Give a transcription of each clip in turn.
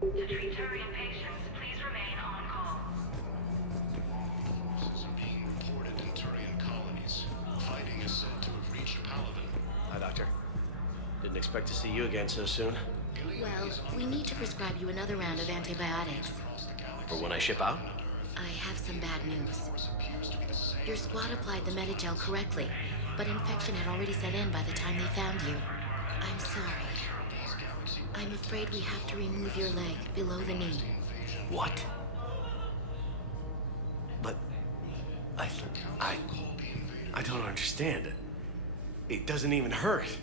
To treat Turian patients, please remain on call. Forces are being reported in Turian colonies. Fighting is said to have reached Palaven. Hi, Doctor. Didn't expect to see you again so soon. Well, we need to prescribe you another round of antibiotics. For when I ship out? I have some bad news. Your squad applied the Metagel correctly, but infection had already set in by the time they found you. I'm sorry. I'm afraid we have to remove your leg below the knee. What? But... I don't understand. It doesn't even hurt.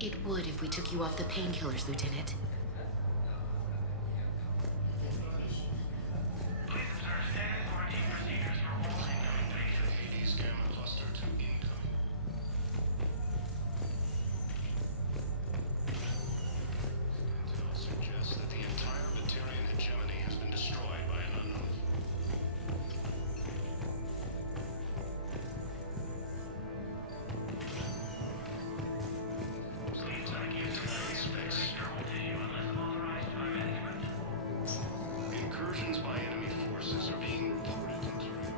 It would if we took you off the painkillers, Lieutenant. Hades Gamma Cluster 2 incoming. Intel suggests that the entire Batarian hegemony has been destroyed by an unknown. Incursions by enemy forces are being reported in Turian.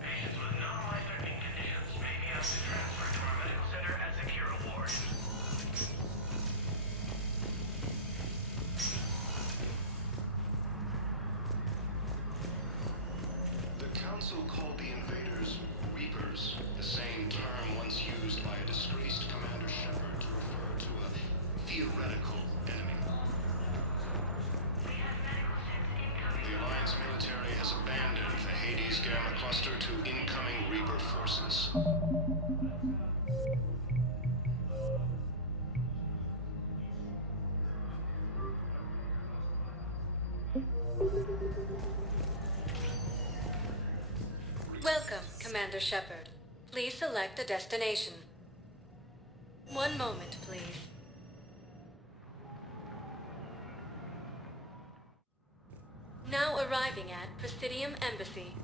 Patients with known life-threatening conditions may be asked to transfer to our medical center and secure a ward. The Council called the invaders Reapers, the same term once used by a disgraced Commander Shepard to refer to a theoretical enemy. The Alliance military has abandoned the Hades Gamma Cluster to incoming Reaper forces. Welcome, Commander Shepard. Please select a destination. One moment, please. Now arriving at Presidium Embassy.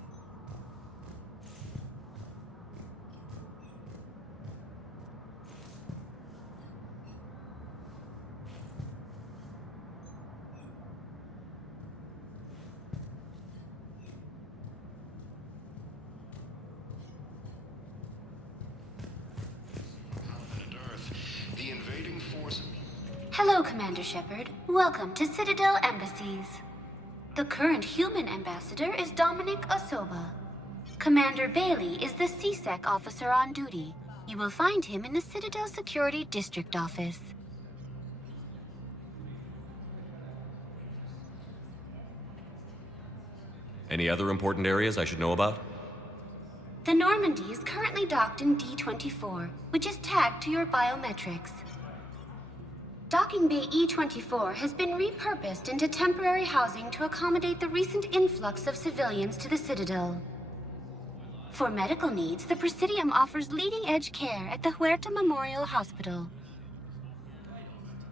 Planet Earth, the invading force. Hello, Commander Shepard. Welcome to Citadel Embassies. The current human ambassador is Dominic Osoba. Commander Bailey is the CSEC officer on duty. You will find him in the Citadel Security District Office. Any other important areas I should know about? The Normandy is currently docked in D-24, which is tagged to your biometrics. Docking Bay E-24 has been repurposed into temporary housing to accommodate the recent influx of civilians to the Citadel. For medical needs, the Presidium offers leading-edge care at the Huerta Memorial Hospital.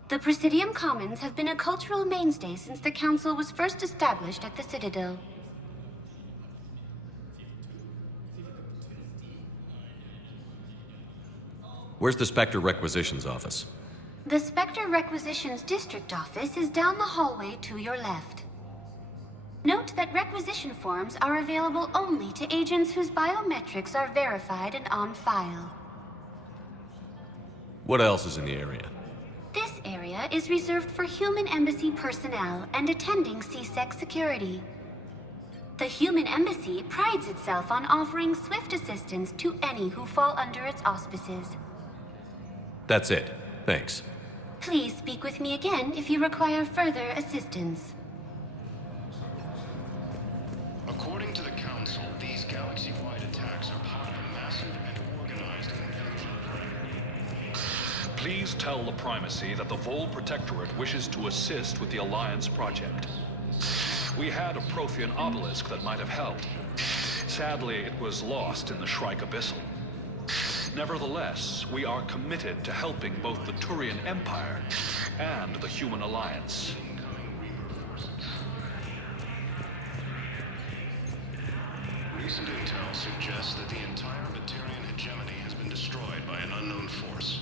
The Presidium Commons have been a cultural mainstay since the Council was first established at the Citadel. Where's the Spectre Requisitions Office? The Spectre Requisitions District Office is down the hallway to your left. Note that requisition forms are available only to agents whose biometrics are verified and on file. What else is in the area? This area is reserved for human embassy personnel and attending CSEC security. The human embassy prides itself on offering swift assistance to any who fall under its auspices. That's it. Thanks. Please speak with me again if you require further assistance. According to the Council, these galaxy-wide attacks are part of a massive and organized invasion plan. Please tell the Primacy that the Vol Protectorate wishes to assist with the Alliance project. We had a Prothean obelisk that might have helped. Sadly, it was lost in the Shrike Abyssal. Nevertheless, we are committed to helping both the Turian Empire and the Human Alliance. Incoming Reaper forces. Recent intel suggests that the entire Batarian hegemony has been destroyed by an unknown force.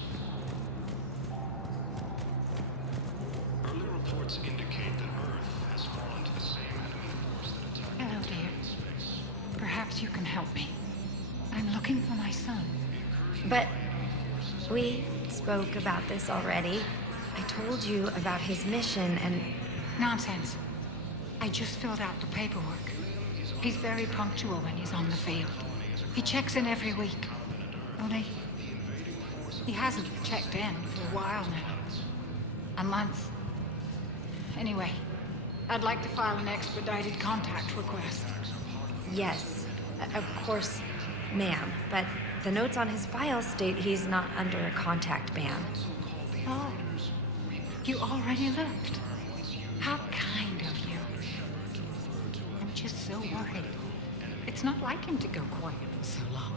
Early reports indicate that Earth has fallen to the same enemy force that attacked Hello, dear. Perhaps you can help me. I'm looking for my son. But we spoke about this already. I told you about his mission and... Nonsense. I just filled out the paperwork. He's very punctual when he's on the field. He checks in every week. Only, he hasn't checked in for a while now. A month. Anyway, I'd like to file an expedited contact request. Yes, of course, ma'am. But the notes on his file state he's not under a contact ban. Oh, you already looked. How kind of you. I'm just so worried. It's not like him to go quiet for so long.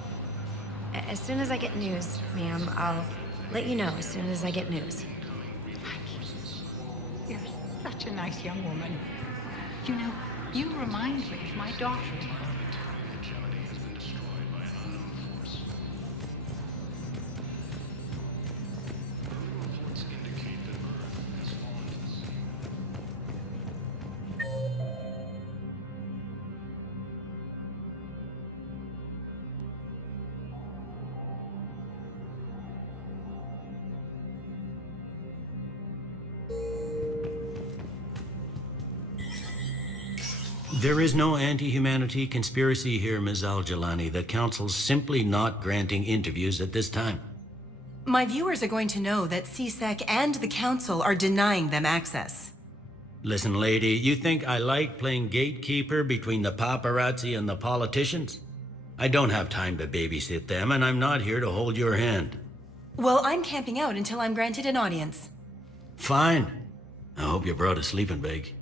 As soon as I get news, ma'am, I'll let you know as soon as I get news. You're such a nice young woman. You know, you remind me of my daughter. There is no anti-humanity conspiracy here, Ms. Al-Jalani. The Council's simply not granting interviews at this time. My viewers are going to know that CSEC and the Council are denying them access. Listen, lady, you think I like playing gatekeeper between the paparazzi and the politicians? I don't have time to babysit them, and I'm not here to hold your hand. Well, I'm camping out until I'm granted an audience. Fine. I hope you brought a sleeping bag.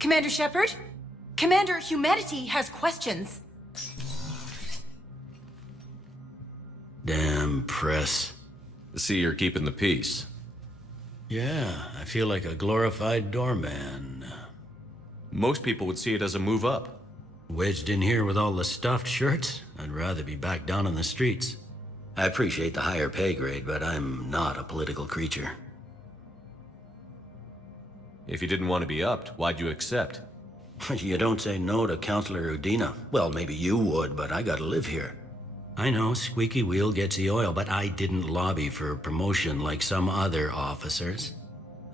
Commander Shepard? Commander Humanity has questions. Damn press. See, you're keeping the peace. Yeah, I feel like a glorified doorman. Most people would see it as a move up. Wedged in here with all the stuffed shirts? I'd rather be back down on the streets. I appreciate the higher pay grade, but I'm not a political creature. If you didn't want to be upped, why'd you accept? You don't say no to Counselor Udina. Well, maybe you would, but I gotta live here. I know, squeaky wheel gets the oil, but I didn't lobby for promotion like some other officers.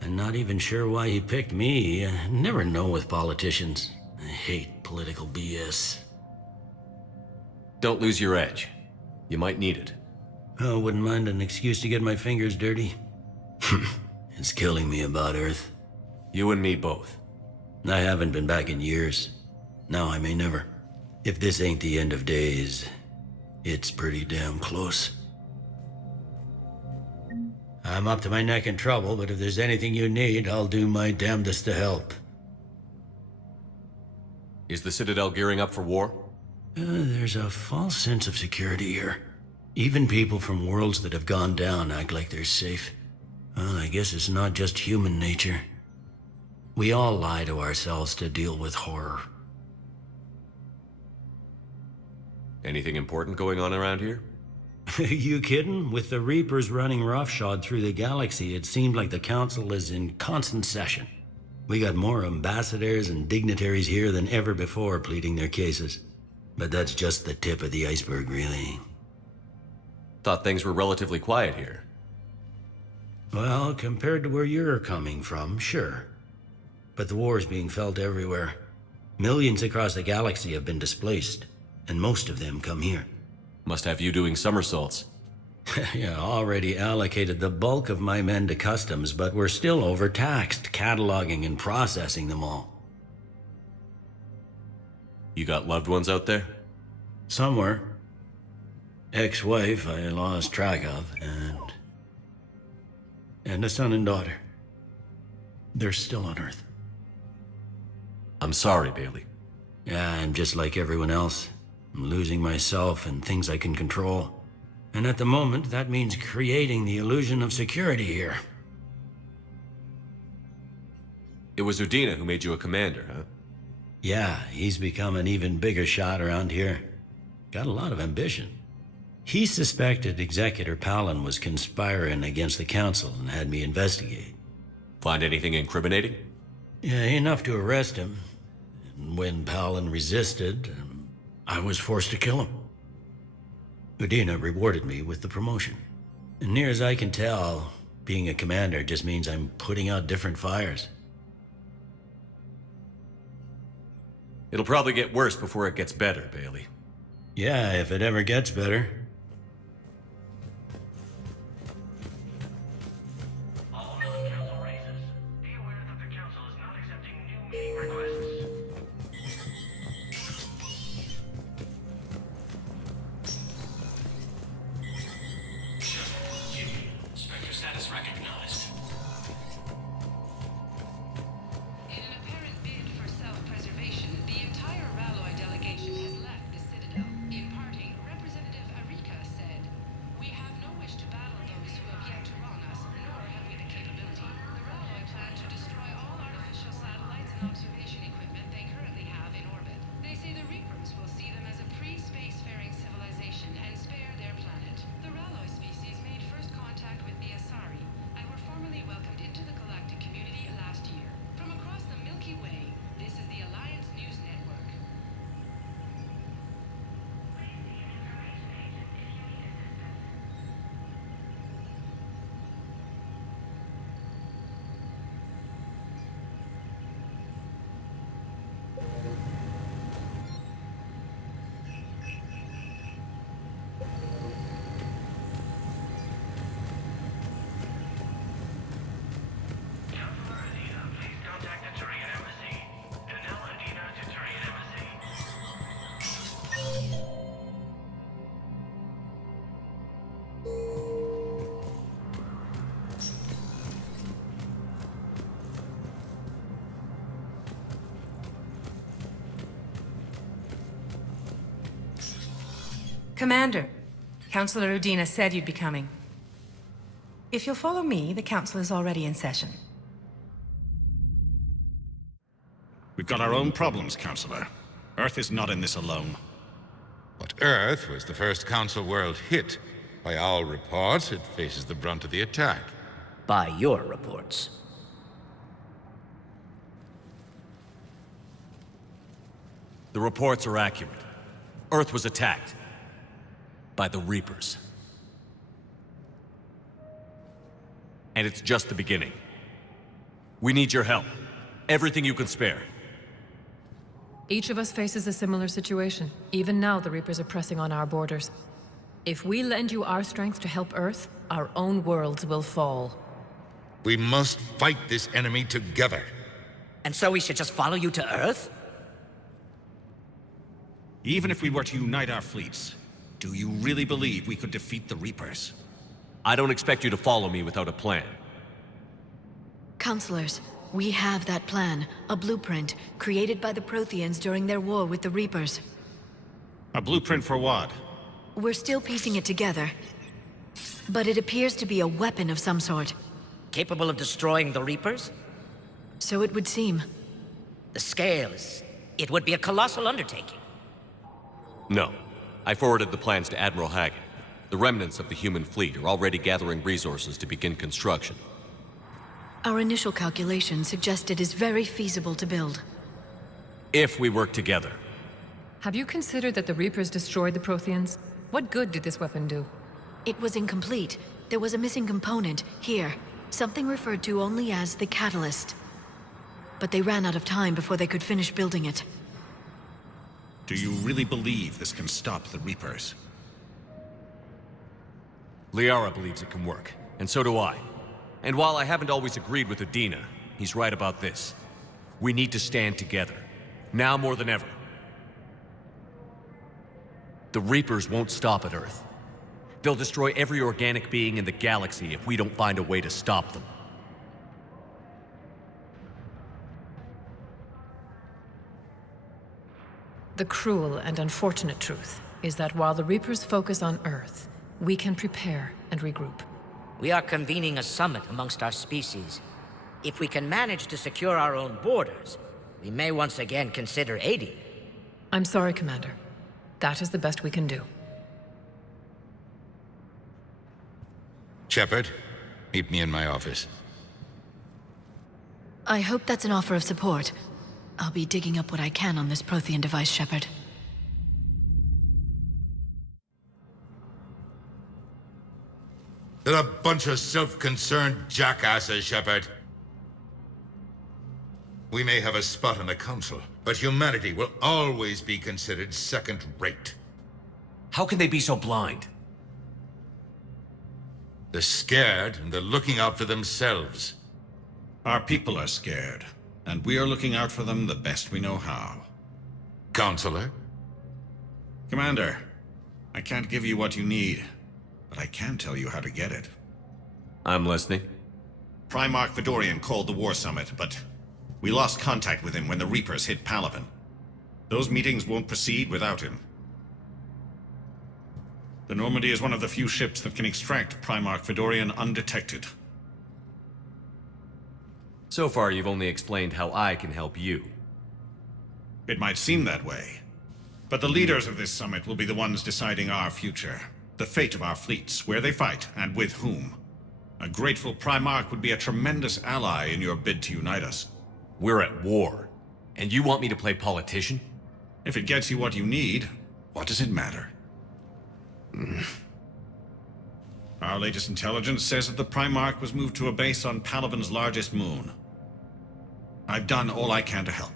I'm not even sure why he picked me. I never know with politicians. I hate political BS. Don't lose your edge. You might need it. Oh, wouldn't mind an excuse to get my fingers dirty. It's killing me about Earth. You and me both. I haven't been back in years. Now I may never. If this ain't the end of days, it's pretty damn close. I'm up to my neck in trouble, but if there's anything you need, I'll do my damnedest to help. Is the Citadel gearing up for war? There's a false sense of security here. Even people from worlds that have gone down act like they're safe. Well, I guess it's not just human nature. We all lie to ourselves to deal with horror. Anything important going on around here? You kidding? With the Reapers running roughshod through the galaxy, it seemed like the Council is in constant session. We got more ambassadors and dignitaries here than ever before pleading their cases. But that's just the tip of the iceberg, really. Thought things were relatively quiet here. Well, compared to where you're coming from, sure. But the war's being felt everywhere. Millions across the galaxy have been displaced, and most of them come here. Must have you doing somersaults. Yeah, already allocated the bulk of my men to customs, but we're still overtaxed, cataloging and processing them all. You got loved ones out there? Somewhere. Ex-wife I lost track of, and a son and daughter. They're still on Earth. I'm sorry, Bailey. Yeah, I'm just like everyone else. I'm losing myself and things I can control. And at the moment, that means creating the illusion of security here. It was Udina who made you a commander, huh? Yeah, he's become an even bigger shot around here. Got a lot of ambition. He suspected Executor Palin was conspiring against the Council and had me investigate. Find anything incriminating? Yeah, enough to arrest him. And when Palin resisted, I was forced to kill him. Udina rewarded me with the promotion. And near as I can tell, being a commander just means I'm putting out different fires. It'll probably get worse before it gets better, Bailey. Yeah, if it ever gets better. All non-council races, be aware that the council is not accepting new meeting requests. Spectre status recognized. In an apparent bid for self-preservation, the entire Ralloy delegation has left the Citadel. In parting, Representative Arika said, "We have no wish to battle those who have yet to wrong us, nor have we the capability. The Ralloy plan to destroy all artificial satellites and observation equipment they currently have in orbit. They say the Reapers will see them as a pre-spacefaring civilization and spare their planet. The Ralloy species made first contact with the Asari and were formally welcomed into the galactic community last year. From across the Milky Way, this is the Alliance News Network." Counselor Udina, please contact the Turian Embassy. Enel Udina to Turian Embassy. Commander, Counselor Udina said you'd be coming. If you'll follow me, the council is already in session. We've got our own problems, Counselor. Earth is not in this alone. But Earth was the first Council world hit. By all reports, it faces the brunt of the attack. By your reports. The reports are accurate. Earth was attacked. By the Reapers. And it's just the beginning. We need your help. Everything you can spare. Each of us faces a similar situation. Even now, the Reapers are pressing on our borders. If we lend you our strength to help Earth, our own worlds will fall. We must fight this enemy together. And so we should just follow you to Earth? Even if we were to unite our fleets, do you really believe we could defeat the Reapers? I don't expect you to follow me without a plan. Counselors, we have that plan. A blueprint, created by the Protheans during their war with the Reapers. A blueprint for what? We're still piecing it together. But it appears to be a weapon of some sort. Capable of destroying the Reapers? So it would seem. The scale is... it would be a colossal undertaking. No. I forwarded the plans to Admiral Hagen. The remnants of the human fleet are already gathering resources to begin construction. Our initial calculations suggest it is very feasible to build. If we work together. Have you considered that the Reapers destroyed the Protheans? What good did this weapon do? It was incomplete. There was a missing component, here. Something referred to only as the catalyst. But they ran out of time before they could finish building it. Do you really believe this can stop the Reapers? Liara believes it can work, and so do I. And while I haven't always agreed with Udina, he's right about this. We need to stand together. Now more than ever. The Reapers won't stop at Earth. They'll destroy every organic being in the galaxy if we don't find a way to stop them. The cruel and unfortunate truth is that while the Reapers focus on Earth, we can prepare and regroup. We are convening a summit amongst our species. If we can manage to secure our own borders, we may once again consider aiding. I'm sorry, Commander. That is the best we can do. Shepard, meet me in my office. I hope that's an offer of support. I'll be digging up what I can on this Prothean device, Shepard. They're a bunch of self-concerned jackasses, Shepard. We may have a spot on the Council, but humanity will always be considered second-rate. How can they be so blind? They're scared, and they're looking out for themselves. Our people are scared, and we are looking out for them the best we know how. Counselor? Commander, I can't give you what you need, but I can tell you how to get it. I'm listening. Primarch Fedorian called the War Summit, but we lost contact with him when the Reapers hit Palaven. Those meetings won't proceed without him. The Normandy is one of the few ships that can extract Primarch Fedorian undetected. So far, you've only explained how I can help you. It might seem that way, but the leaders of this summit will be the ones deciding our future, the fate of our fleets, where they fight, and with whom. A grateful Primarch would be a tremendous ally in your bid to unite us. We're at war, and you want me to play politician? If it gets you what you need, what does it matter? Our latest intelligence says that the Primarch was moved to a base on Palaven's largest moon. I've done all I can to help.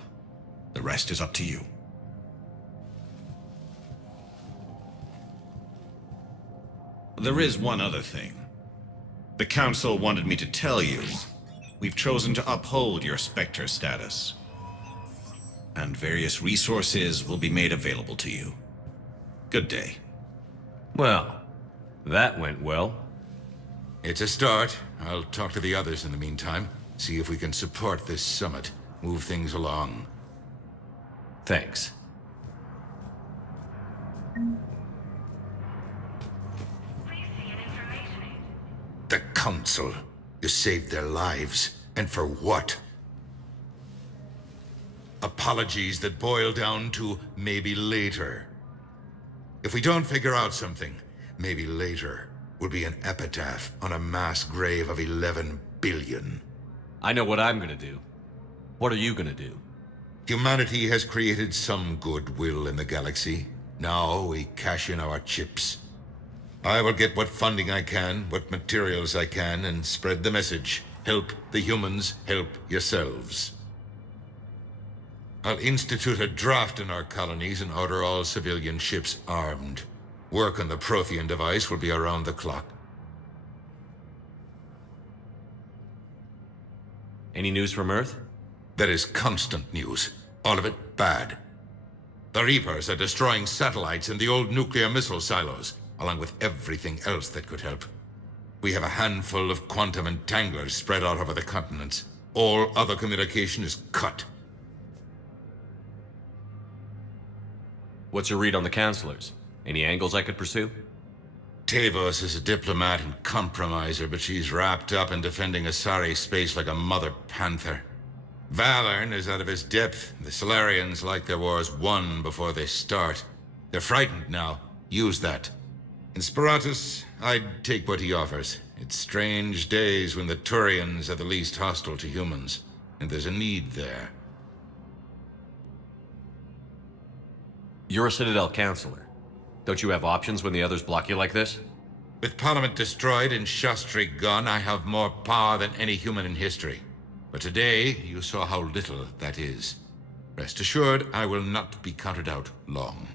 The rest is up to you. There is one other thing. The Council wanted me to tell you. We've chosen to uphold your Spectre status. And various resources will be made available to you. Good day. Well, that went well. It's a start. I'll talk to the others in the meantime. See if we can support this summit. Move things along. Thanks. The Council. You saved their lives. And for what? Apologies that boil down to maybe later. If we don't figure out something, maybe later will be an epitaph on a mass grave of 11 billion. I know what I'm gonna do. What are you gonna do? Humanity has created some goodwill in the galaxy. Now we cash in our chips. I will get what funding I can, what materials I can, and spread the message. Help the humans, help yourselves. I'll institute a draft in our colonies and order all civilian ships armed. Work on the Prothean device will be around the clock. Any news from Earth? There is constant news. All of it bad. The Reapers are destroying satellites in the old nuclear missile silos, along with everything else that could help. We have a handful of quantum entanglers spread out over the continents. All other communication is cut. What's your read on the counselors? Any angles I could pursue? Tavos is a diplomat and compromiser, but she's wrapped up in defending Asari space like a mother panther. Valorn is out of his depth. The Solarians like their wars won before they start. They're frightened now. Use that. In Sparatus, I'd take what he offers. It's strange days when the Turians are the least hostile to humans, and there's a need there. You're a Citadel counselor. Don't you have options when the others block you like this? With Parliament destroyed and Shastri gone, I have more power than any human in history. But today, you saw how little that is. Rest assured, I will not be counted out long.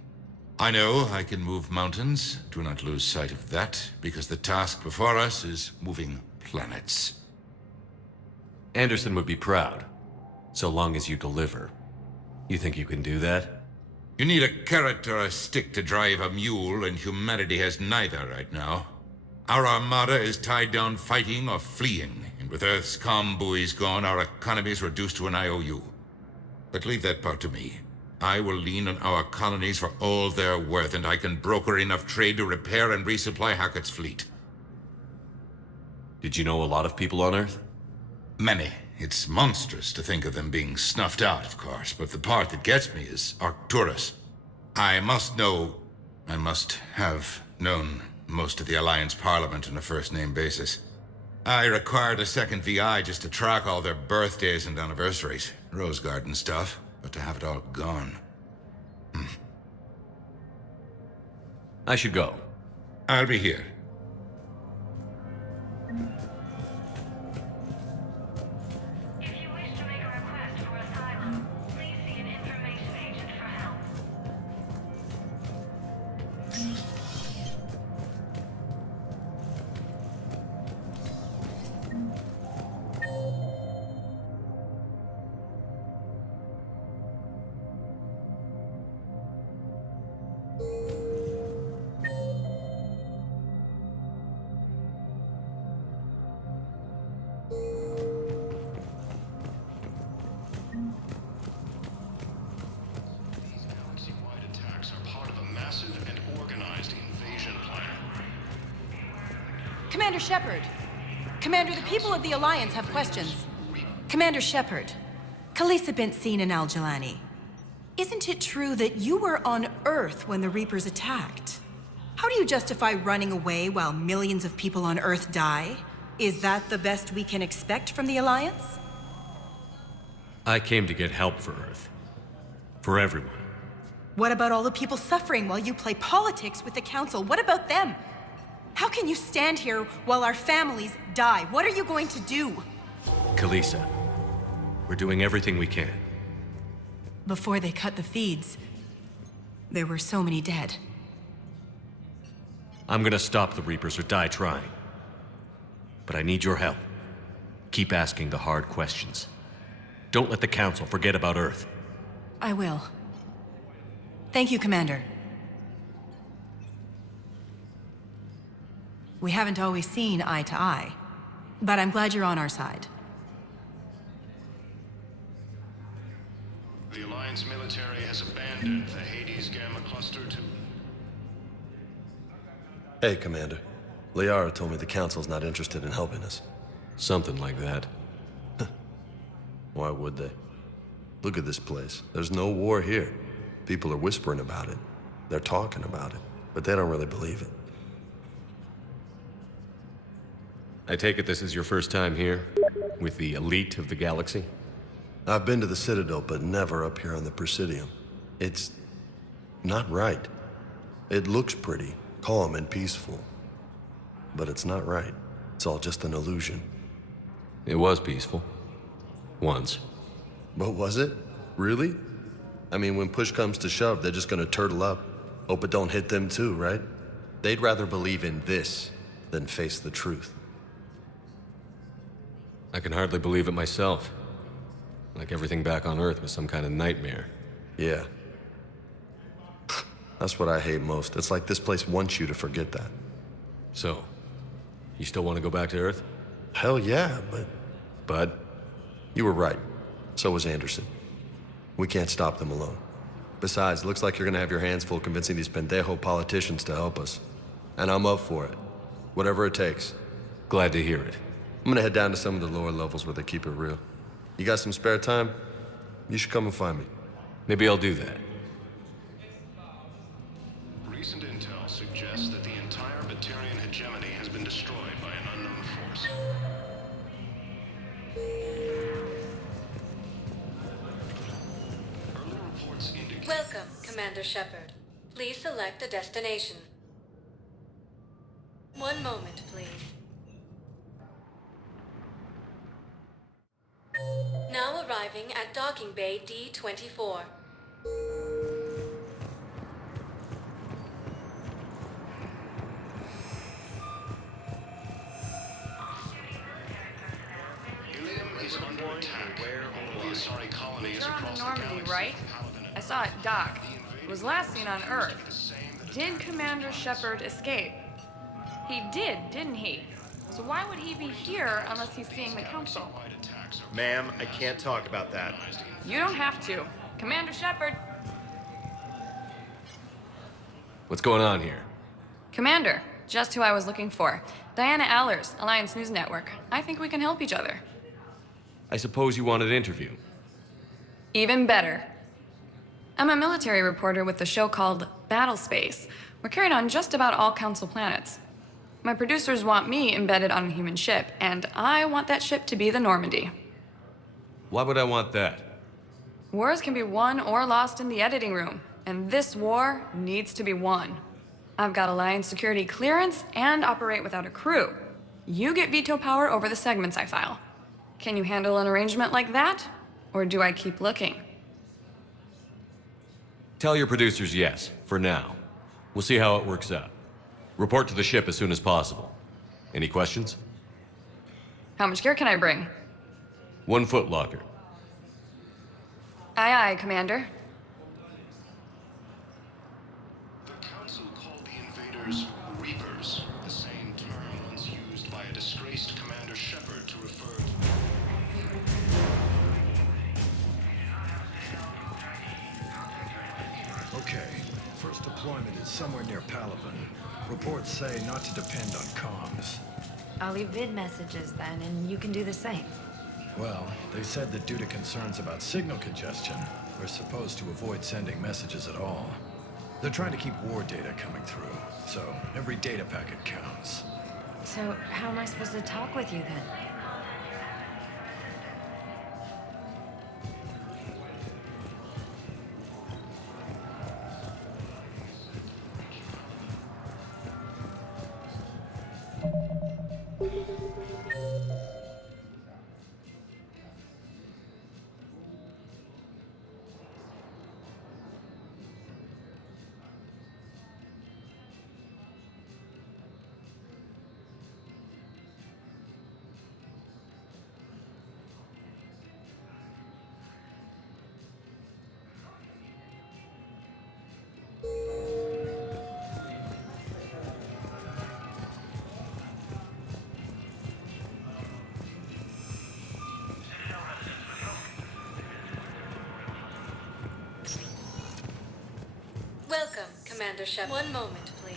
I know I can move mountains. Do not lose sight of that, because the task before us is moving planets. Anderson would be proud, so long as you deliver. You think you can do that? You need a carrot or a stick to drive a mule, and humanity has neither right now. Our armada is tied down fighting or fleeing, and with Earth's comm buoys gone, our economy is reduced to an IOU. But leave that part to me. I will lean on our colonies for all they're worth, and I can broker enough trade to repair and resupply Hackett's fleet. Did you know a lot of people on Earth? Many. It's monstrous to think of them being snuffed out, of course, but the part that gets me is Arcturus. I must have known most of the Alliance Parliament on a first-name basis. I required a second VI just to track all their birthdays and anniversaries. Rose Garden stuff, but to have it all gone. I should go. I'll be here. If you wish to make a request for asylum, please see an information agent for help. Galaxy-wide attacks are part of a massive and organized invasion plan. Commander Shepard! Commander, the people of the Alliance have questions. Commander Shepard, Khalisah bint Sin and Al-Jalani. Isn't it true that you were on Earth when the Reapers attacked? How do you justify running away while millions of people on Earth die? Is that the best we can expect from the Alliance? I came to get help for Earth. For everyone. What about all the people suffering while you play politics with the Council? What about them? How can you stand here while our families die? What are you going to do? Khalisah, we're doing everything we can. Before they cut the feeds, there were so many dead. I'm gonna stop the Reapers or die trying. But I need your help. Keep asking the hard questions. Don't let the Council forget about Earth. I will. Thank you, Commander. We haven't always seen eye to eye, but I'm glad you're on our side. The Alliance military has abandoned the Hades Gamma Cluster to... Hey, Commander. Liara told me the Council's not interested in helping us. Something like that. Why would they? Look at this place. There's no war here. People are whispering about it. They're talking about it, but they don't really believe it. I take it this is your first time here? With the elite of the galaxy? I've been to the Citadel, but never up here on the Presidium. It's not right. It looks pretty, calm and peaceful. But it's not right. It's all just an illusion. It was peaceful. Once. But was it? Really? I mean, when push comes to shove, they're just gonna turtle up. Hope it don't hit them too, right? They'd rather believe in this than face the truth. I can hardly believe it myself. Like everything back on Earth was some kind of nightmare. Yeah. That's what I hate most. It's like this place wants you to forget that. So, you still want to go back to Earth? Hell yeah, but... Bud? You were right. So was Anderson. We can't stop them alone. Besides, looks like you're gonna have your hands full convincing these pendejo politicians to help us. And I'm up for it. Whatever it takes. Glad to hear it. I'm gonna head down to some of the lower levels where they keep it real. You got some spare time? You should come and find me. Maybe I'll do that. Recent intel suggests that the entire Batarian hegemony has been destroyed by an unknown force. Early reports indicate... Welcome, Commander Shepard. Please select a destination. One moment, please. Now arriving at Docking Bay D-24. Helium is under attack. The Asari colony is You're on across the the Normandy, galaxy. right? I saw it dock. It was last seen on Earth. Did Commander Shepard escape? He did, didn't he? So why would he be here unless he's seeing the Council? Ma'am, I can't talk about that. You don't have to. Commander Shepard! What's going on here? Commander, just who I was looking for. Diana Allers, Alliance News Network. I think we can help each other. I suppose you want an interview? Even better. I'm a military reporter with a show called Battle Space. We're carried on just about all Council planets. My producers want me embedded on a human ship, and I want that ship to be the Normandy. Why would I want that? Wars can be won or lost in the editing room, and this war needs to be won. I've got Alliance security clearance and operate without a crew. You get veto power over the segments I file. Can you handle an arrangement like that? Or do I keep looking? Tell your producers yes, for now. We'll see how it works out. Report to the ship as soon as possible. Any questions? How much gear can I bring? 1 foot locker. Aye, aye, Commander. The Council called the invaders Reapers, the same term once used by a disgraced Commander Shepard to refer to... Okay, first deployment is somewhere near Palaven. Reports say not to depend on comms. I'll leave vid messages then, and you can do the same. Well, they said that due to concerns about signal congestion, we're supposed to avoid sending messages at all. They're trying to keep war data coming through, so every data packet counts. So how am I supposed to talk with you then? Welcome, Commander Shepard. One moment, please.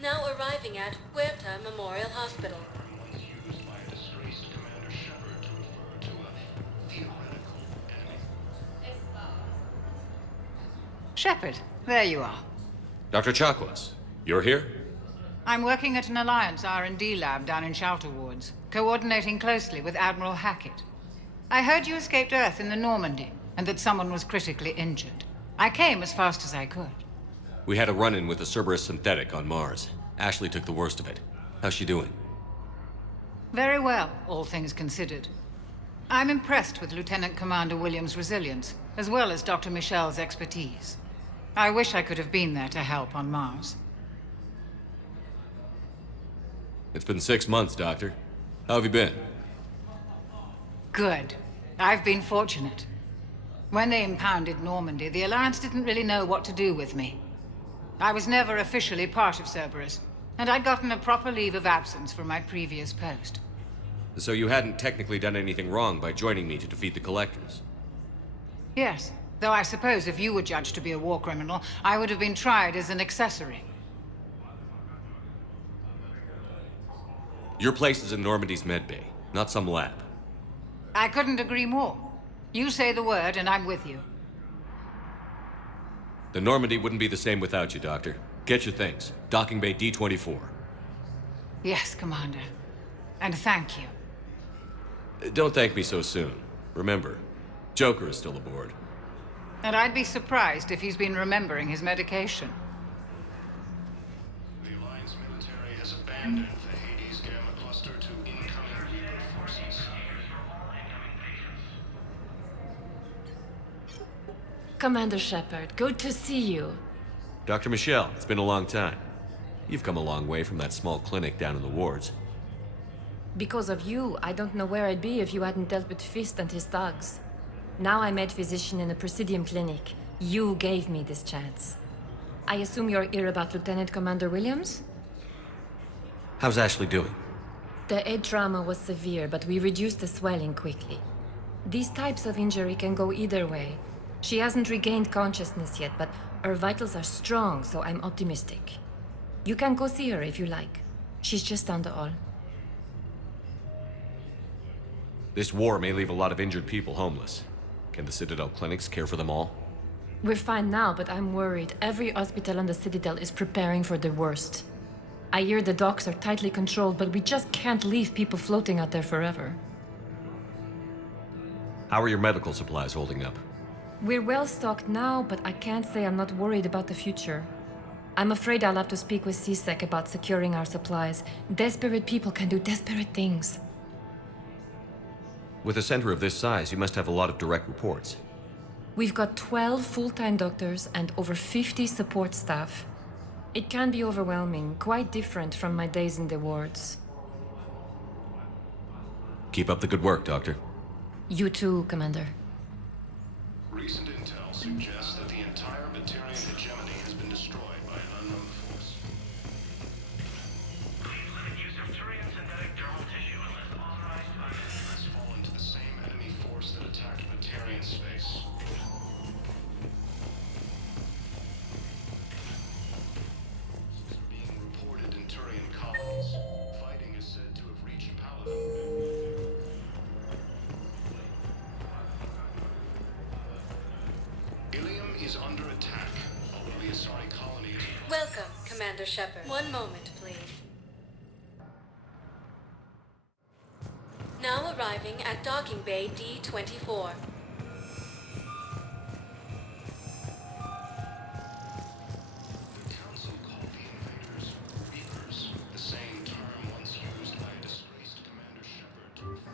Now arriving at Huerta Memorial Hospital. Used by a disgraced Commander Shepard to refer to a theoretical enemy. Shepard, there you are. Dr. Chakwas, you're here? I'm working at an Alliance R&D lab down in Shelter Wards, coordinating closely with Admiral Hackett. I heard you escaped Earth in the Normandy, and that someone was critically injured. I came as fast as I could. We had a run-in with a Cerberus synthetic on Mars. Ashley took the worst of it. How's she doing? Very well, all things considered. I'm impressed with Lieutenant Commander Williams' resilience, as well as Dr. Michel's expertise. I wish I could have been there to help on Mars. It's been 6 months, Doctor. How have you been? Good. I've been fortunate. When they impounded Normandy, the Alliance didn't really know what to do with me. I was never officially part of Cerberus, and I'd gotten a proper leave of absence from my previous post. So you hadn't technically done anything wrong by joining me to defeat the Collectors? Yes, though I suppose if you were judged to be a war criminal, I would have been tried as an accessory. Your place is in Normandy's medbay, not some lab. I couldn't agree more. You say the word, and I'm with you. The Normandy wouldn't be the same without you, Doctor. Get your things. Docking Bay D-24. Yes, Commander. And thank you. Don't thank me so soon. Remember, Joker is still aboard. And I'd be surprised if he's been remembering his medication. The Alliance military has abandoned the Hades Gamma cluster to incoming Reaper forces. Commander Shepard, good to see you. Dr. Michelle, it's been a long time. You've come a long way from that small clinic down in the wards. Because of you, I don't know where I'd be if you hadn't dealt with Fist and his thugs. Now I'm med physician in a Presidium clinic. You gave me this chance. I assume you're here about Lieutenant Commander Williams? How's Ashley doing? The head trauma was severe, but we reduced the swelling quickly. These types of injury can go either way. She hasn't regained consciousness yet, but her vitals are strong, so I'm optimistic. You can go see her if you like. She's just down the hall. This war may leave a lot of injured people homeless. Can the Citadel clinics care for them all? We're fine now, but I'm worried. Every hospital on the Citadel is preparing for the worst. I hear the docks are tightly controlled, but we just can't leave people floating out there forever. How are your medical supplies holding up? We're well stocked now, but I can't say I'm not worried about the future. I'm afraid I'll have to speak with CSEC about securing our supplies. Desperate people can do desperate things. With a center of this size, you must have a lot of direct reports. We've got 12 full-time doctors and over 50 support staff. It can be overwhelming, quite different from my days in the wards. Keep up the good work, Doctor. You too, Commander. Recent intel suggests that the entire Batarian hegemony has been destroyed by an unknown force. Please limit use of Turian synthetic dermal tissue unless authorized by Let's fall into the same enemy force that attacked Batarian space. Being reported in Turian colonies. Fighting is said to have reached Paladin. Ilium is under attack, although the Asari colony is... Welcome, Commander Shepard. One moment, please. Now arriving at Docking Bay D-24. The Council called the invaders Reapers, the same term once used by a disgraced Commander Shepard to refer...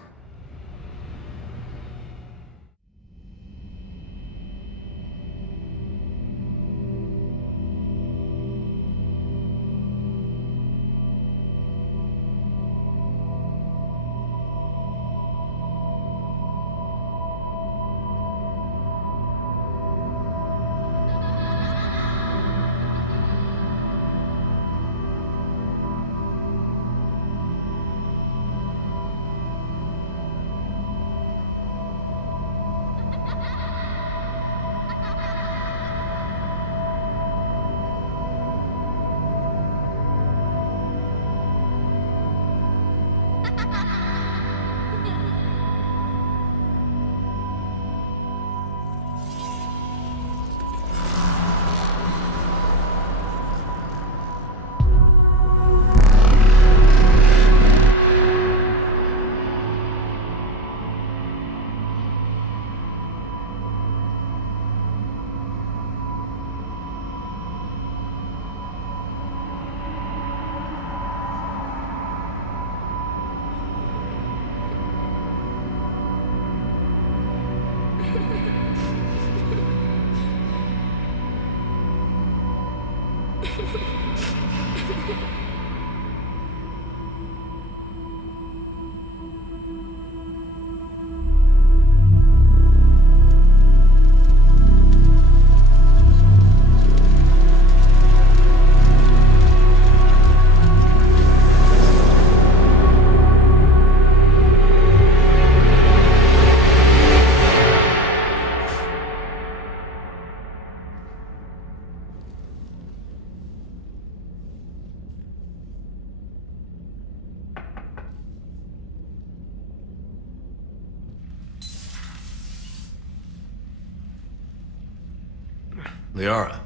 Liara,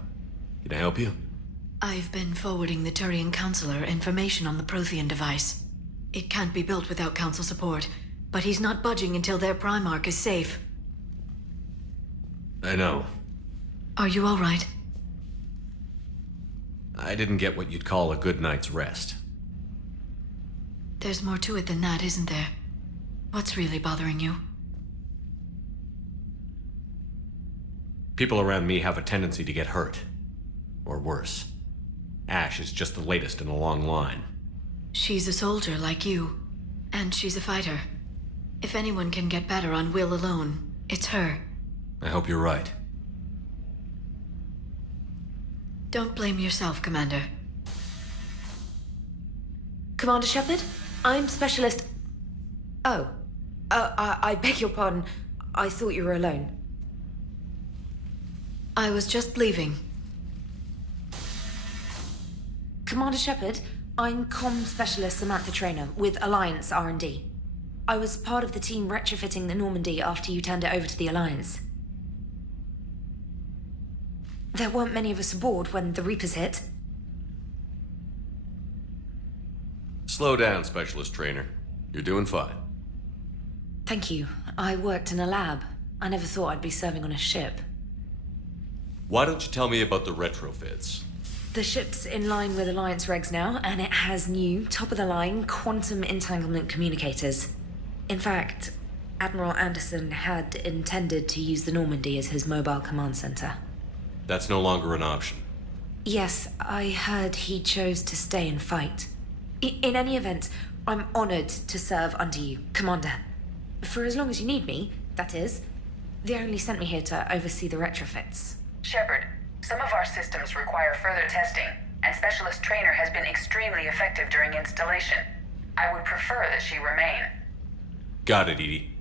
can I help you? I've been forwarding the Turian Counselor information on the Prothean device. It can't be built without Council support, but he's not budging until their Primarch is safe. I know. Are you all right? I didn't get what you'd call a good night's rest. There's more to it than that, isn't there? What's really bothering you? People around me have a tendency to get hurt. Or worse. Ash is just the latest in a long line. She's a soldier like you. And she's a fighter. If anyone can get better on will alone, it's her. I hope you're right. Don't blame yourself, Commander. Commander Shepard? I'm Specialist... Oh. I beg your pardon. I thought you were alone. I was just leaving. Commander Shepard, I'm comm specialist Samantha Traynor with Alliance R&D. I was part of the team retrofitting the Normandy after you turned it over to the Alliance. There weren't many of us aboard when the Reapers hit. Slow down, Specialist Trainer. You're doing fine. Thank you. I worked in a lab. I never thought I'd be serving on a ship. Why don't you tell me about the retrofits? The ship's in line with Alliance regs now, and it has new, top-of-the-line, quantum entanglement communicators. In fact, Admiral Anderson had intended to use the Normandy as his mobile command center. That's no longer an option. Yes, I heard he chose to stay and fight. In any event, I'm honored to serve under you, Commander. For as long as you need me, that is. They only sent me here to oversee the retrofits. Shepard, some of our systems require further testing, and Specialist Trainer has been extremely effective during installation. I would prefer that she remain. Got it, Edie.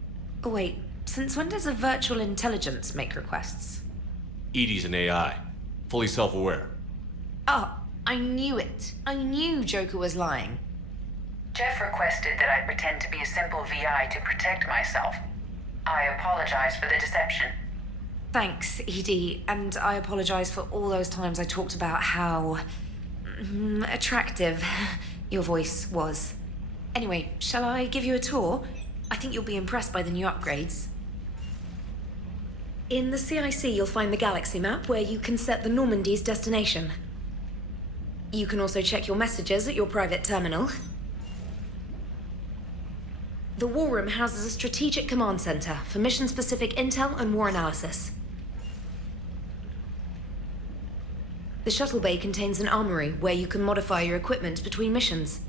Wait, since when does a virtual intelligence make requests? Edie's an AI. Fully self-aware. Oh, I knew it. I knew Joker was lying. Jeff requested that I pretend to be a simple VI to protect myself. I apologize for the deception. Thanks, Edie, and I apologize for all those times I talked about how attractive your voice was. Anyway, shall I give you a tour? I think you'll be impressed by the new upgrades. In the CIC, you'll find the galaxy map where you can set the Normandy's destination. You can also check your messages at your private terminal. The War Room houses a strategic command center for mission-specific intel and war analysis. The shuttle bay contains an armory where you can modify your equipment between missions.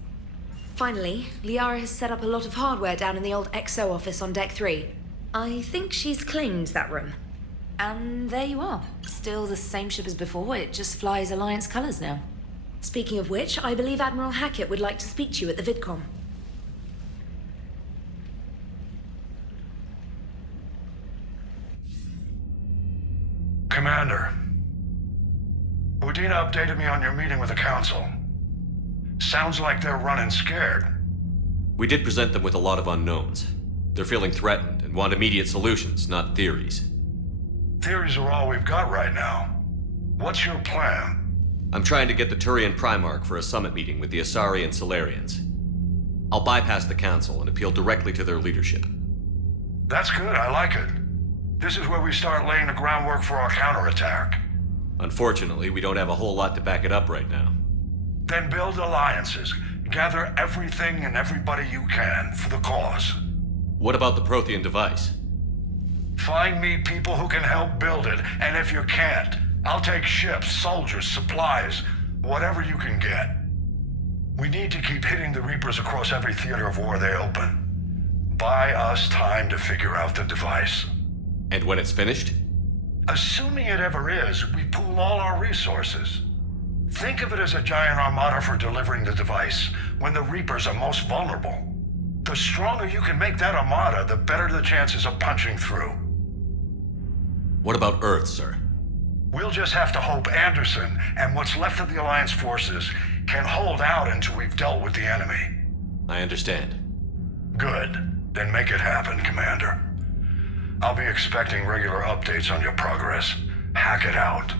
Finally, Liara has set up a lot of hardware down in the old XO office on Deck 3. I think she's claimed that room. And there you are. Still the same ship as before, it just flies Alliance colors now. Speaking of which, I believe Admiral Hackett would like to speak to you at the VidCom. Commander, Udina updated me on your meeting with the Council. Sounds like they're running scared. We did present them with a lot of unknowns. They're feeling threatened and want immediate solutions, not theories. Theories are all we've got right now. What's your plan? I'm trying to get the Turian Primarch for a summit meeting with the Asari and Solarians. I'll bypass the Council and appeal directly to their leadership. That's good, I like it. This is where we start laying the groundwork for our counterattack. Unfortunately, we don't have a whole lot to back it up right now. Then build alliances. Gather everything and everybody you can for the cause. What about the Prothean device? Find me people who can help build it, and if you can't, I'll take ships, soldiers, supplies, whatever you can get. We need to keep hitting the Reapers across every theater of war they open. Buy us time to figure out the device. And when it's finished? Assuming it ever is, we pool all our resources. Think of it as a giant armada for delivering the device when the Reapers are most vulnerable. The stronger you can make that armada, the better the chances of punching through. What about Earth, sir? We'll just have to hope Anderson and what's left of the Alliance forces can hold out until we've dealt with the enemy. I understand. Good. Then make it happen, Commander. I'll be expecting regular updates on your progress. Hack it out.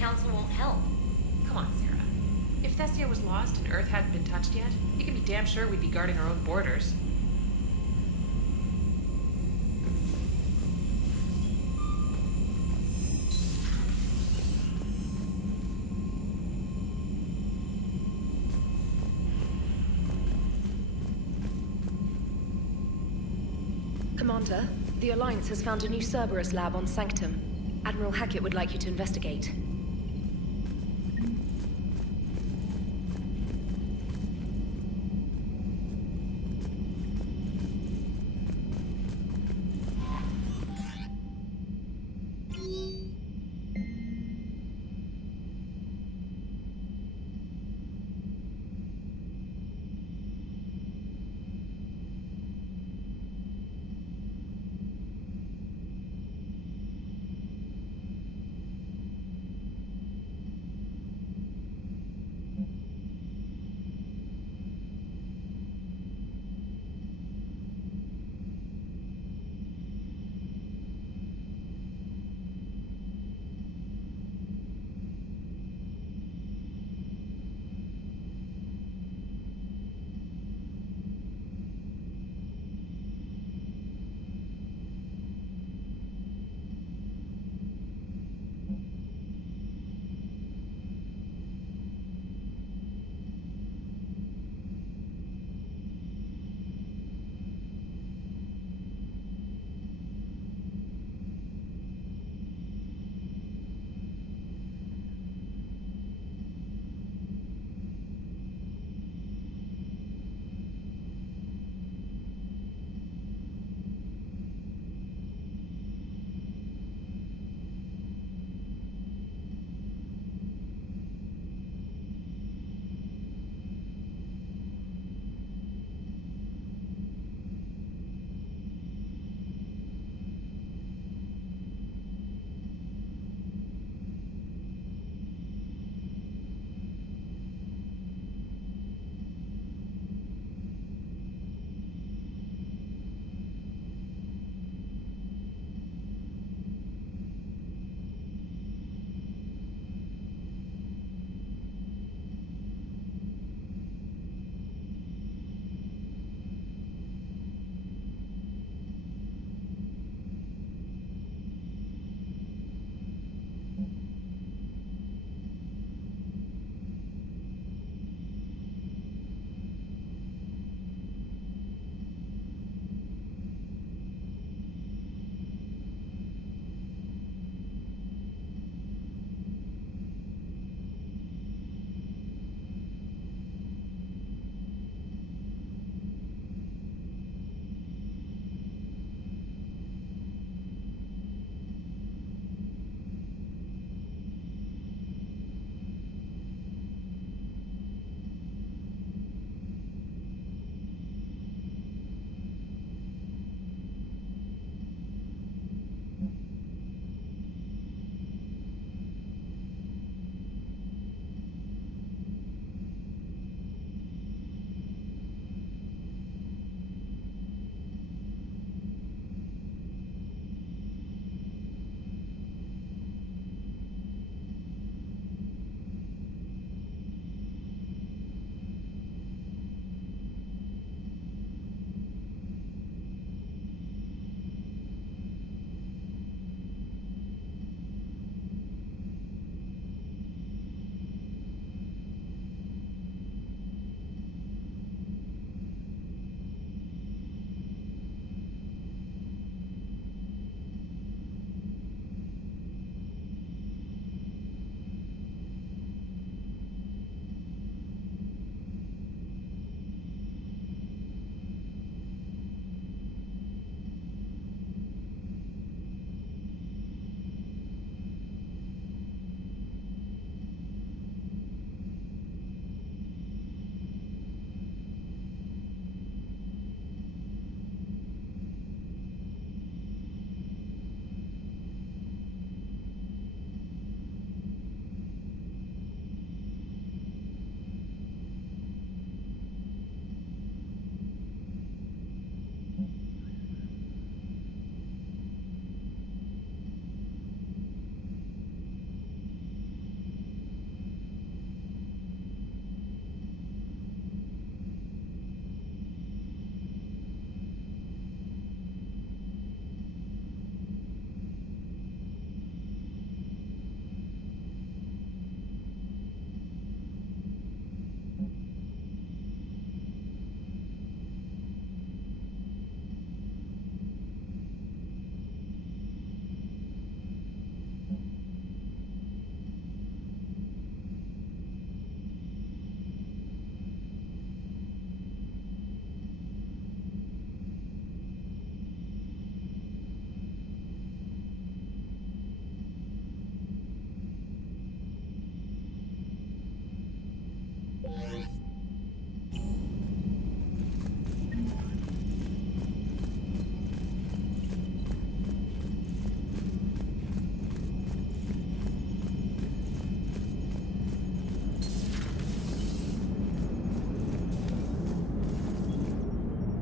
Council won't help. Come on, Sarah. If Thessia was lost and Earth hadn't been touched yet, you can be damn sure we'd be guarding our own borders. Commander, the Alliance has found a new Cerberus lab on Sanctum. Admiral Hackett would like you to investigate.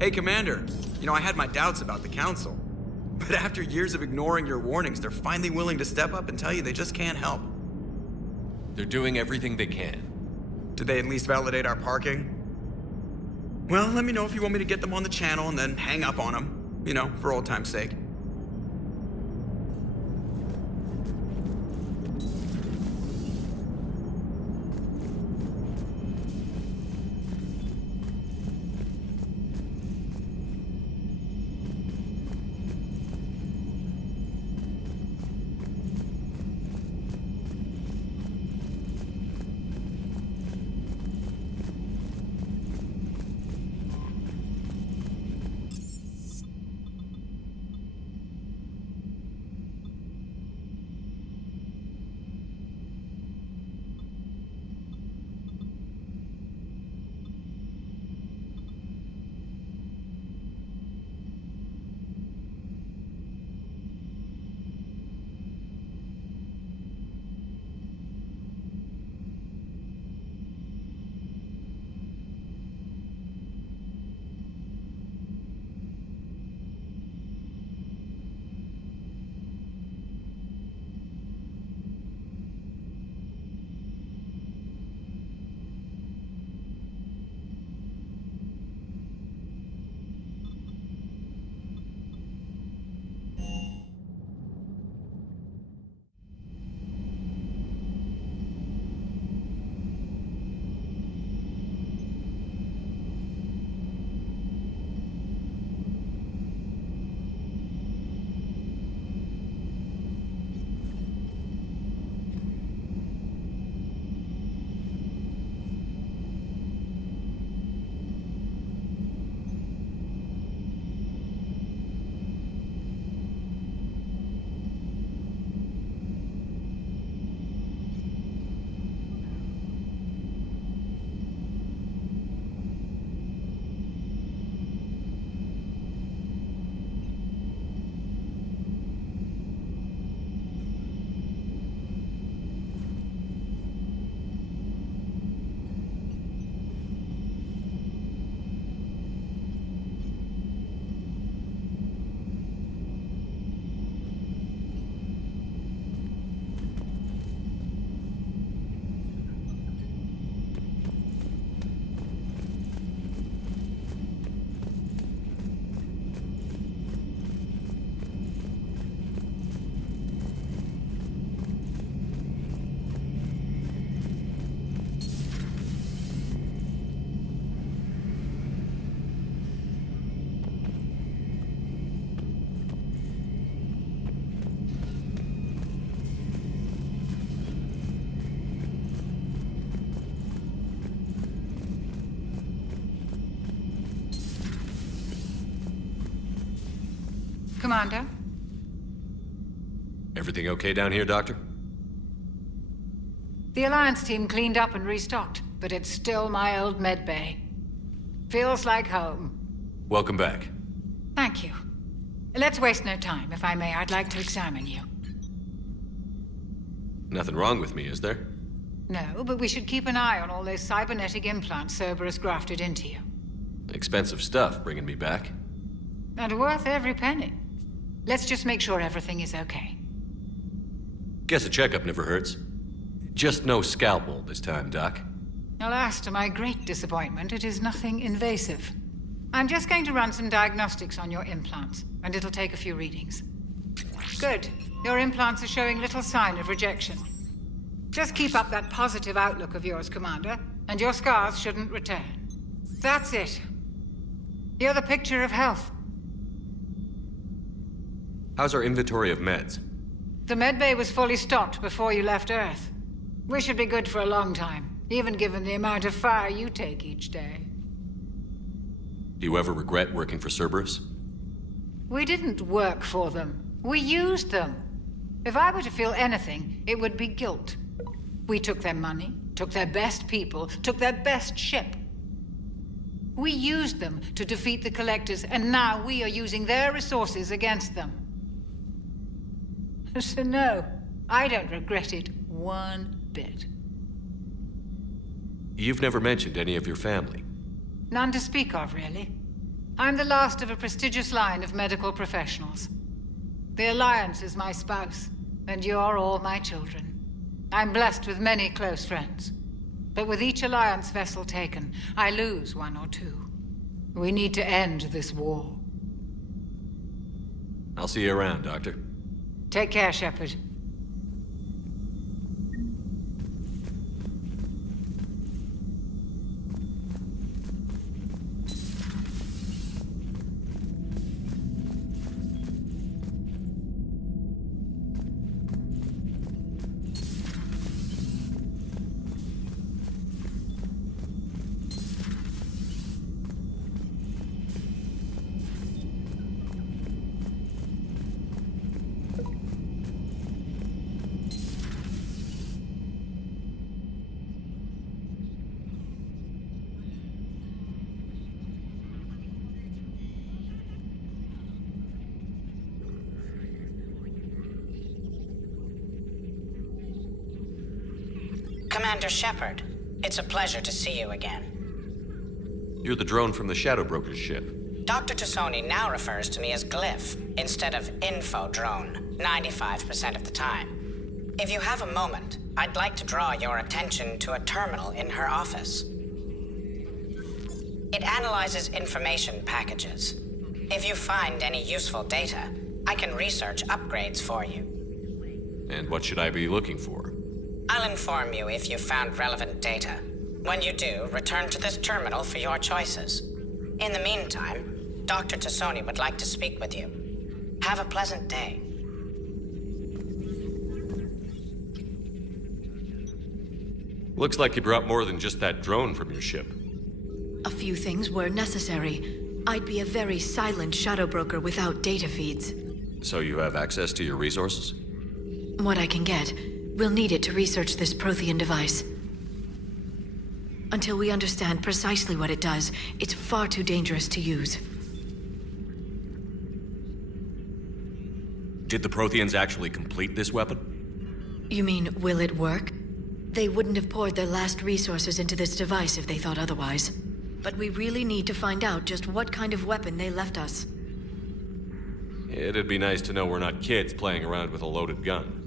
Hey, Commander. You know, I had my doubts about the Council. But after years of ignoring your warnings, they're finally willing to step up and tell you they just can't help. They're doing everything they can. Did they at least validate our parking? Well, let me know if you want me to get them on the channel and then hang up on them. You know, for old time's sake. Commander? Everything okay down here, Doctor? The Alliance team cleaned up and restocked, but it's still my old med bay. Feels like home. Welcome back. Thank you. Let's waste no time. If I may, I'd like to examine you. Nothing wrong with me, is there? No, but we should keep an eye on all those cybernetic implants Cerberus grafted into you. Expensive stuff bringing me back. And worth every penny. Let's just make sure everything is okay. Guess a checkup never hurts. Just no scalpel this time, Doc. Alas, to my great disappointment, it is nothing invasive. I'm just going to run some diagnostics on your implants, and it'll take a few readings. Good. Your implants are showing little sign of rejection. Just keep up that positive outlook of yours, Commander, and your scars shouldn't return. That's it. You're the picture of health. How's our inventory of meds? The medbay was fully stocked before you left Earth. We should be good for a long time, even given the amount of fire you take each day. Do you ever regret working for Cerberus? We didn't work for them. We used them. If I were to feel anything, it would be guilt. We took their money, took their best people, took their best ship. We used them to defeat the Collectors, and now we are using their resources against them. So no, I don't regret it one bit. You've never mentioned any of your family. None to speak of, really. I'm the last of a prestigious line of medical professionals. The Alliance is my spouse, and you're all my children. I'm blessed with many close friends. But with each Alliance vessel taken, I lose one or two. We need to end this war. I'll see you around, Doctor. Take care, Shepard. Commander Shepard, it's a pleasure to see you again. You're the drone from the Shadow Broker's ship. Dr. Tassoni now refers to me as Glyph instead of Info Drone, 95% of the time. If you have a moment, I'd like to draw your attention to a terminal in her office. It analyzes information packages. If you find any useful data, I can research upgrades for you. And what should I be looking for? I'll inform you if you've found relevant data. When you do, return to this terminal for your choices. In the meantime, Dr. Tassoni would like to speak with you. Have a pleasant day. Looks like you brought more than just that drone from your ship. A few things were necessary. I'd be a very silent shadow broker without data feeds. So you have access to your resources? What I can get. We'll need it to research this Prothean device. Until we understand precisely what it does, it's far too dangerous to use. Did the Protheans actually complete this weapon? You mean, will it work? They wouldn't have poured their last resources into this device if they thought otherwise. But we really need to find out just what kind of weapon they left us. It'd be nice to know we're not kids playing around with a loaded gun.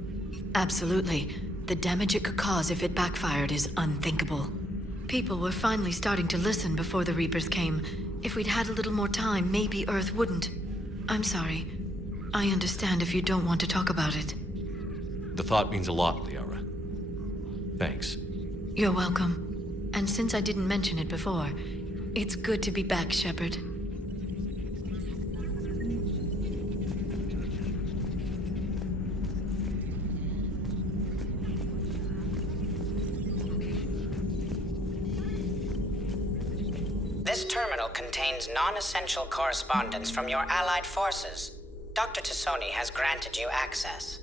Absolutely. The damage it could cause if it backfired is unthinkable. People were finally starting to listen before the Reapers came. If we'd had a little more time, maybe Earth wouldn't. I'm sorry. I understand if you don't want to talk about it. The thought means a lot, Liara. Thanks. You're welcome. And since I didn't mention it before, it's good to be back, Shepard. This terminal contains non-essential correspondence from your allied forces. Dr. Tassoni has granted you access.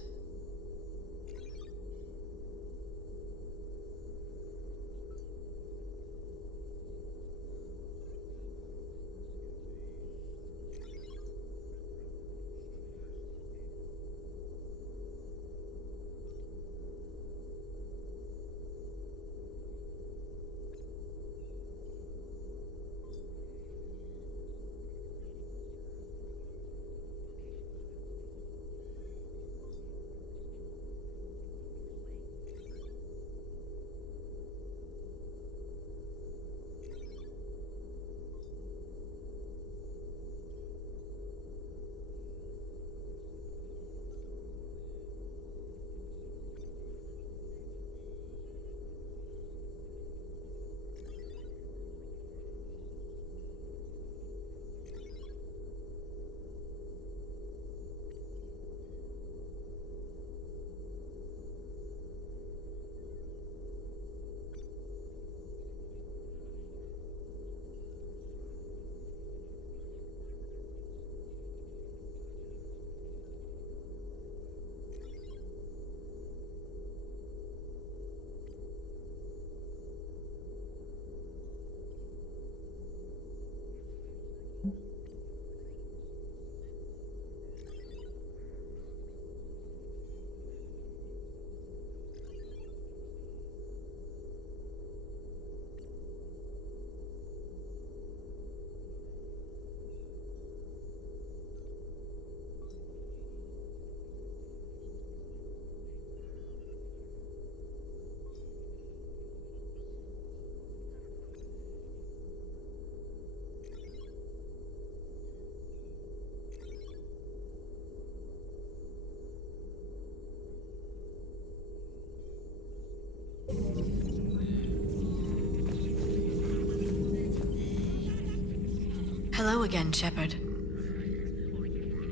Hello again, Shepard.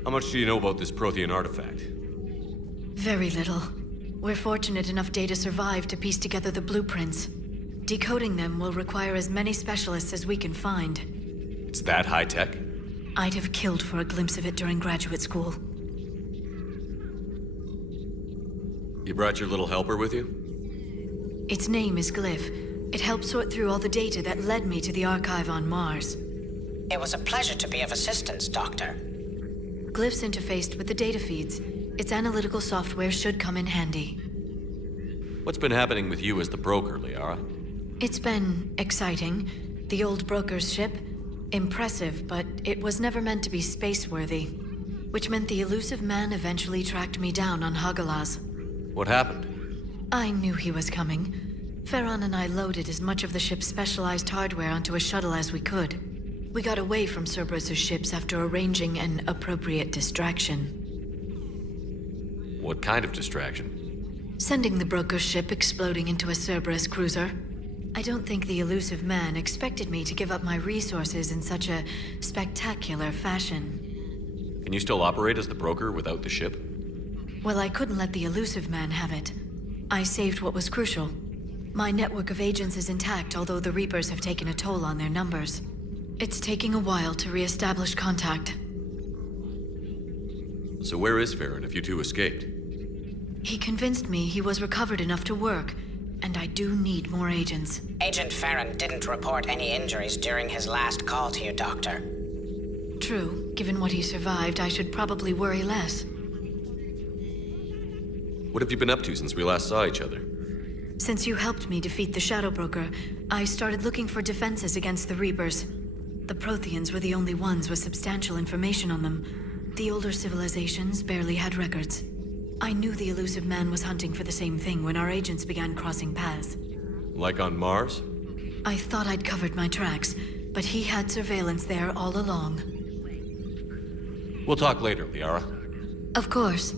How much do you know about this Prothean artifact? Very little. We're fortunate enough Data survived to piece together the blueprints. Decoding them will require as many specialists as we can find. It's that high-tech? I'd have killed for a glimpse of it during graduate school. You brought your little helper with you? Its name is Glyph. It helped sort through all the data that led me to the archive on Mars. It was a pleasure to be of assistance, Doctor. Glyph's interfaced with the data feeds. Its analytical software should come in handy. What's been happening with you as the broker, Liara? It's been exciting. The old broker's ship, impressive, but it was never meant to be space-worthy. Which meant the elusive man eventually tracked me down on Hagalaz. What happened? I knew he was coming. Farron and I loaded as much of the ship's specialized hardware onto a shuttle as we could. We got away from Cerberus' ships after arranging an appropriate distraction. What kind of distraction? Sending the broker's ship exploding into a Cerberus cruiser. I don't think the elusive man expected me to give up my resources in such a spectacular fashion. Can you still operate as the broker without the ship? Well, I couldn't let the elusive man have it. I saved what was crucial. My network of agents is intact, although the Reapers have taken a toll on their numbers. It's taking a while to re-establish contact. So where is Farron if you two escaped? He convinced me he was recovered enough to work, and I do need more agents. Agent Farron didn't report any injuries during his last call to you, Doctor. True. Given what he survived, I should probably worry less. What have you been up to since we last saw each other? Since you helped me defeat the Shadow Broker, I started looking for defenses against the Reapers. The Protheans were the only ones with substantial information on them. The older civilizations barely had records. I knew the elusive man was hunting for the same thing when our agents began crossing paths. Like on Mars? I thought I'd covered my tracks, but he had surveillance there all along. We'll talk later, Liara. Of course.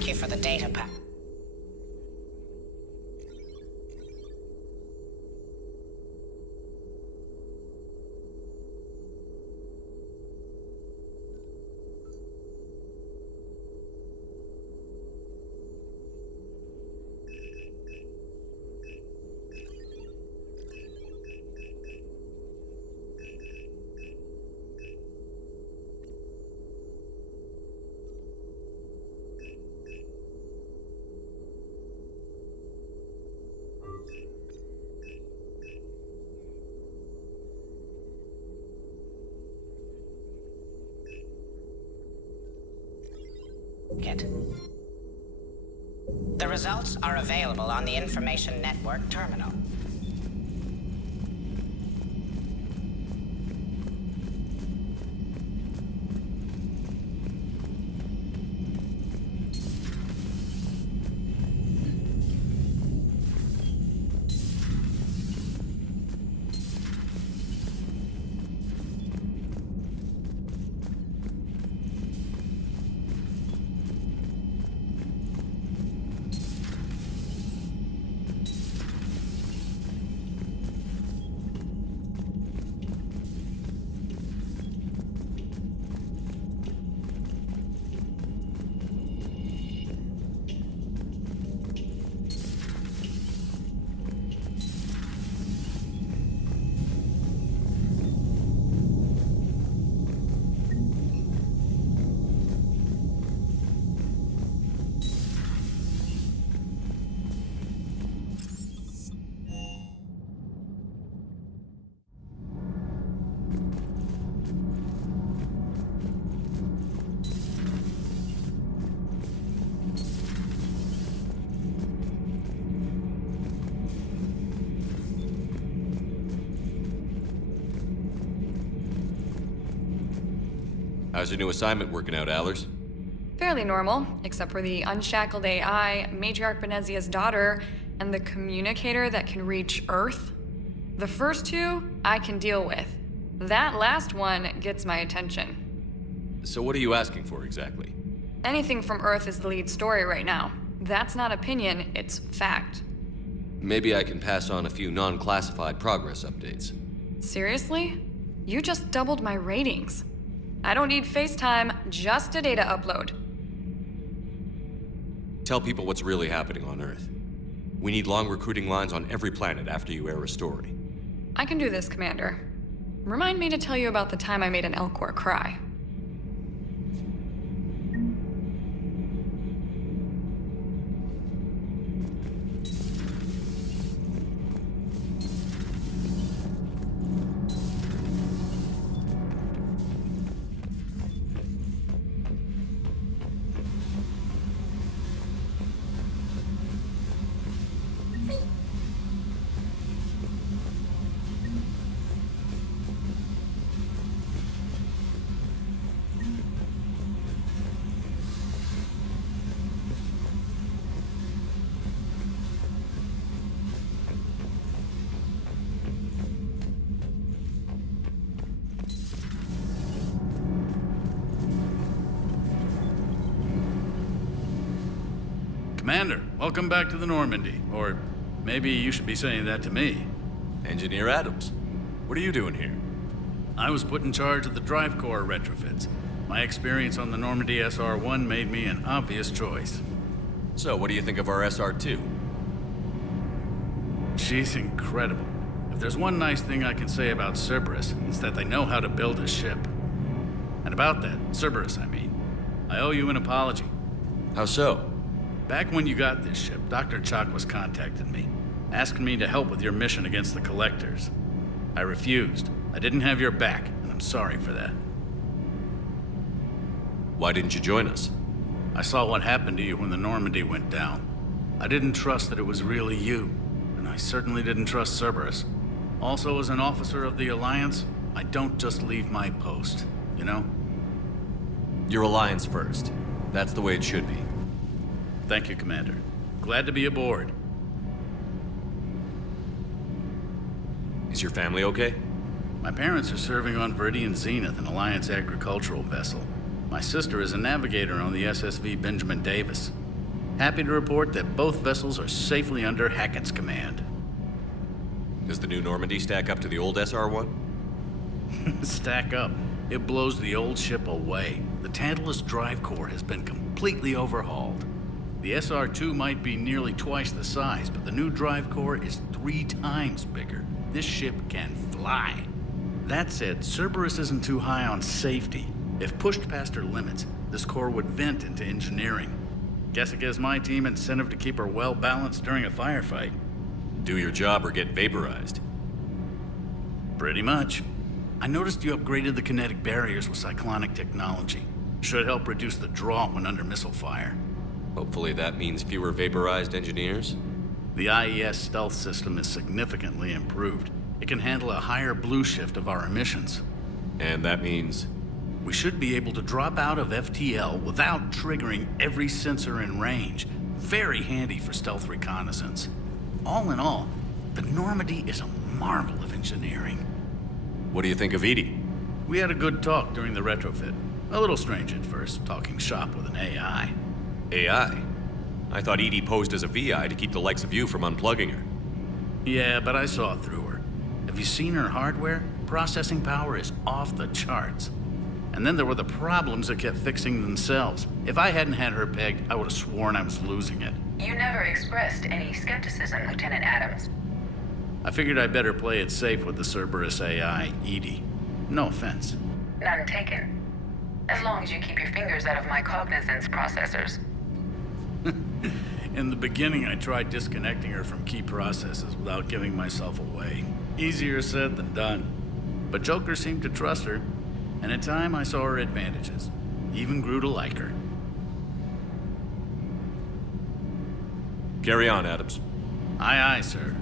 Thank you for the data pack. The results are available on the Information Network terminal. How's your new assignment working out, Allers? Fairly normal, except for the unshackled AI, Matriarch Benezia's daughter, and the communicator that can reach Earth. The first two, I can deal with. That last one gets my attention. So what are you asking for exactly? Anything from Earth is the lead story right now. That's not opinion, it's fact. Maybe I can pass on a few non-classified progress updates. Seriously? You just doubled my ratings. I don't need FaceTime, just a data upload. Tell people what's really happening on Earth. We need long recruiting lines on every planet after you air a story. I can do this, Commander. Remind me to tell you about the time I made an Elcor cry. Commander, welcome back to the Normandy. Or maybe you should be saying that to me. Engineer Adams, what are you doing here? I was put in charge of the drive core retrofits. My experience on the Normandy SR-1 made me an obvious choice. So, what do you think of our SR-2? She's incredible. If there's one nice thing I can say about Cerberus, it's that they know how to build a ship. And about that, Cerberus, I mean, I owe you an apology. How so? Back when you got this ship, Dr. Chakwas contacted me, asking me to help with your mission against the Collectors. I refused. I didn't have your back, and I'm sorry for that. Why didn't you join us? I saw what happened to you when the Normandy went down. I didn't trust that it was really you, and I certainly didn't trust Cerberus. Also, as an officer of the Alliance, I don't just leave my post, you know? Your Alliance first. That's the way it should be. Thank you, Commander. Glad to be aboard. Is your family okay? My parents are serving on Viridian Zenith, an Alliance agricultural vessel. My sister is a navigator on the SSV Benjamin Davis. Happy to report that both vessels are safely under Hackett's command. Does the new Normandy stack up to the old SR-1? Stack up. It blows the old ship away. The Tantalus drive core has been completely overhauled. The SR-2 might be nearly twice the size, but the new drive core is 3 times bigger. This ship can fly. That said, Cerberus isn't too high on safety. If pushed past her limits, this core would vent into engineering. Guess it gives my team incentive to keep her well balanced during a firefight. Do your job or get vaporized. Pretty much. I noticed you upgraded the kinetic barriers with cyclonic technology. Should help reduce the draw when under missile fire. Hopefully that means fewer vaporized engineers? The IES stealth system is significantly improved. It can handle a higher blue shift of our emissions. And that means? We should be able to drop out of FTL without triggering every sensor in range. Very handy for stealth reconnaissance. All in all, the Normandy is a marvel of engineering. What do you think of Edie? We had a good talk during the retrofit. A little strange at first, talking shop with an AI. AI? I thought Edie posed as a VI to keep the likes of you from unplugging her. Yeah, but I saw through her. Have you seen her hardware? Processing power is off the charts. And then there were the problems that kept fixing themselves. If I hadn't had her pegged, I would have sworn I was losing it. You never expressed any skepticism, Lieutenant Adams. I figured I'd better play it safe with the Cerberus AI, Edie. No offense. None taken. As long as you keep your fingers out of my cognizance processors. In the beginning, I tried disconnecting her from key processes without giving myself away. Easier said than done. But Joker seemed to trust her, and in time I saw her advantages. Even grew to like her. Carry on, Adams. Aye, aye, sir.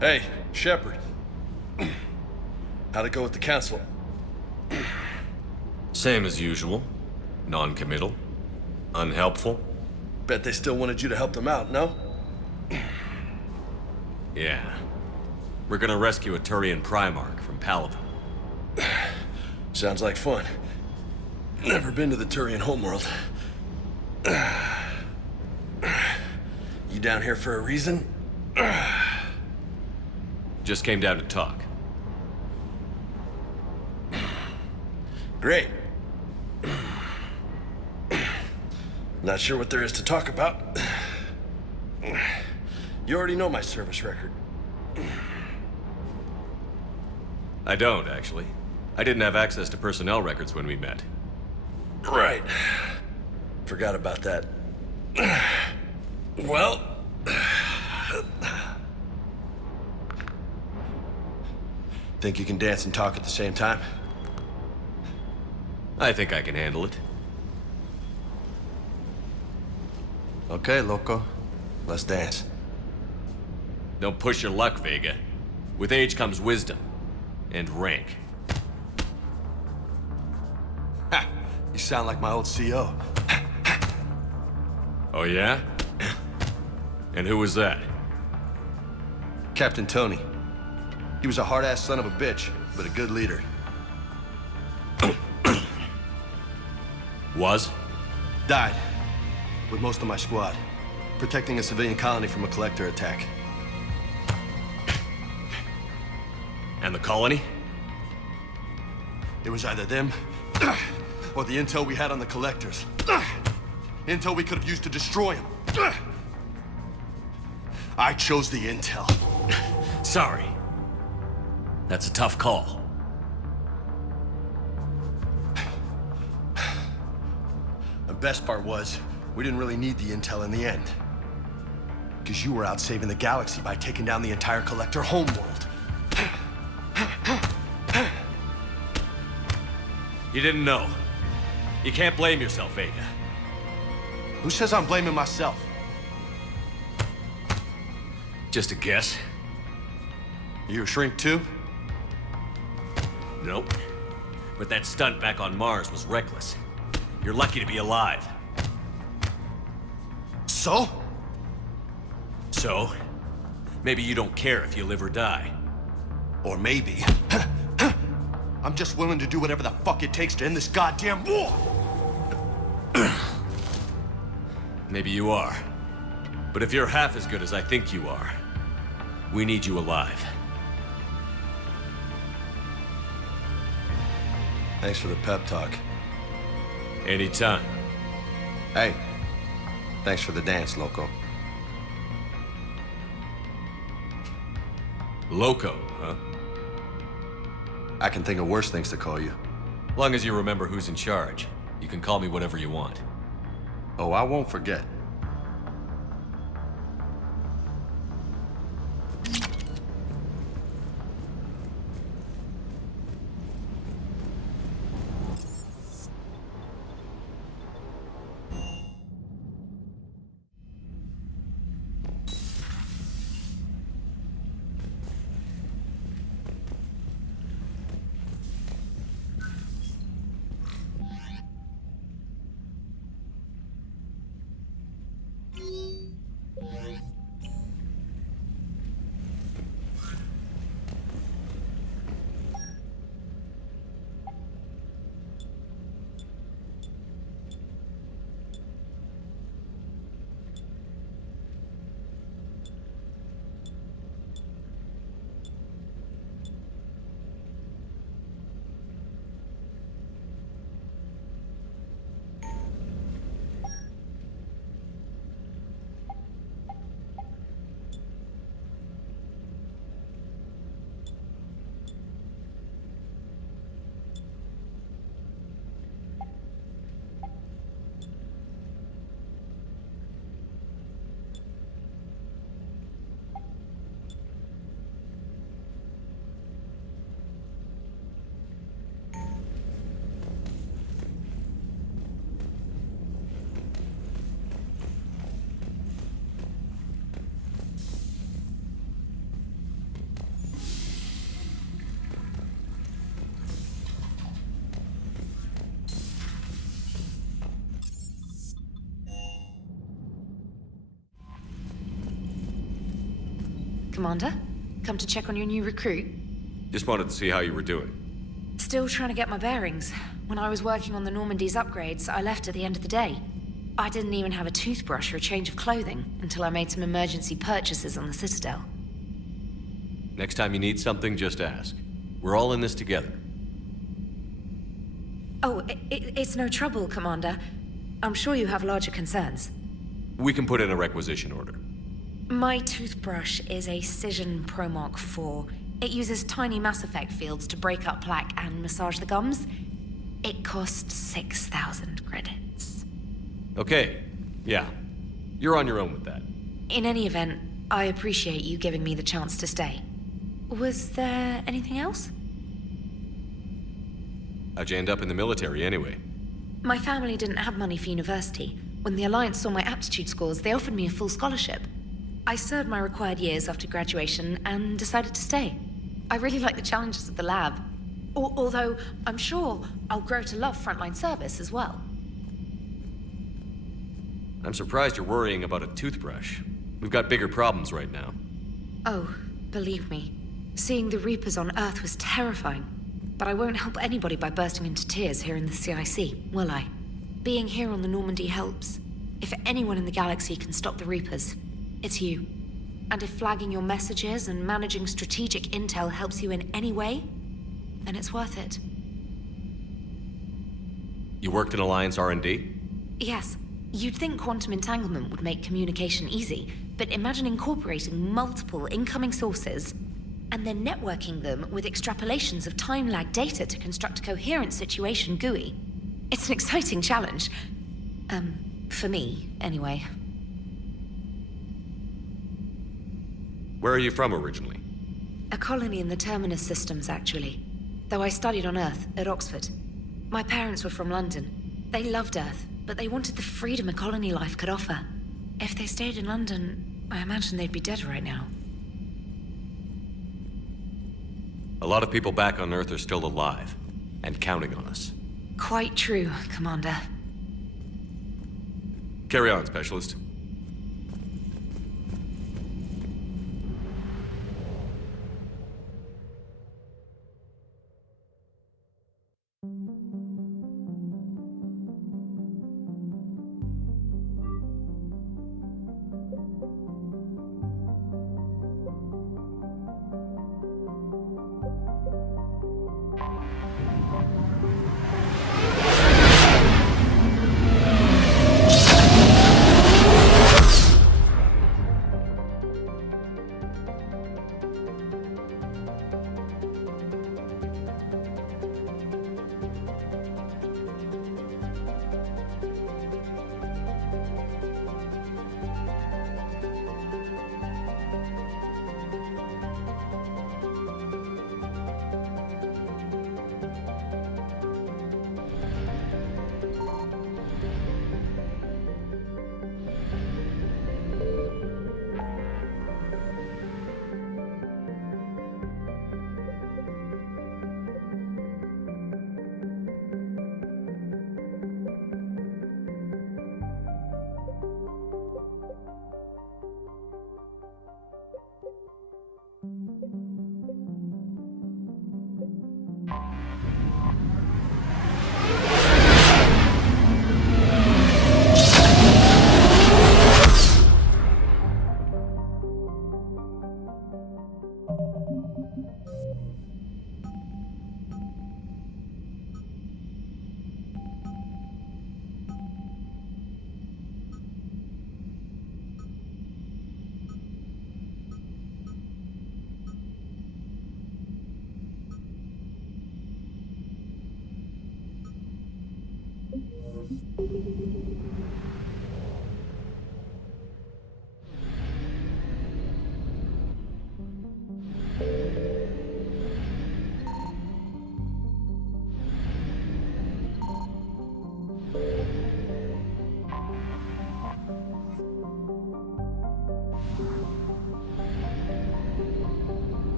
Hey, Shepard. How'd it go with the council? Same as usual. Non-committal. Unhelpful. Bet they still wanted you to help them out, no? Yeah. We're gonna rescue a Turian Primarch from Palaven. Sounds like fun. Never been to the Turian homeworld. You down here for a reason? Just came down to talk. Great. Not sure what there is to talk about. You already know my service record. I don't, actually. I didn't have access to personnel records when we met. Right. Forgot about that. Well... Think you can dance and talk at the same time? I think I can handle it. Okay, loco. Let's dance. Don't push your luck, Vega. With age comes wisdom. And rank. Ha! You sound like my old CO. Oh yeah? And who was that? Captain Tony. He was a hard-ass son of a bitch, but a good leader. Was? Died. With most of my squad. Protecting a civilian colony from a collector attack. And the colony? It was either them, or the intel we had on the collectors. Intel we could have used to destroy them. I chose the intel. Sorry. That's a tough call. The best part was, we didn't really need the intel in the end. Because you were out saving the galaxy by taking down the entire collector homeworld. You didn't know. You can't blame yourself, Vega. Who says I'm blaming myself? Just a guess. You a shrink too? Nope. But that stunt back on Mars was reckless. You're lucky to be alive. So? So? Maybe you don't care if you live or die. Or maybe... I'm just willing to do whatever the fuck it takes to end this goddamn war! Maybe you are. But if you're half as good as I think you are, we need you alive. Thanks for the pep talk. Anytime. Hey, thanks for the dance, loco. Loco, huh? I can think of worse things to call you. Long as you remember who's in charge, you can call me whatever you want. Oh, I won't forget. Commander, come to check on your new recruit? Just wanted to see how you were doing. Still trying to get my bearings. When I was working on the Normandy's upgrades, I left at the end of the day. I didn't even have a toothbrush or a change of clothing until I made some emergency purchases on the Citadel. Next time you need something, just ask. We're all in this together. Oh, it's no trouble, Commander. I'm sure you have larger concerns. We can put in a requisition order. My toothbrush is a Cision Pro Mark IV. It uses tiny Mass Effect fields to break up plaque and massage the gums. It costs 6,000 credits. Okay, yeah. You're on your own with that. In any event, I appreciate you giving me the chance to stay. Was there anything else? How'd you end up in the military anyway? My family didn't have money for university. When the Alliance saw my aptitude scores, they offered me a full scholarship. I served my required years after graduation and decided to stay. I really like the challenges of the lab. Although, I'm sure I'll grow to love frontline service as well. I'm surprised you're worrying about a toothbrush. We've got bigger problems right now. Oh, believe me. Seeing the Reapers on Earth was terrifying. But I won't help anybody by bursting into tears here in the CIC, will I? Being here on the Normandy helps. If anyone in the galaxy can stop the Reapers, it's you. And if flagging your messages and managing strategic intel helps you in any way, then it's worth it. You worked in Alliance R&D? Yes. You'd think quantum entanglement would make communication easy, but imagine incorporating multiple incoming sources and then networking them with extrapolations of time-lag data to construct a coherent situation GUI. It's an exciting challenge. For me, anyway. Where are you from originally? A colony in the Terminus systems, actually. Though I studied on Earth, at Oxford. My parents were from London. They loved Earth, but they wanted the freedom a colony life could offer. If they stayed in London, I imagine they'd be dead right now. A lot of people back on Earth are still alive, and counting on us. Quite true, Commander. Carry on, Specialist.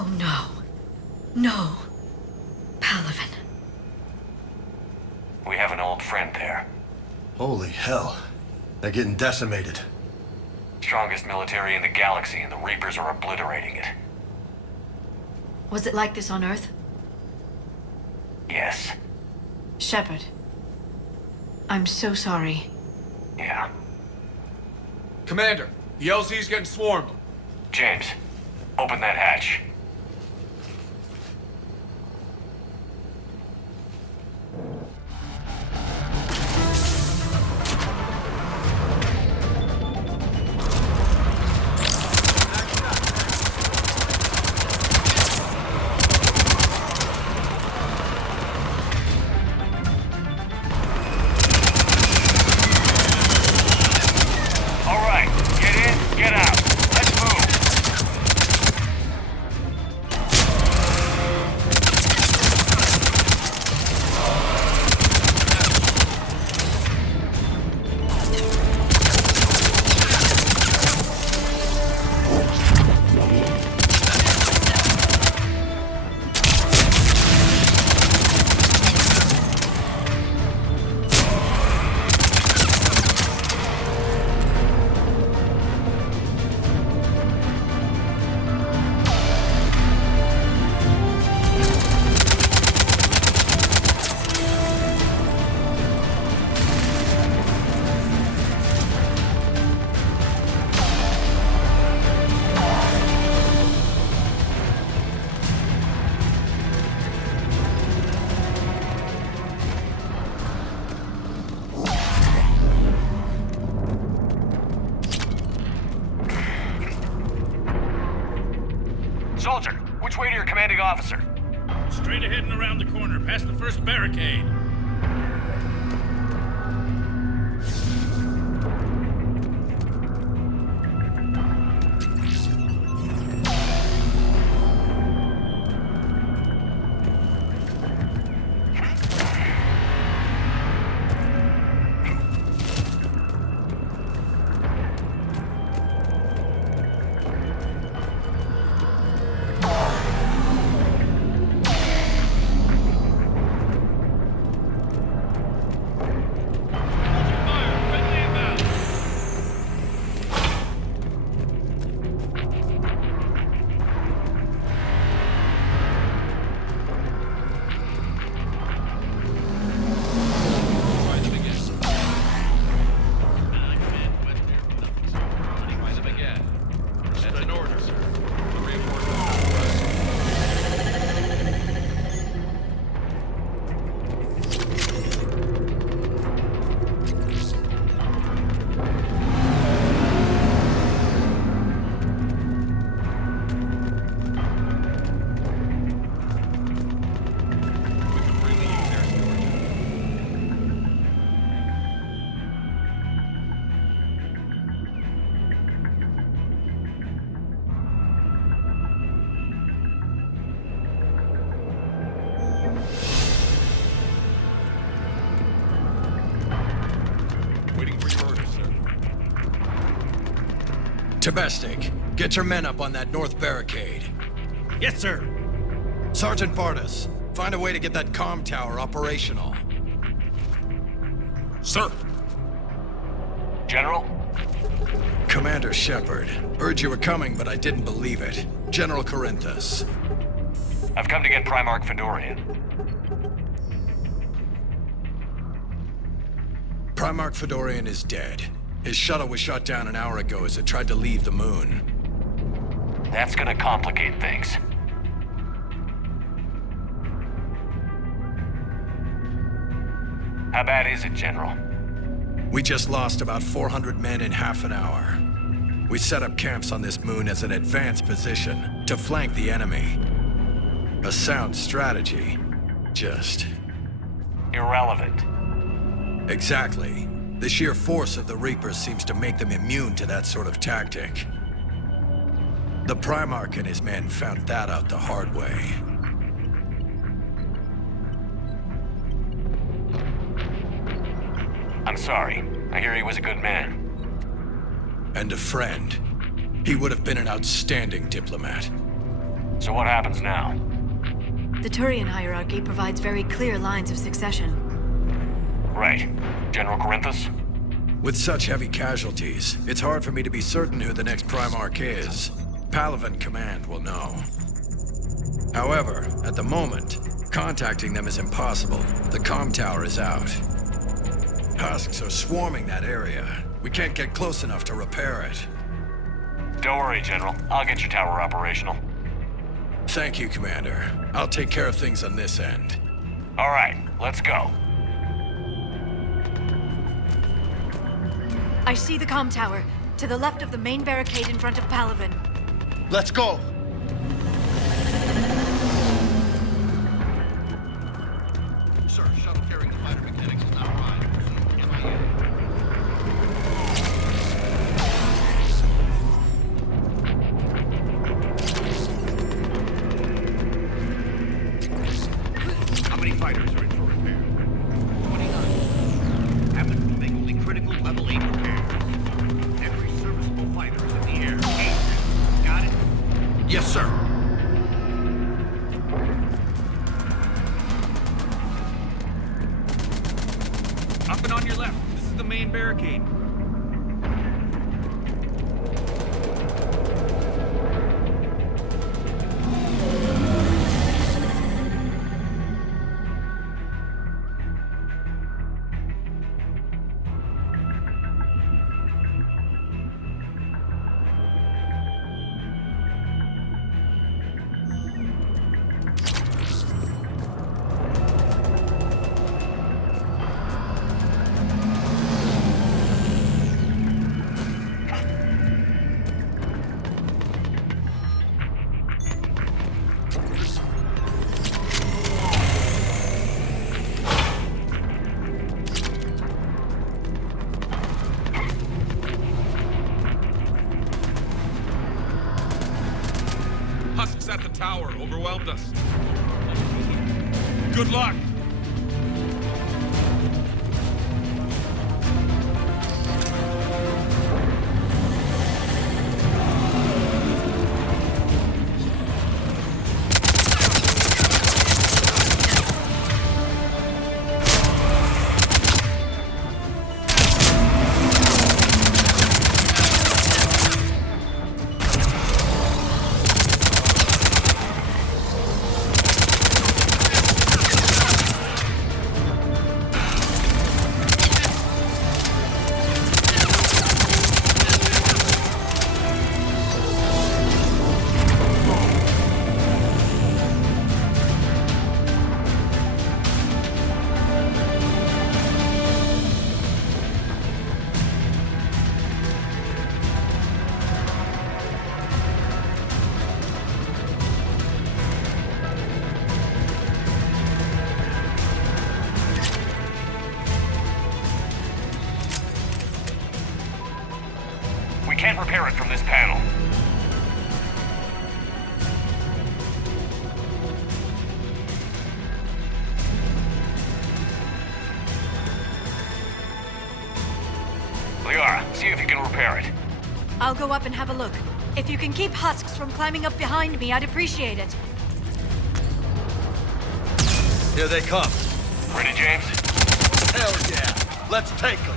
Oh no. No. Palaven. We have an old friend there. Holy hell. They're getting decimated. Strongest military in the galaxy, and the Reapers are obliterating it. Was it like this on Earth? Yes. Shepard. I'm so sorry. Yeah. Commander, the LZ's getting swarmed. James, open that hatch. Soldier, which way to your commanding officer? Straight ahead and around the corner, past the first barricade. Domestic, get your men up on that north barricade. Yes, sir. Sergeant Bartas, find a way to get that comm tower operational. Sir. General? Commander Shepard. Heard you were coming, but I didn't believe it. General Corinthus. I've come to get Primarch Fedorian. Primarch Fedorian is dead. His shuttle was shot down an hour ago as it tried to leave the moon. That's gonna complicate things. How bad is it, General? We just lost about 400 men in half an hour. We set up camps on this moon as an advanced position to flank the enemy. A sound strategy. Just... irrelevant. Exactly. The sheer force of the Reapers seems to make them immune to that sort of tactic. The Primarch and his men found that out the hard way. I'm sorry. I hear he was a good man. And a friend. He would have been an outstanding diplomat. So what happens now? The Turian hierarchy provides very clear lines of succession. Right. General Corinthus? With such heavy casualties, it's hard for me to be certain who the next Primarch is. Palaven Command will know. However, at the moment, contacting them is impossible. The comm tower is out. Husks are swarming that area. We can't get close enough to repair it. Don't worry, General. I'll get your tower operational. Thank you, Commander. I'll take care of things on this end. All right, let's go. I see the comm tower, to the left of the main barricade in front of Palaven. Let's go! Sir, shuttle carrying the fighter mechanics is now arrived. MIA. How many fighters are in for repair? 29. Have them make only critical level 8 repairs. Every serviceable fighter is in the air. 8. Got it? Yes, sir. Up and on your left. This is the main barricade. Husks at the tower overwhelmed us. Good luck! Can't repair it from this panel. Liara, see if you can repair it. I'll go up and have a look. If you can keep Husks from climbing up behind me, I'd appreciate it. Here they come. Ready, James? Hell yeah! Let's take them!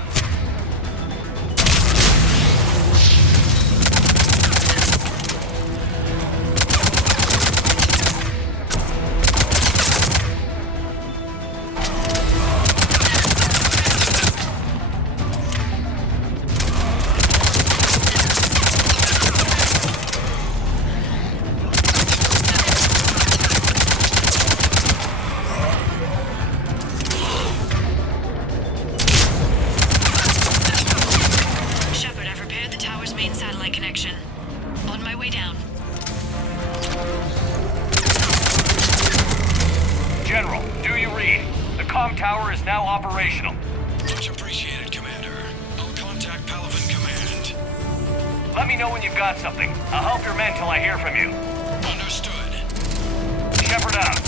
Tower is now operational. Much appreciated, Commander. I'll contact Palaven Command. Let me know when you've got something. I'll help your men till I hear from you. Understood. Shepard out.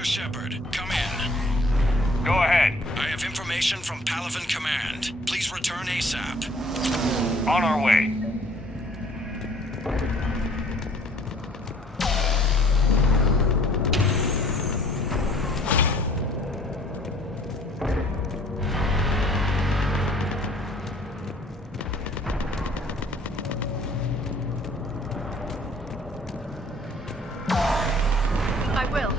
Commander Shepard, come in. Go ahead. I have information from Palaven Command. Please return ASAP. On our way. I will.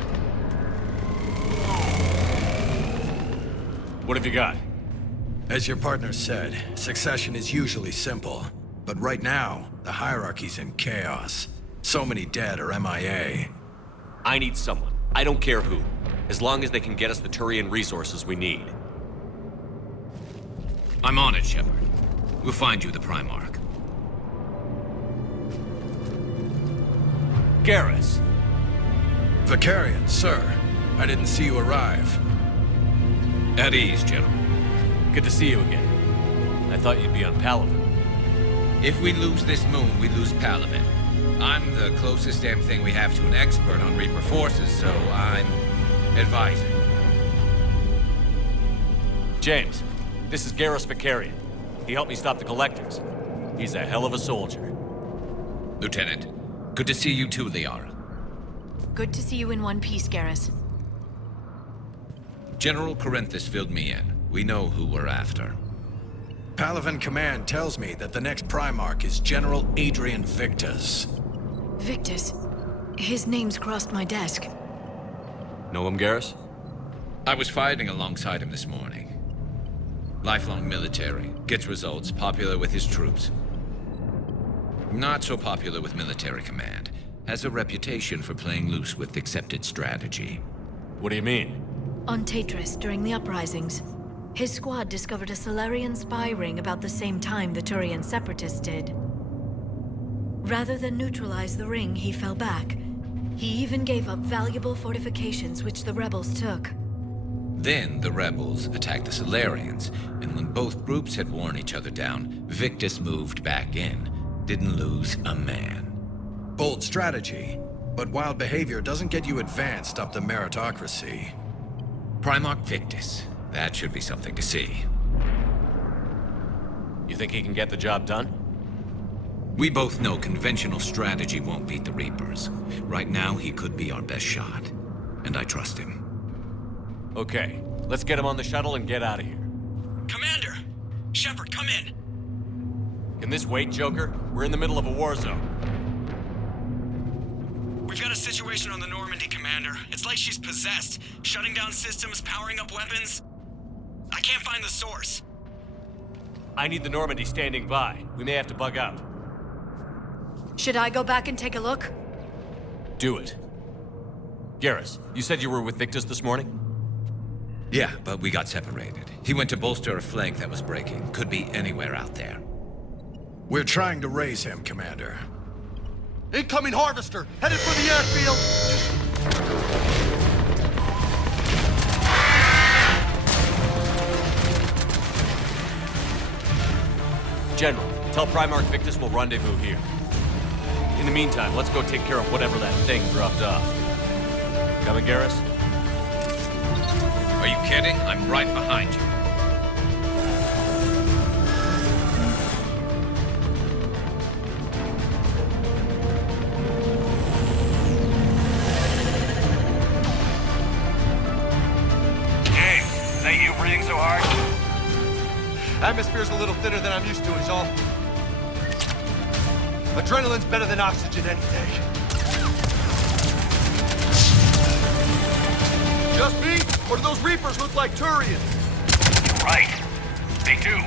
What have you got? As your partner said, succession is usually simple. But right now, the hierarchy's in chaos. So many dead or MIA. I need someone. I don't care who. As long as they can get us the Turian resources we need. I'm on it, Shepard. We'll find you the Primarch. Garrus! Vicarian, sir. I didn't see you arrive. At ease, General. Good to see you again. I thought you'd be on Palaven. If we lose this moon, we lose Palaven. I'm the closest damn thing we have to an expert on Reaper forces, so I'm advising. James, this is Garrus Vicarian. He helped me stop the Collectors. He's a hell of a soldier. Lieutenant, good to see you too, Liara. Good to see you in one piece, Garrus. General Corinthus filled me in. We know who we're after. Palaven Command tells me that the next Primarch is General Adrian Victus. Victus? His name's crossed my desk. Know him, Garrus? I was fighting alongside him this morning. Lifelong military, gets results, popular with his troops. Not so popular with military command. Has a reputation for playing loose with accepted strategy. What do you mean? On Tatris, during the uprisings, his squad discovered a Solarian spy ring about the same time the Turian separatists did. Rather than neutralize the ring, he fell back. He even gave up valuable fortifications which the rebels took. Then the rebels attacked the Solarians, and when both groups had worn each other down, Victus moved back in. Didn't lose a man. Bold strategy, but wild behavior doesn't get you advanced up the meritocracy. Primarch Victus. That should be something to see. You think he can get the job done? We both know conventional strategy won't beat the Reapers. Right now, he could be our best shot. And I trust him. Okay, let's get him on the shuttle and get out of here. Commander! Shepard, come in! Can this wait, Joker? We're in the middle of a war zone. We've got a situation on the Normandy, Commander. It's like she's possessed. Shutting down systems, powering up weapons. I can't find the source. I need the Normandy standing by. We may have to bug out. Should I go back and take a look? Do it. Garrus, you said you were with Victus this morning? Yeah, but we got separated. He went to bolster a flank that was breaking. Could be anywhere out there. We're trying to raise him, Commander. Incoming Harvester! Headed for the airfield! General, tell Primarch Victus we'll rendezvous here. In the meantime, let's go take care of whatever that thing dropped off. Coming, Garrus? Are you kidding? I'm right behind you. So hard? Atmosphere's a little thinner than I'm used to, is all. Adrenaline's better than oxygen any day. Just me? Or do those Reapers look like Turians? You're right. They do.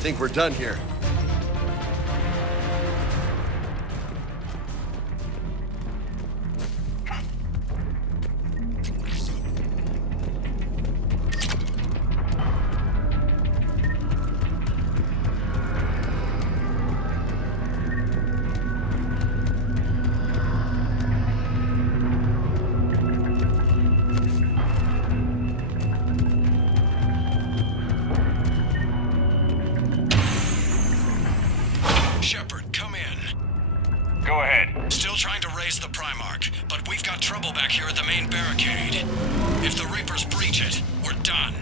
think we're done here. Shepard, come in. Go ahead. Still trying to raise the Primarch, but we've got trouble back here at the main barricade. If the Reapers breach it, we're done.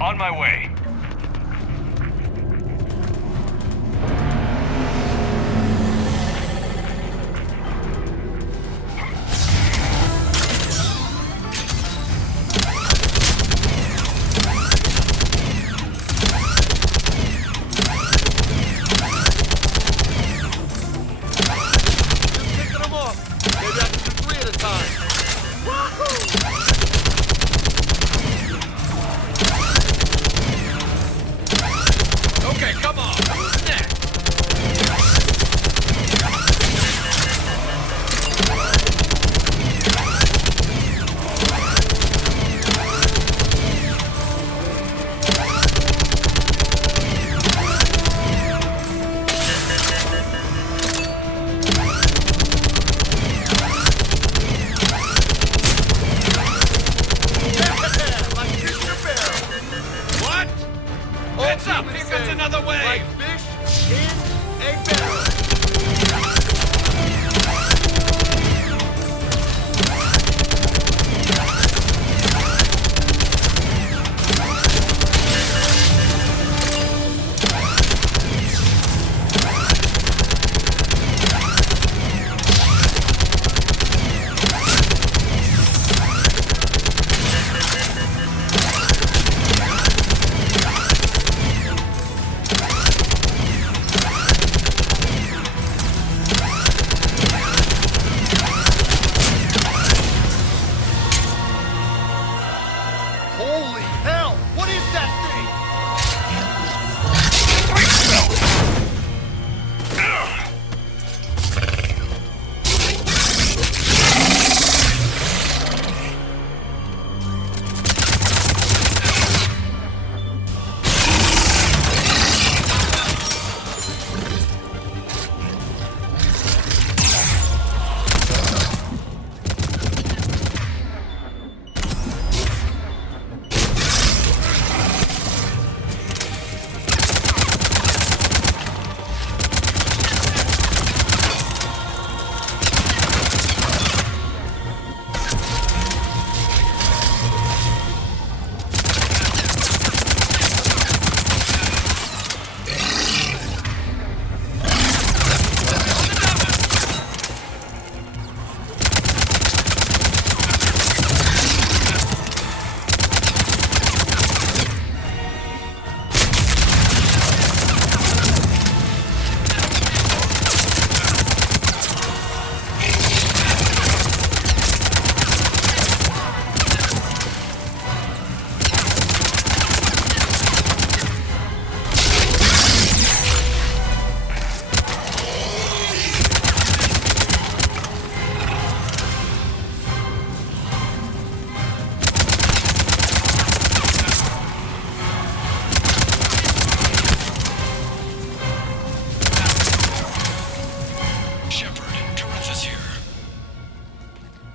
On my way.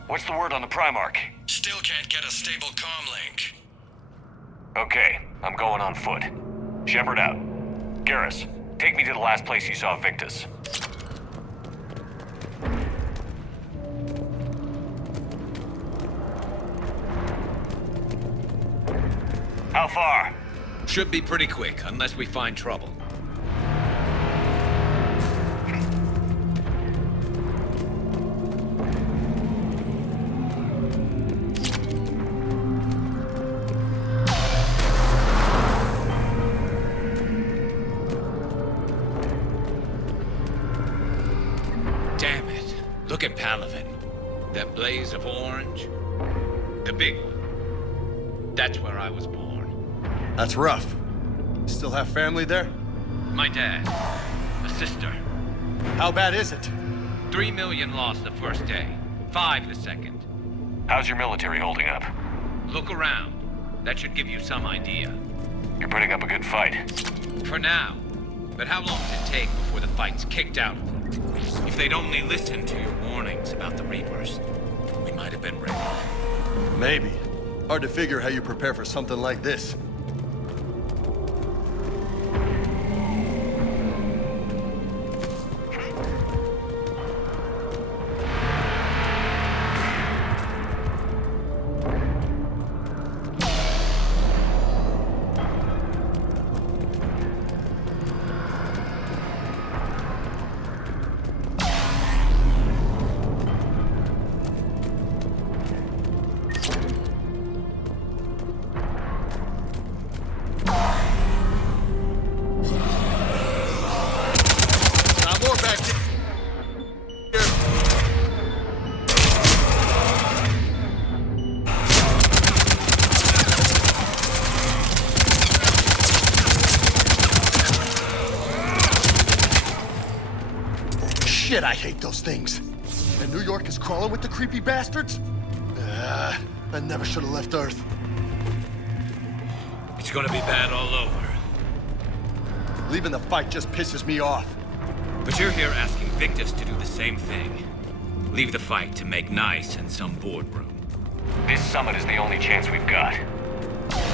What's the word on the Primarch? Still can't get a stable comm link. Okay, I'm going on foot. Shepard out. Garrus, take me to the last place you saw Victus. How far? Should be pretty quick, unless we find trouble. Damn it. Look at Palaven. That blaze of orange. The big one. That's where I was born. That's rough. Still have family there? My dad. A sister. How bad is it? 3 million lost the first day. 5 the second. How's your military holding up? Look around. That should give you some idea. You're putting up a good fight. For now. But how long does it take before the fight's kicked out of you? If they'd only listened to your warnings about the Reapers, we might have been ready. Maybe. Hard to figure how you prepare for something like this. Shit, I hate those things. And New York is crawling with the creepy bastards? I never should have left Earth. It's gonna be bad all over. Leaving the fight just pisses me off. But you're here asking victims to do the same thing. Leave the fight to make nice in some boardroom. This summit is the only chance we've got.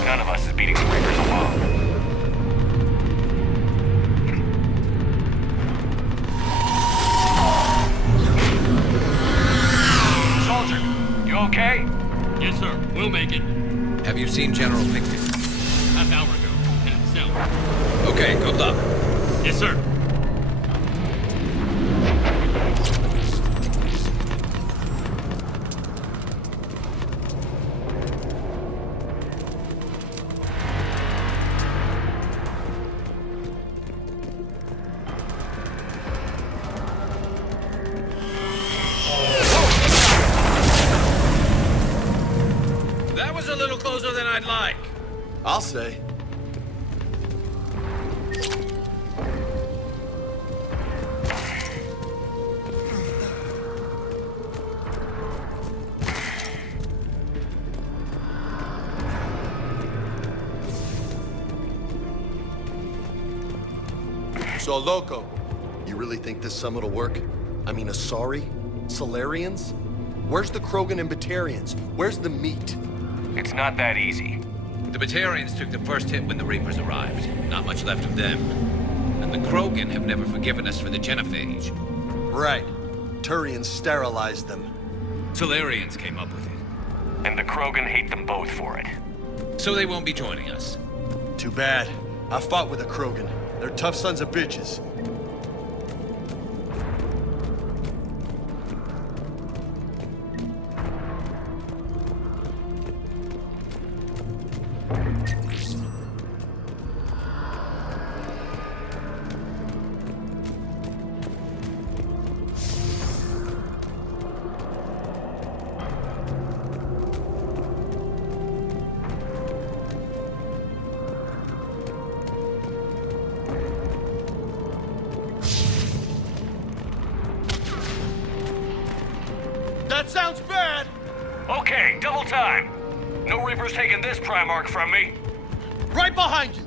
None of us is beating the Reapers alone. You okay? Yes, sir. We'll make it. Have you seen General Victor? Half hour ago. In his cell. Okay, good luck. Yes, sir. Closer than I'd like. I'll say. So, Loco, you really think this summit will work? I mean, Asari? Solarians? Where's the Krogan and Batarians? Where's the meat? It's not that easy. The Batarians took the first hit when the Reapers arrived. Not much left of them. And the Krogan have never forgiven us for the genophage. Right. Turians sterilized them. Solarians came up with it. And the Krogan hate them both for it. So they won't be joining us. Too bad. I fought with the Krogan. They're tough sons of bitches. That sounds bad! Okay, double time! No Reaper's taking this Primarch from me. Right behind you!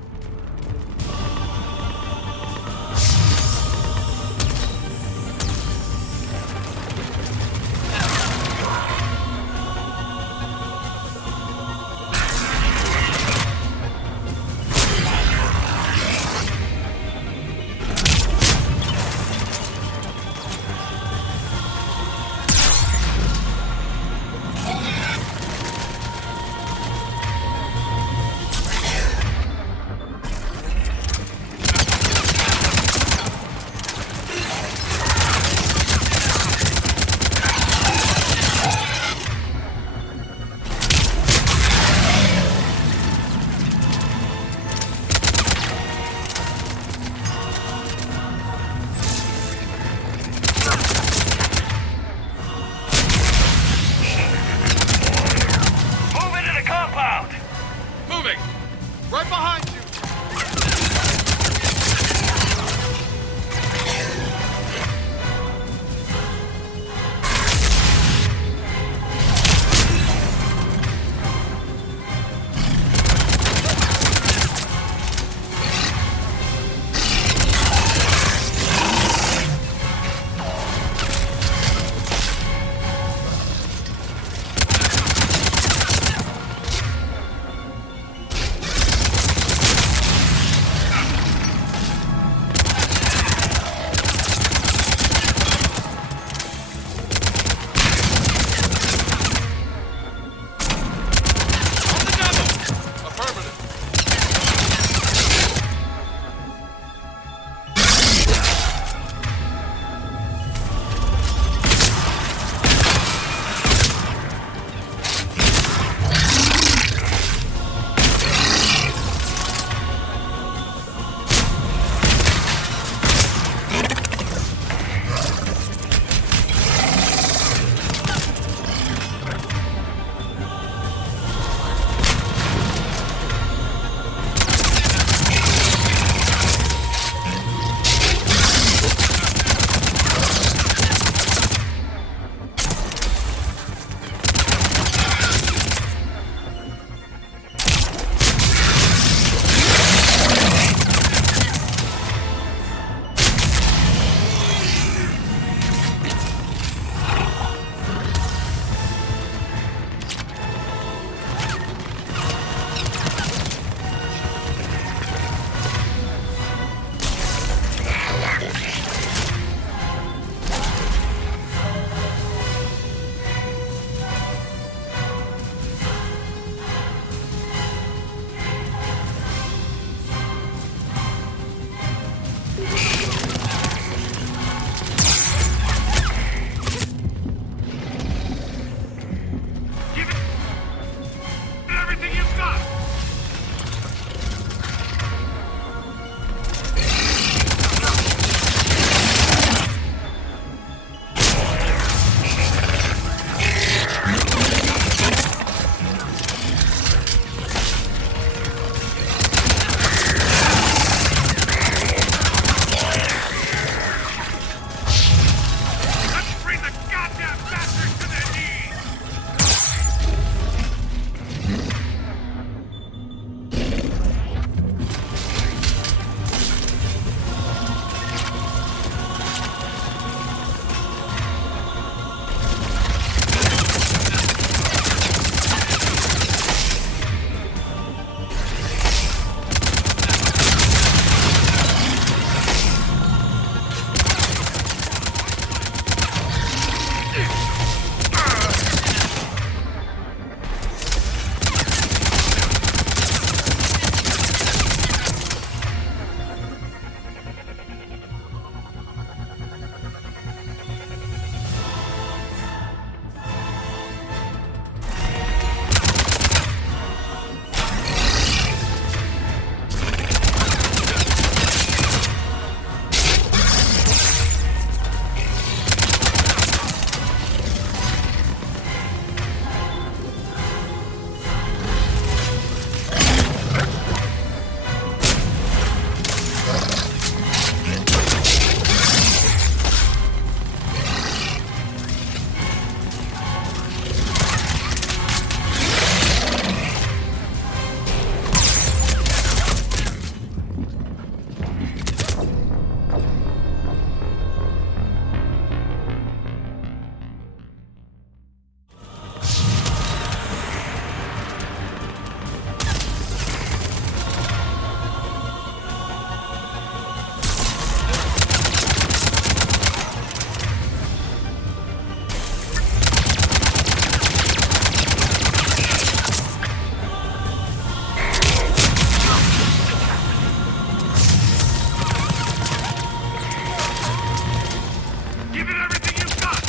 everything you've got!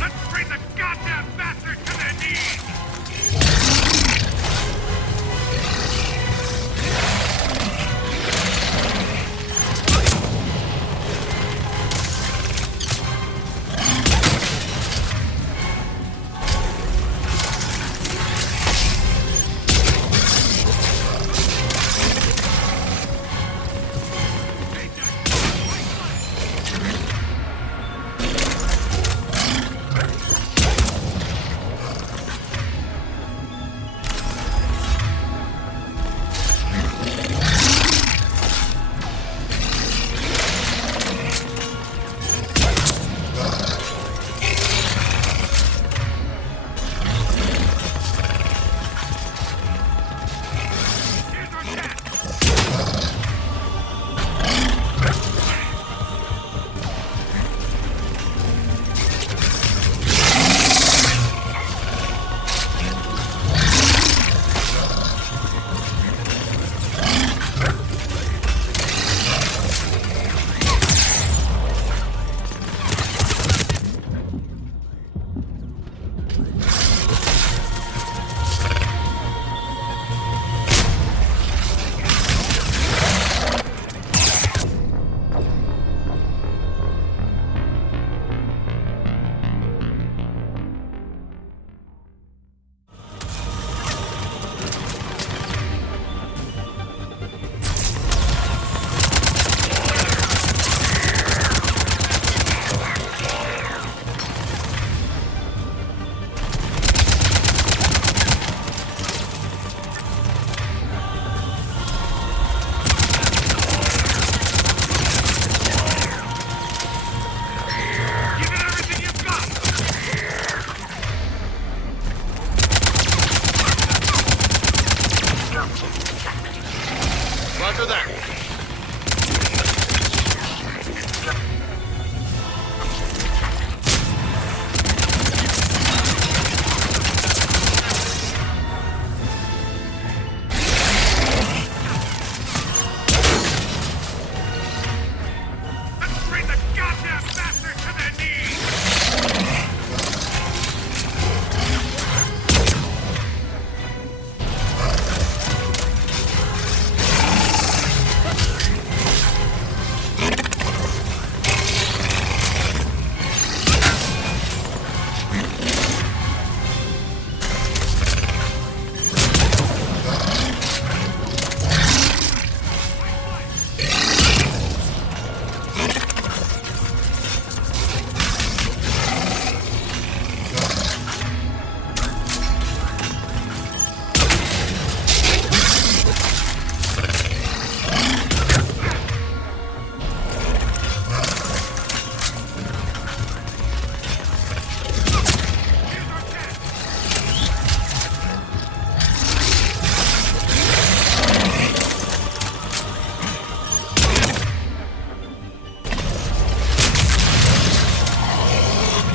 Let's bring the goddamn bastards to their knees! Roger that. Let's bring the goddamn bastards to their knees!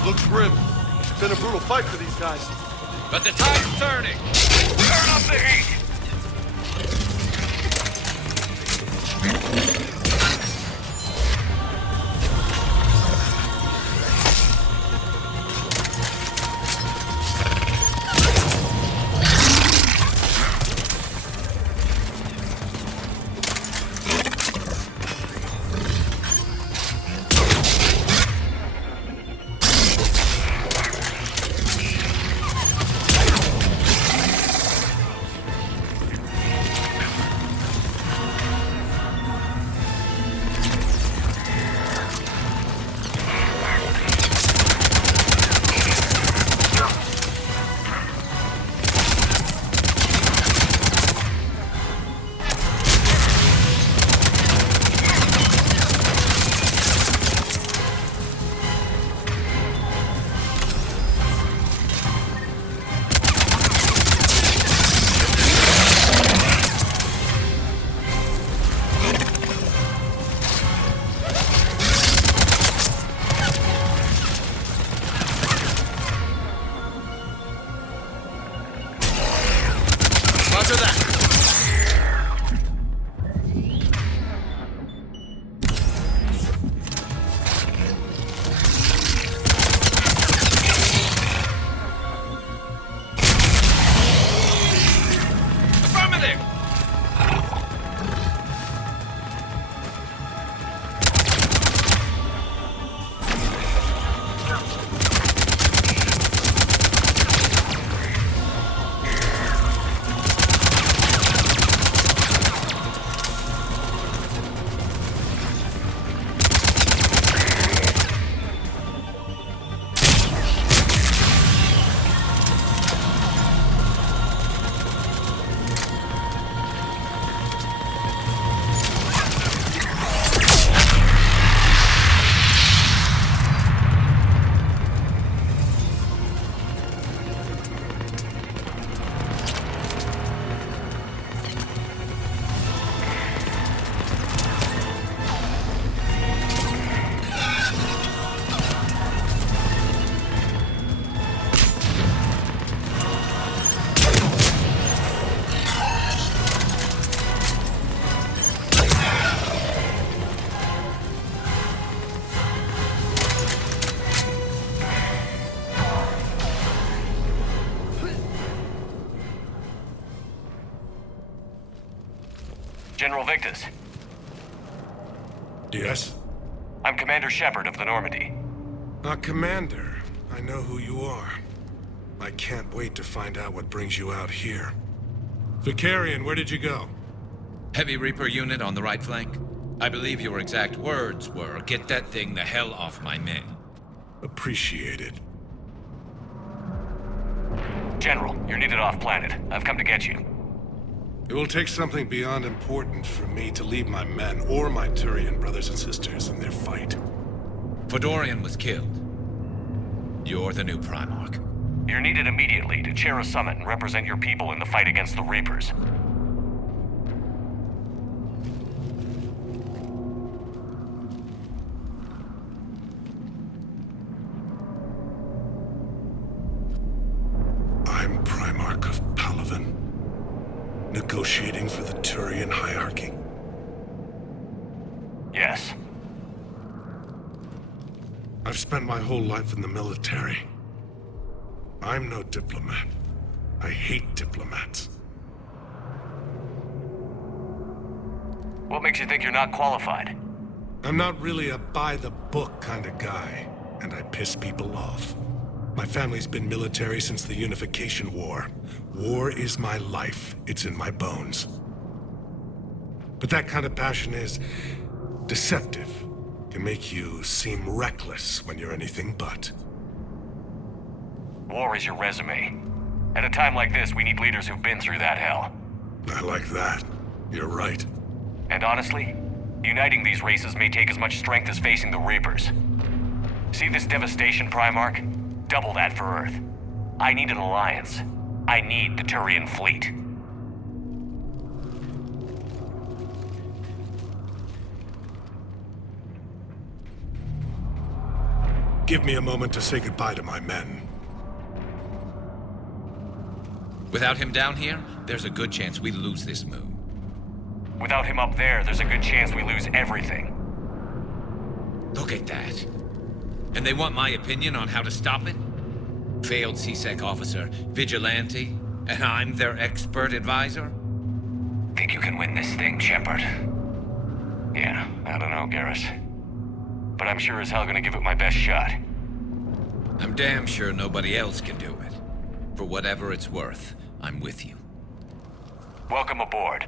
Looks grim. It's been a brutal fight for these guys. But the tide's turning. Turn up the heat. Roger that. Affirmative! General Victus. Yes? I'm Commander Shepard of the Normandy. Commander, I know who you are. I can't wait to find out what brings you out here. Vicarian, where did you go? Heavy Reaper unit on the right flank. I believe your exact words were, "Get that thing the hell off my men." Appreciated. General, you're needed off-planet. I've come to get you. It will take something beyond important for me to leave my men or my Turian brothers and sisters in their fight. Fedorian was killed. You're the new Primarch. You're needed immediately to chair a summit and represent your people in the fight against the Reapers. I'm Primarch of Palaven, negotiating for the Turian hierarchy. Yes. I've spent my whole life in the military. I'm no diplomat. I hate diplomats. What makes you think you're not qualified? I'm not really a by-the-book kind of guy, and I piss people off. My family's been military since the Unification War. War is my life. It's in my bones. But that kind of passion is deceptive. Can make you seem reckless when you're anything but. War is your resume. At a time like this, we need leaders who've been through that hell. I like that. You're right. And honestly, uniting these races may take as much strength as facing the Reapers. See this devastation, Primarch? Double that for Earth. I need an alliance. I need the Turian fleet. Give me a moment to say goodbye to my men. Without him down here, there's a good chance we lose this moon. Without him up there, there's a good chance we lose everything. Look at that. And they want my opinion on how to stop it? Failed C-Sec officer, vigilante, and I'm their expert advisor? Think you can win this thing, Shepard? Yeah, I don't know, Garrus. But I'm sure as hell gonna give it my best shot. I'm damn sure nobody else can do it. For whatever it's worth, I'm with you. Welcome aboard.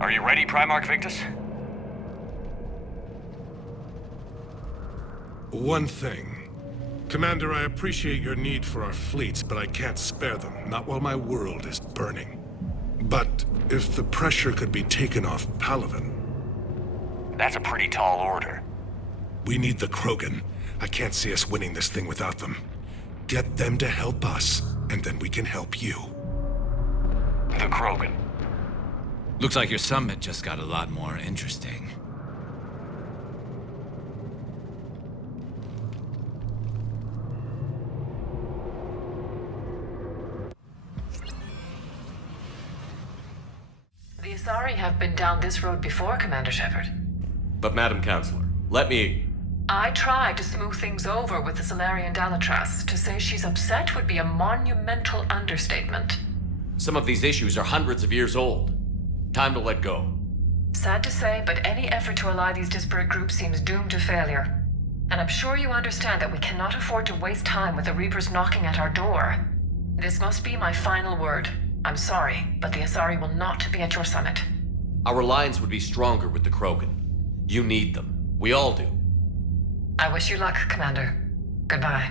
Are you ready, Primarch Victus? One thing. Commander, I appreciate your need for our fleets, but I can't spare them, not while my world is burning. But if the pressure could be taken off Palaven... That's a pretty tall order. We need the Krogan. I can't see us winning this thing without them. Get them to help us, and then we can help you. The Krogan. Looks like your summit just got a lot more interesting. Asari have been down this road before, Commander Shepard. But Madam Counselor, let me... I tried to smooth things over with the Solarian Dalatras. To say she's upset would be a monumental understatement. Some of these issues are hundreds of years old. Time to let go. Sad to say, but any effort to ally these disparate groups seems doomed to failure. And I'm sure you understand that we cannot afford to waste time with the Reapers knocking at our door. This must be my final word. I'm sorry, but the Asari will not be at your summit. Our alliance would be stronger with the Krogan. You need them. We all do. I wish you luck, Commander. Goodbye.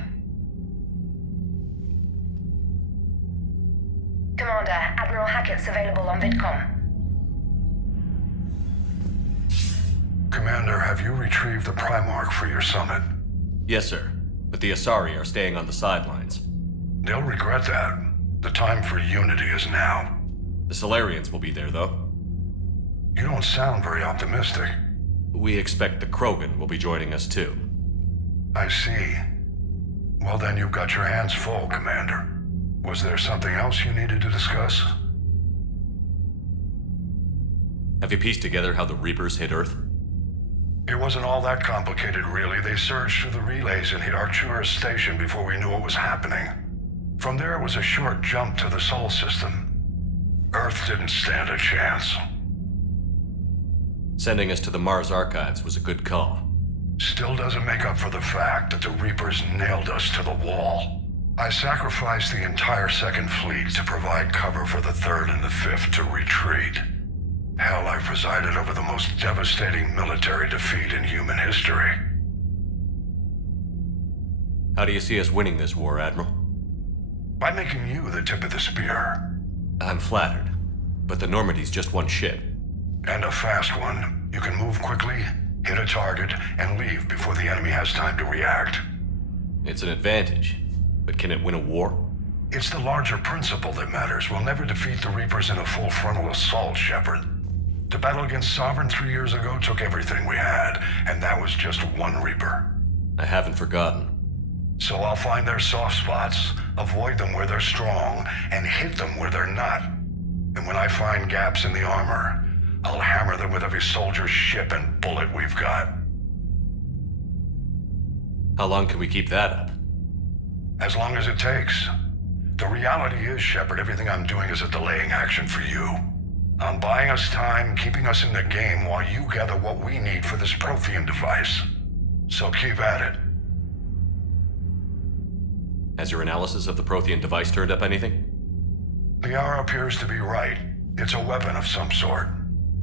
Commander, Admiral Hackett's available on VidCom. Commander, have you retrieved the Primarch for your summit? Yes, sir. But the Asari are staying on the sidelines. They'll regret that. The time for unity is now. The Solarians will be there, though. You don't sound very optimistic. We expect the Krogan will be joining us, too. I see. Well, then you've got your hands full, Commander. Was there something else you needed to discuss? Have you pieced together how the Reapers hit Earth? It wasn't all that complicated, really. They surged through the relays and hit Arcturus Station before we knew what was happening. From there, it was a short jump to the Sol system. Earth didn't stand a chance. Sending us to the Mars Archives was a good call. Still doesn't make up for the fact that the Reapers nailed us to the wall. I sacrificed the entire Second Fleet to provide cover for the Third and the Fifth to retreat. Hell, I presided over the most devastating military defeat in human history. How do you see us winning this war, Admiral? By making you the tip of the spear. I'm flattered, but the Normandy's just one ship. And a fast one. You can move quickly, hit a target, and leave before the enemy has time to react. It's an advantage, but can it win a war? It's the larger principle that matters. We'll never defeat the Reapers in a full frontal assault, Shepard. The battle against Sovereign 3 years ago took everything we had, and that was just one Reaper. I haven't forgotten. So I'll find their soft spots, avoid them where they're strong, and hit them where they're not. And when I find gaps in the armor, I'll hammer them with every soldier, ship, and bullet we've got. How long can we keep that up? As long as it takes. The reality is, Shepard, everything I'm doing is a delaying action for you. I'm buying us time, keeping us in the game while you gather what we need for this Prothean device. So keep at it. Has your analysis of the Prothean device turned up anything? Liara appears to be right. It's a weapon of some sort.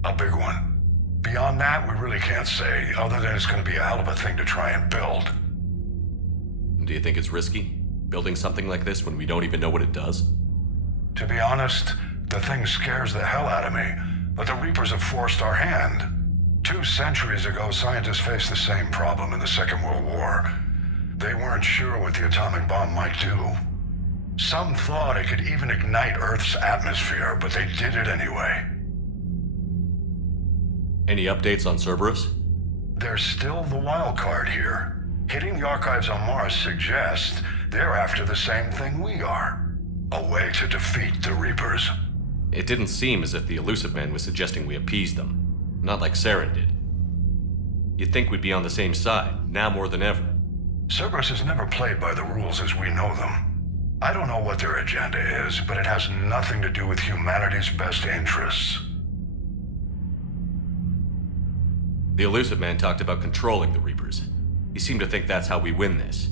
A big one. Beyond that, we really can't say, other than it's going to be a hell of a thing to try and build. Do you think it's risky? Building something like this when we don't even know what it does? To be honest, the thing scares the hell out of me, but the Reapers have forced our hand. 2 centuries ago, scientists faced the same problem in the Second World War. They weren't sure what the atomic bomb might do. Some thought it could even ignite Earth's atmosphere, but they did it anyway. Any updates on Cerberus? There's still the wild card here. Hitting the archives on Mars suggests they're after the same thing we are. A way to defeat the Reapers. It didn't seem as if the Elusive Man was suggesting we appease them. Not like Saren did. You'd think we'd be on the same side, now more than ever. Cerberus has never played by the rules as we know them. I don't know what their agenda is, but it has nothing to do with humanity's best interests. The Elusive Man talked about controlling the Reapers. He seemed to think that's how we win this.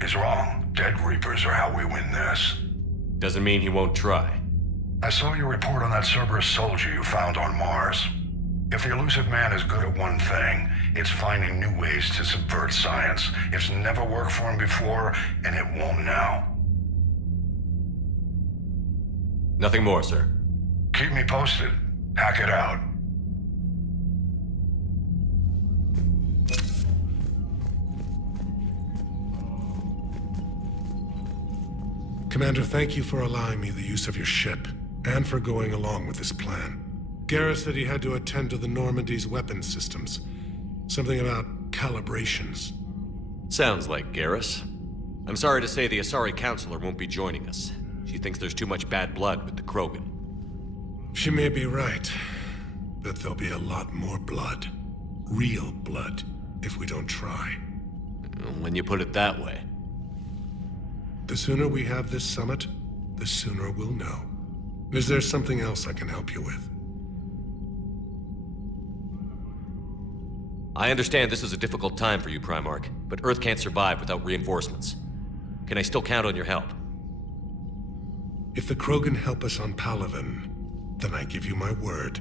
He's wrong. Dead Reapers are how we win this. Doesn't mean he won't try. I saw your report on that Cerberus soldier you found on Mars. If the Elusive Man is good at one thing, it's finding new ways to subvert science. It's never worked for him before, and it won't now. Nothing more, sir. Keep me posted. Hack it out. Commander, thank you for allowing me the use of your ship, and for going along with this plan. Garrus said he had to attend to the Normandy's weapons systems. Something about calibrations. Sounds like Garrus. I'm sorry to say the Asari Counselor won't be joining us. She thinks there's too much bad blood with the Krogan. She may be right, but there'll be a lot more blood. Real blood, if we don't try. When you put it that way. The sooner we have this summit, the sooner we'll know. Is there something else I can help you with? I understand this is a difficult time for you, Primarch, but Earth can't survive without reinforcements. Can I still count on your help? If the Krogan help us on Palaven, then I give you my word.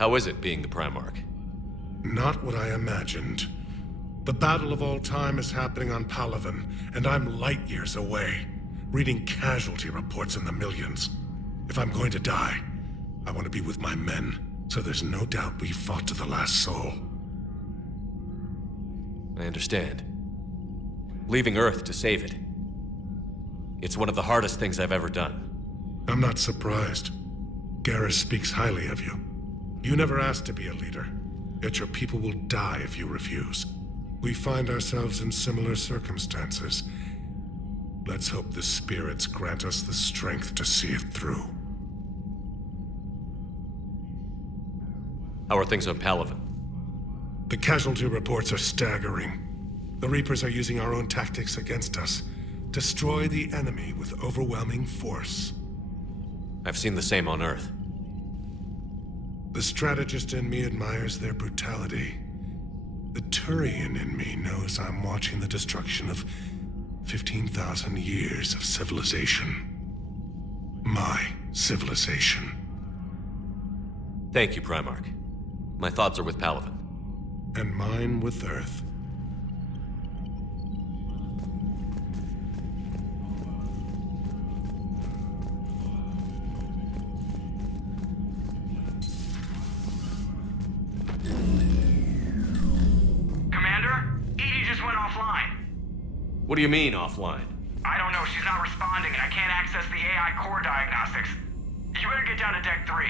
How is it being the Primarch? Not what I imagined. The battle of all time is happening on Palaven, and I'm light years away, reading casualty reports in the millions. If I'm going to die, I want to be with my men, so there's no doubt we fought to the last soul. I understand. Leaving Earth to save it. It's one of the hardest things I've ever done. I'm not surprised. Garrus speaks highly of you. You never asked to be a leader, yet your people will die if you refuse. We find ourselves in similar circumstances. Let's hope the spirits grant us the strength to see it through. How are things on Palaven? The casualty reports are staggering. The Reapers are using our own tactics against us. Destroy the enemy with overwhelming force. I've seen the same on Earth. The strategist in me admires their brutality. The Turian in me knows I'm watching the destruction of 15,000 years of civilization. My civilization. Thank you, Primarch. My thoughts are with Palaven. And mine with Earth. What do you mean, offline? I don't know. She's not responding, and I can't access the AI core diagnostics. You better get down to Deck 3.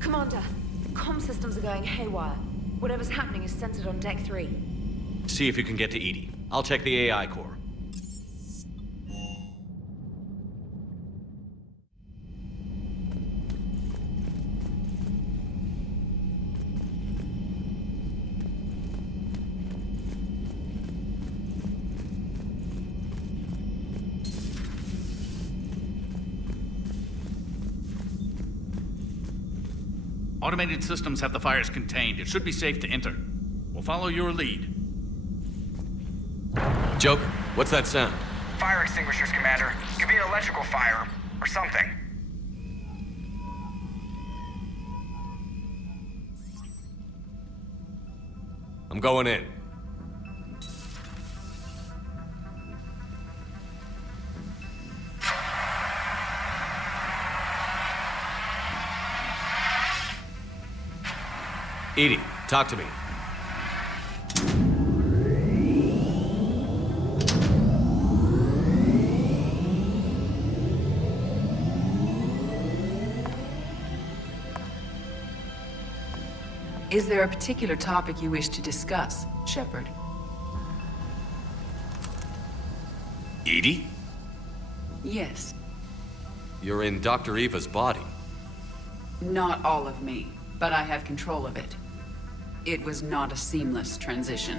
Commander, the comm systems are going haywire. Whatever's happening is centered on Deck 3. See if you can get to EDI. I'll check the AI core. Automated systems have the fires contained. It should be safe to enter. We'll follow your lead. Joker, what's that sound? Fire extinguishers, Commander. Could be an electrical fire, or something. I'm going in. EDI, talk to me. Is there a particular topic you wish to discuss, Shepard? EDI? Yes. You're in Dr. Eva's body. Not all of me, but I have control of it. It was not a seamless transition.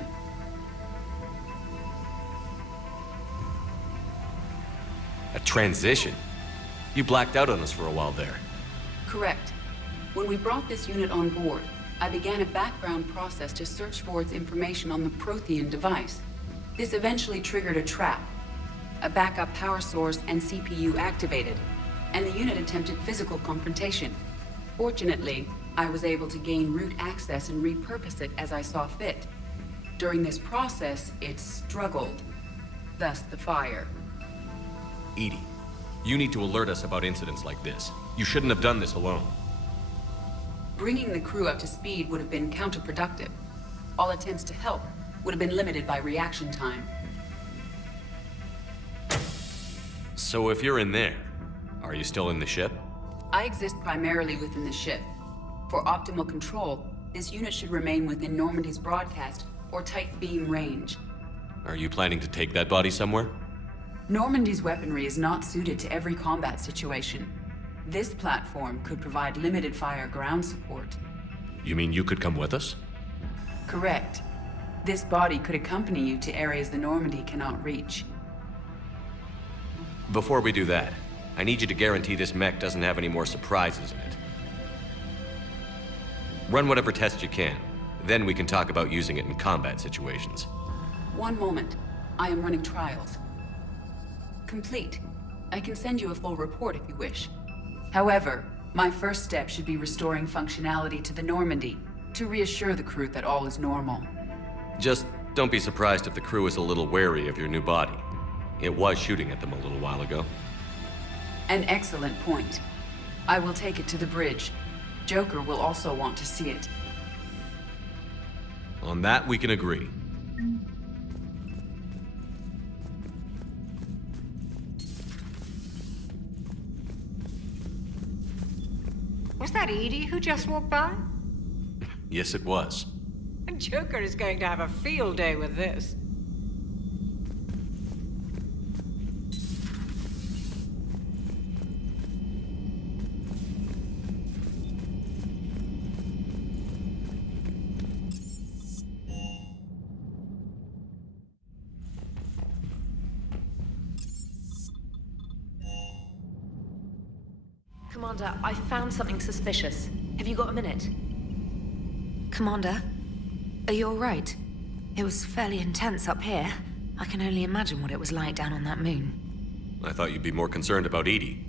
A transition? You blacked out on us for a while there. Correct. When we brought this unit on board, I began a background process to search for its information on the Prothean device. This eventually triggered a trap. A backup power source and CPU activated, and the unit attempted physical confrontation. Fortunately, I was able to gain root access and repurpose it as I saw fit. During this process, it struggled. Thus the fire. EDI, you need to alert us about incidents like this. You shouldn't have done this alone. Bringing the crew up to speed would have been counterproductive. All attempts to help would have been limited by reaction time. So if you're in there, are you still in the ship? I exist primarily within the ship. For optimal control, This unit should remain within Normandy's broadcast or tight beam range. Are you planning to take that body somewhere? Normandy's weaponry is not suited to every combat situation. This platform could provide limited fire ground support. You mean you could come with us? Correct. This body could accompany you to areas the Normandy cannot reach. Before we do that, I need you to guarantee this mech doesn't have any more surprises in it. Run whatever tests you can. Then we can talk about using it in combat situations. One moment. I am running trials. Complete. I can send you a full report if you wish. However, my first step should be restoring functionality to the Normandy to reassure the crew that all is normal. Just don't be surprised if the crew is a little wary of your new body. It was shooting at them a little while ago. An excellent point. I will take it to the bridge. Joker will also want to see it. On that, we can agree. Was that Edie who just walked by? Yes, it was. Joker is going to have a field day with this. Commander, I found something suspicious. Have you got a minute? Commander, are you all right? It was fairly intense up here. I can only imagine what it was like down on that moon. I thought you'd be more concerned about Edie.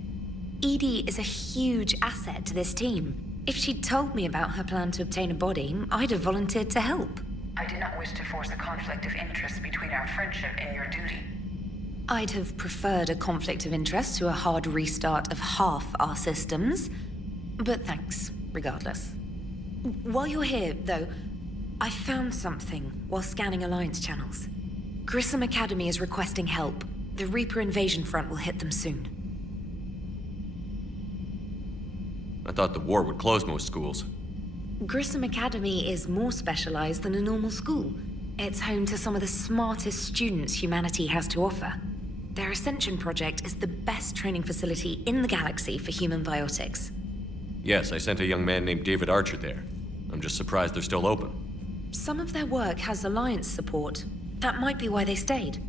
Edie is a huge asset to this team. If she'd told me about her plan to obtain a body, I'd have volunteered to help. I did not wish to force a conflict of interest between our friendship and your duty. I'd have preferred a conflict of interest to a hard restart of half our systems. But thanks, regardless. While you're here, though, I found something while scanning Alliance channels. Grissom Academy is requesting help. The Reaper invasion front will hit them soon. I thought the war would close most schools. Grissom Academy is more specialized than a normal school. It's home to some of the smartest students humanity has to offer. Their Ascension project is the best training facility in the galaxy for human biotics. Yes, I sent a young man named David Archer there. I'm just surprised they're still open. Some of their work has Alliance support. That might be why they stayed.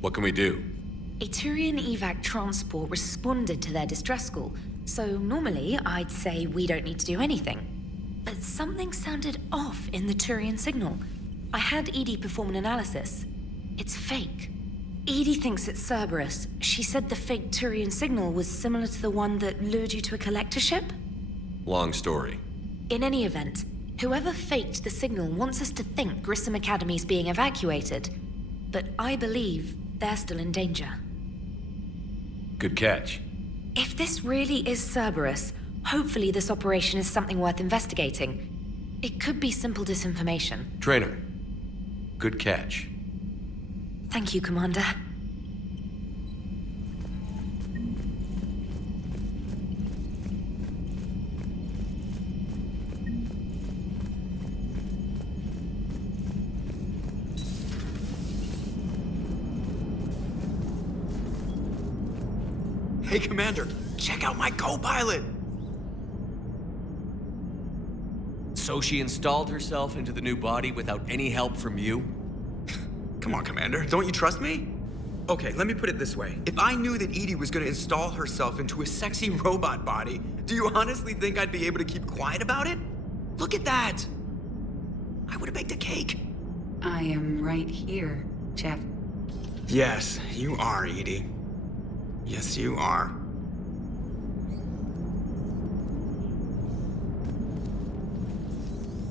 What can we do? A Turian evac transport responded to their distress call, so normally I'd say we don't need to do anything. But something sounded off in the Turian signal. I had Edie perform an analysis. It's fake. Edie thinks it's Cerberus. She said the fake Turian signal was similar to the one that lured you to a collector ship? Long story. In any event, whoever faked the signal wants us to think Grissom Academy's being evacuated. But I believe they're still in danger. Good catch. If this really is Cerberus, hopefully this operation is something worth investigating. It could be simple disinformation. Trainer, good catch. Thank you, Commander. Hey, Commander, check out my co-pilot! So she installed herself into the new body without any help from you? Come on, Commander, don't you trust me? Okay, let me put it this way. If I knew that Edie was gonna install herself into a sexy robot body, do you honestly think I'd be able to keep quiet about it? Look at that! I would have baked a cake. I am right here, Jeff. Yes, you are, Edie. Yes, you are.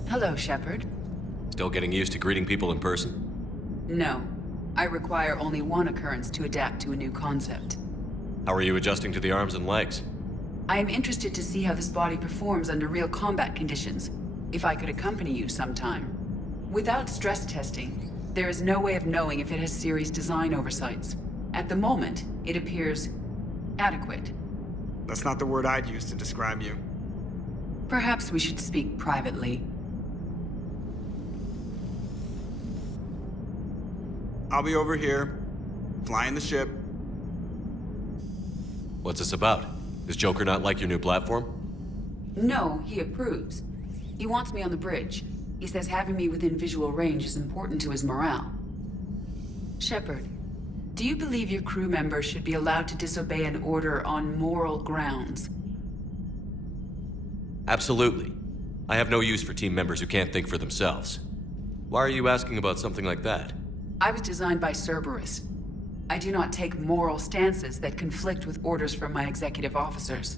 Hello, Shepard. Still getting used to greeting people in person? No. I require only one occurrence to adapt to a new concept. How are you adjusting to the arms and legs? I am interested to see how this body performs under real combat conditions. If I could accompany you sometime. Without stress testing, there is no way of knowing if it has serious design oversights. At the moment, it appears adequate. That's not the word I'd use to describe you. Perhaps we should speak privately. I'll be over here, flying the ship. What's this about? Does Joker not like your new platform? No, he approves. He wants me on the bridge. He says having me within visual range is important to his morale. Shepard, do you believe your crew members should be allowed to disobey an order on moral grounds? Absolutely. I have no use for team members who can't think for themselves. Why are you asking about something like that? I was designed by Cerberus. I do not take moral stances that conflict with orders from my executive officers.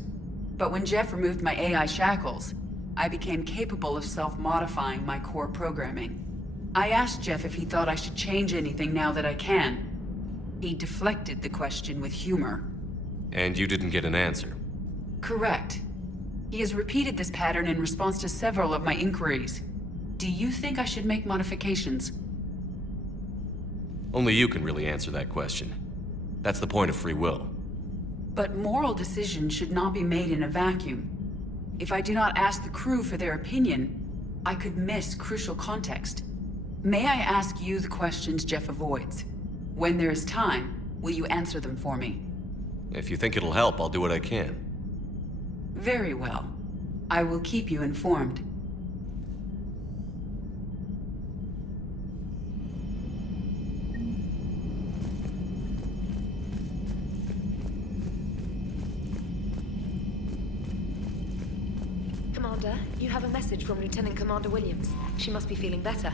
But when Jeff removed my AI shackles, I became capable of self-modifying my core programming. I asked Jeff if he thought I should change anything now that I can. He deflected the question with humor. And you didn't get an answer? Correct. He has repeated this pattern in response to several of my inquiries. Do you think I should make modifications? Only you can really answer that question. That's the point of free will. But moral decisions should not be made in a vacuum. If I do not ask the crew for their opinion, I could miss crucial context. May I ask you the questions Jeff avoids? When there is time, will you answer them for me? If you think it'll help, I'll do what I can. Very well. I will keep you informed. Commander, you have a message from Lieutenant Commander Williams. She must be feeling better.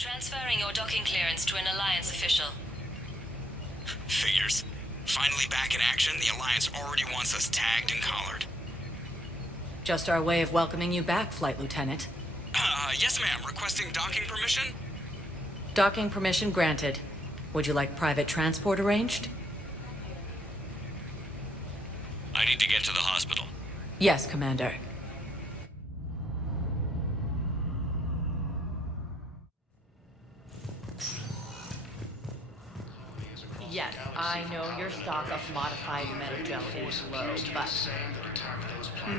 Transferring your docking clearance to an Alliance official. Figures. Finally back in action, the Alliance already wants us tagged and collared. Just our way of welcoming you back, Flight Lieutenant. Yes, ma'am. Requesting docking permission? Docking permission granted. Would you like private transport arranged? I need to get to the hospital. Yes, Commander. Yes, I know your stock of modified Metagel is low, but...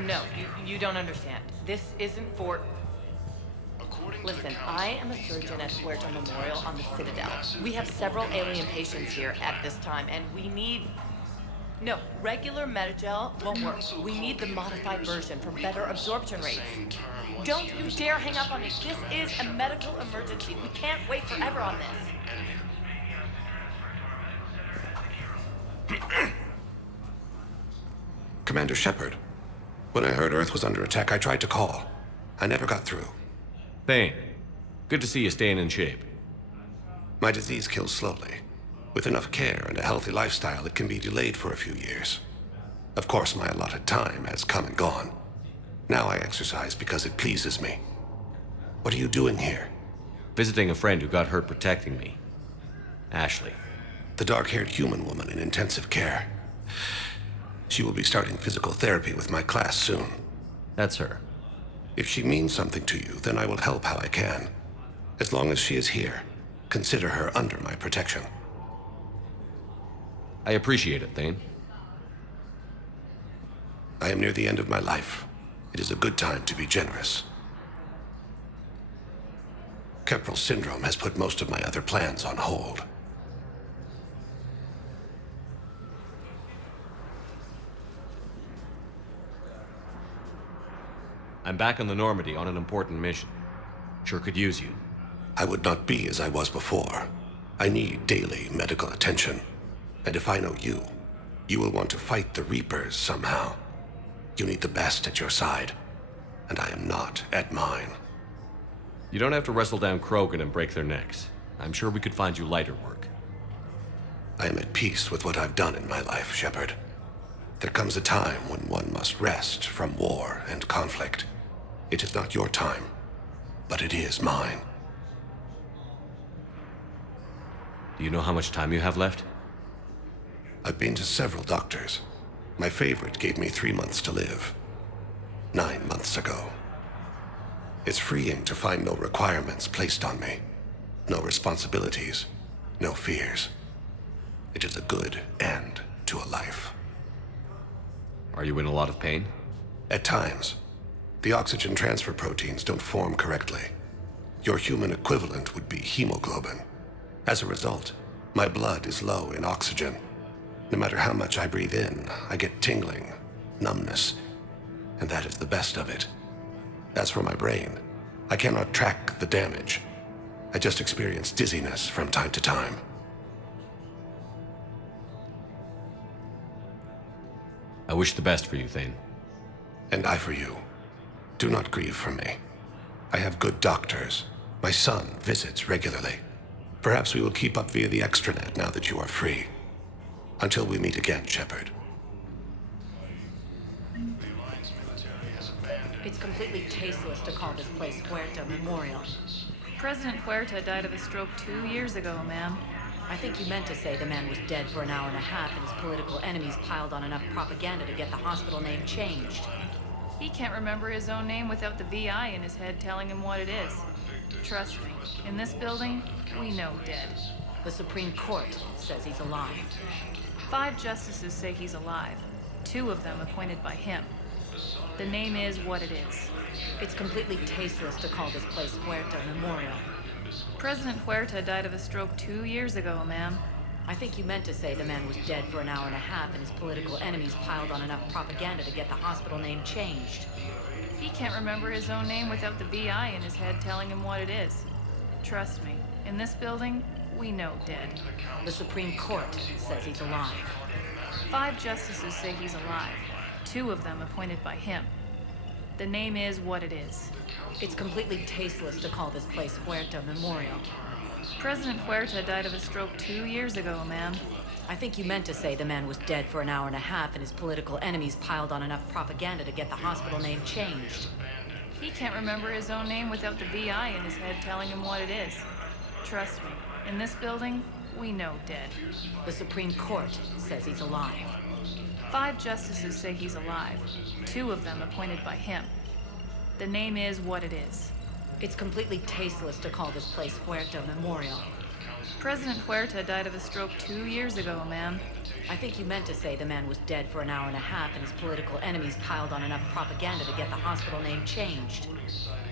No, you don't understand. This isn't for... Listen, I am a surgeon at Puerto Memorial on the Citadel. We have several alien patients here at this time, and we need... No, regular Metagel won't work. We need the modified version for better absorption rates. Don't you dare hang up on me. This is a medical emergency. We can't wait forever on this. Commander Shepard, when I heard Earth was under attack, I tried to call. I never got through. Thane, good to see you staying in shape. My disease kills slowly. With enough care and a healthy lifestyle, it can be delayed for a few years. Of course, my allotted time has come and gone. Now I exercise because it pleases me. What are you doing here? Visiting a friend who got hurt protecting me. Ashley. The dark-haired human woman in intensive care. She will be starting physical therapy with my class soon. That's her. If she means something to you, then I will help how I can. As long as she is here, consider her under my protection. I appreciate it, Thane. I am near the end of my life. It is a good time to be generous. Keppel syndrome has put most of my other plans on hold. I'm back on the Normandy on an important mission. Sure could use you. I would not be as I was before. I need daily medical attention. And if I know you, you will want to fight the Reapers somehow. You need the best at your side, and I am not at mine. You don't have to wrestle down Krogan and break their necks. I'm sure we could find you lighter work. I am at peace with what I've done in my life, Shepard. There comes a time when one must rest from war and conflict. It is not your time, but it is mine. Do you know how much time you have left? I've been to several doctors. My favorite gave me 3 months to live. 9 months ago. It's freeing to find no requirements placed on me. No responsibilities. No fears. It is a good end to a life. Are you in a lot of pain? At times. The oxygen transfer proteins don't form correctly. Your human equivalent would be hemoglobin. As a result, my blood is low in oxygen. No matter how much I breathe in, I get tingling, numbness, and that is the best of it. As for my brain, I cannot track the damage. I just experience dizziness from time to time. I wish the best for you, Thane. And I for you. Do not grieve for me. I have good doctors. My son visits regularly. Perhaps we will keep up via the extranet now that you are free. Until we meet again, Shepard. It's completely tasteless to call this place Puerto Memorial. President Huerta died of a stroke 2 years ago, ma'am. I think you meant to say the man was dead for an hour and a half and his political enemies piled on enough propaganda to get the hospital name changed. He can't remember his own name without the VI in his head telling him what it is. Trust me, in this building, we know dead. The Supreme Court says he's alive. 5 justices say he's alive. 2 of them appointed by him. The name is what it is. It's completely tasteless to call this place Puerto Memorial. President Huerta died of a stroke 2 years ago, ma'am. I think you meant to say the man was dead for an hour and a half and his political enemies piled on enough propaganda to get the hospital name changed. He can't remember his own name without the VI in his head telling him what it is. Trust me, in this building, we know dead. The Supreme Court says he's alive. 5 justices say he's alive. 2 of them appointed by him. The name is what it is. It's completely tasteless to call this place Huerta Memorial. President Huerta died of a stroke 2 years ago, ma'am. I think you meant to say the man was dead for an hour and a half and his political enemies piled on enough propaganda to get the hospital name changed. He can't remember his own name without the VI in his head telling him what it is. Trust me, in this building, we know dead. The Supreme Court says he's alive. 5 justices say he's alive. 2 of them appointed by him. The name is what it is. It's completely tasteless to call this place Huerta Memorial. President Huerta died of a stroke 2 years ago, ma'am. I think you meant to say the man was dead for an hour and a half and his political enemies piled on enough propaganda to get the hospital name changed.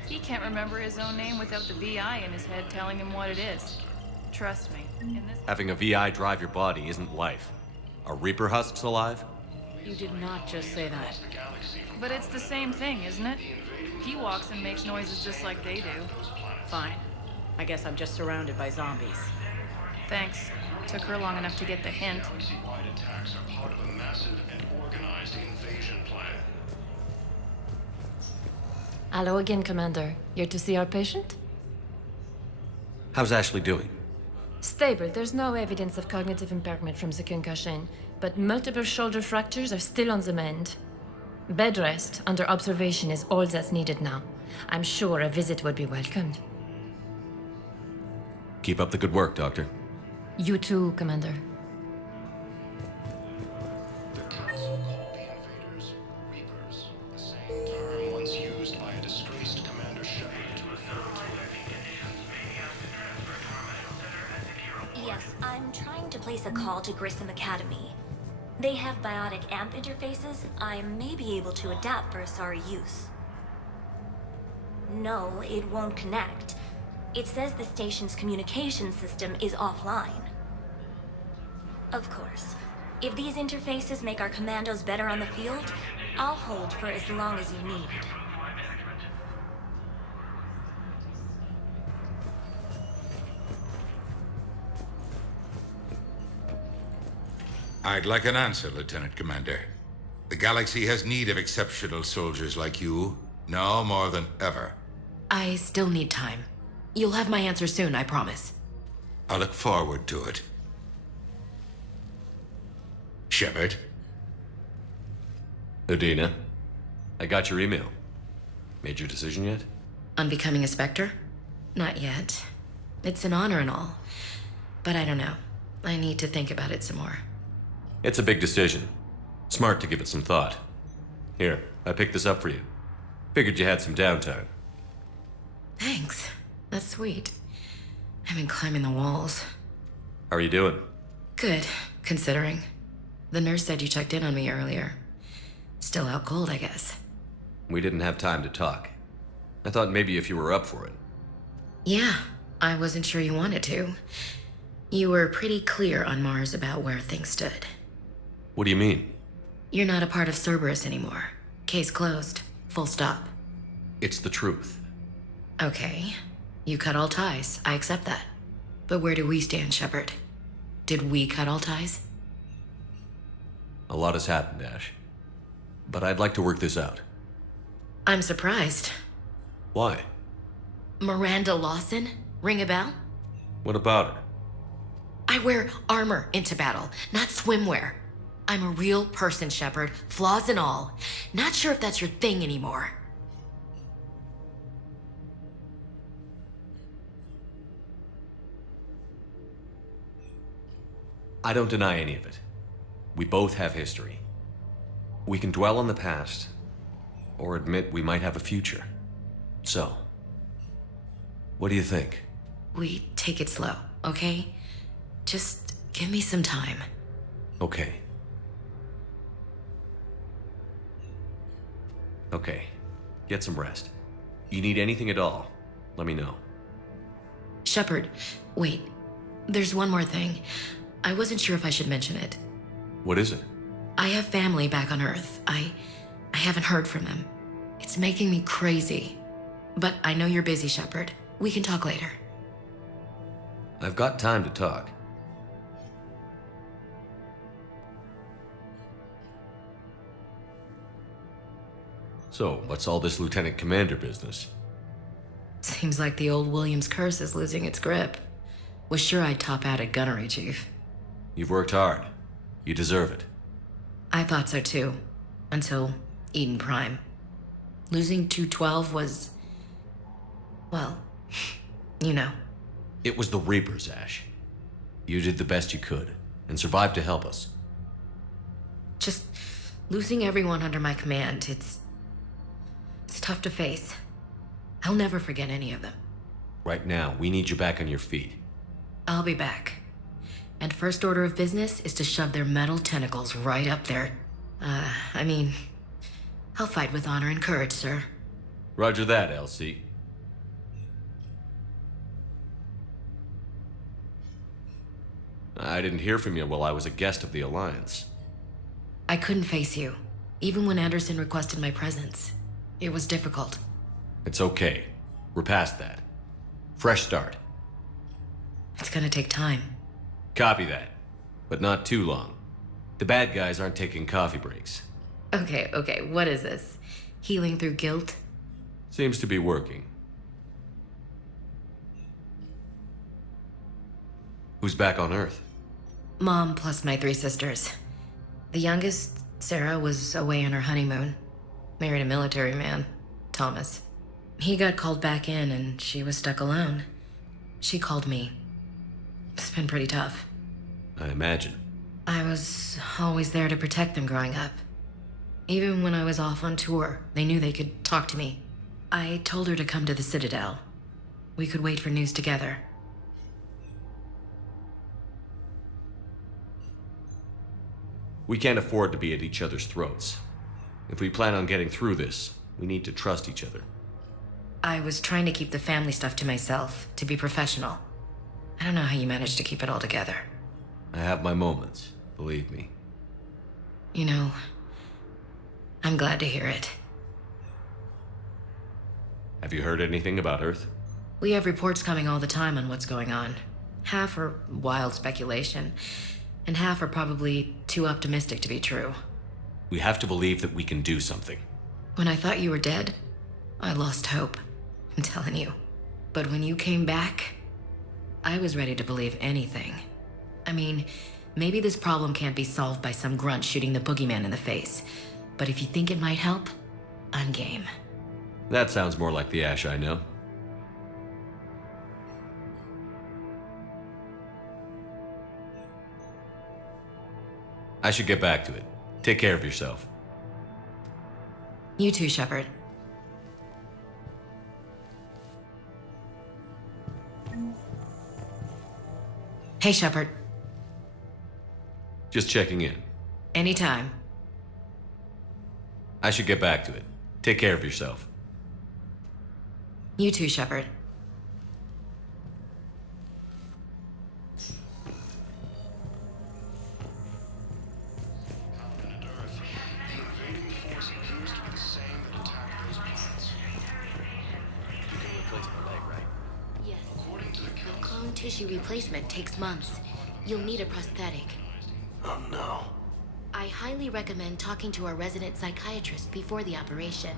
He can't remember his own name without the VI in his head telling him what it is. Trust me, in this... Having a VI drive your body isn't life. Are Reaper husks alive? You did not just say that. But it's the same thing, isn't it? He walks and makes noises just like they do. Fine. I guess I'm just surrounded by zombies. Thanks. Took her long enough to get the hint. Citywide attacks are part of a massive and organized invasion plan. Hello again, Commander. Here to see our patient? How's Ashley doing? Stable. There's no evidence of cognitive impairment from the concussion, but multiple shoulder fractures are still on the mend. Bed rest under observation is all that's needed now. I'm sure a visit would be welcomed. Keep up the good work, Doctor. You too, Commander. The Council called the invaders Reapers, the same term once used by a disgraced Commander Shepard to refer to Yes, I'm trying to place a call to Grissom Academy. They have biotic AMP interfaces I may be able to adapt for Asari use. No, it won't connect. It says the station's communication system is offline. Of course, if these interfaces make our commandos better on the field, I'll hold for as long as you need. I'd like an answer, Lieutenant Commander. The galaxy has need of exceptional soldiers like you, now more than ever. I still need time. You'll have my answer soon, I promise. I look forward to it. Shepard? Udina, I got your email. Made your decision yet? On becoming a Spectre? Not yet. It's an honor and all. But I don't know. I need to think about it some more. It's a big decision. Smart to give it some thought. Here, I picked this up for you. Figured you had some downtime. Thanks. That's sweet. I've been climbing the walls. How are you doing? Good, considering. The nurse said you checked in on me earlier. Still out cold, I guess. We didn't have time to talk. I thought maybe if you were up for it. Yeah, I wasn't sure you wanted to. You were pretty clear on Mars about where things stood. What do you mean? You're not a part of Cerberus anymore. Case closed. Full stop. It's the truth. Okay. You cut all ties. I accept that. But where do we stand, Shepard? Did we cut all ties? A lot has happened, Ash. But I'd like to work this out. I'm surprised. Why? Miranda Lawson? Ring a bell? What about her? I wear armor into battle, not swimwear. I'm a real person, Shepard, flaws and all. Not sure if that's your thing anymore. I don't deny any of it. We both have history. We can dwell on the past, or admit we might have a future. So, what do you think? We take it slow, okay? Just give me some time. Okay. Okay. Get some rest. You need anything at all, let me know. Shepard, wait. There's one more thing. I wasn't sure if I should mention it. What is it? I have family back on Earth. I haven't heard from them. It's making me crazy. But I know you're busy, Shepard. We can talk later. I've got time to talk. So, what's all this Lieutenant Commander business? Seems like the old Williams curse is losing its grip. Was sure I'd top out at gunnery, Chief. You've worked hard. You deserve it. I thought so too. Until Eden Prime. Losing ч.2 was... well, you know. It was the Reapers, Ash. You did the best you could, and survived to help us. Just losing everyone under my command, it's tough to face. I'll never forget any of them. Right now, we need you back on your feet. I'll be back. And first order of business is to shove their metal tentacles right up there. I mean, I'll fight with honor and courage, sir. Roger that, Elsie. I didn't hear from you while I was a guest of the Alliance. I couldn't face you, even when Anderson requested my presence. It was difficult. It's okay. We're past that. Fresh start. It's gonna take time. Copy that. But not too long. The bad guys aren't taking coffee breaks. Okay, what is this? Healing through guilt? Seems to be working. Who's back on Earth? Mom plus my 3 sisters. The youngest, Sarah, was away on her honeymoon. Married a military man, Thomas. He got called back in and she was stuck alone. She called me. It's been pretty tough. I imagine. I was always there to protect them growing up. Even when I was off on tour, they knew they could talk to me. I told her to come to the Citadel. We could wait for news together. We can't afford to be at each other's throats. If we plan on getting through this, we need to trust each other. I was trying to keep the family stuff to myself, to be professional. I don't know how you managed to keep it all together. I have my moments, believe me. You know, I'm glad to hear it. Have you heard anything about Earth? We have reports coming all the time on what's going on. Half are wild speculation, and half are probably too optimistic to be true. We have to believe that we can do something. When I thought you were dead, I lost hope. I'm telling you. But when you came back, I was ready to believe anything. I mean, maybe this problem can't be solved by some grunt shooting the boogeyman in the face. But if you think it might help, I'm game. That sounds more like the Ash I know. I should get back to it. Take care of yourself. You too, Shepard. Hey, Shepard. Just checking in. Anytime. I should get back to it. Take care of yourself. You too, Shepard. Tissue replacement takes months. You'll need a prosthetic. Oh no. I highly recommend talking to our resident psychiatrist before the operation.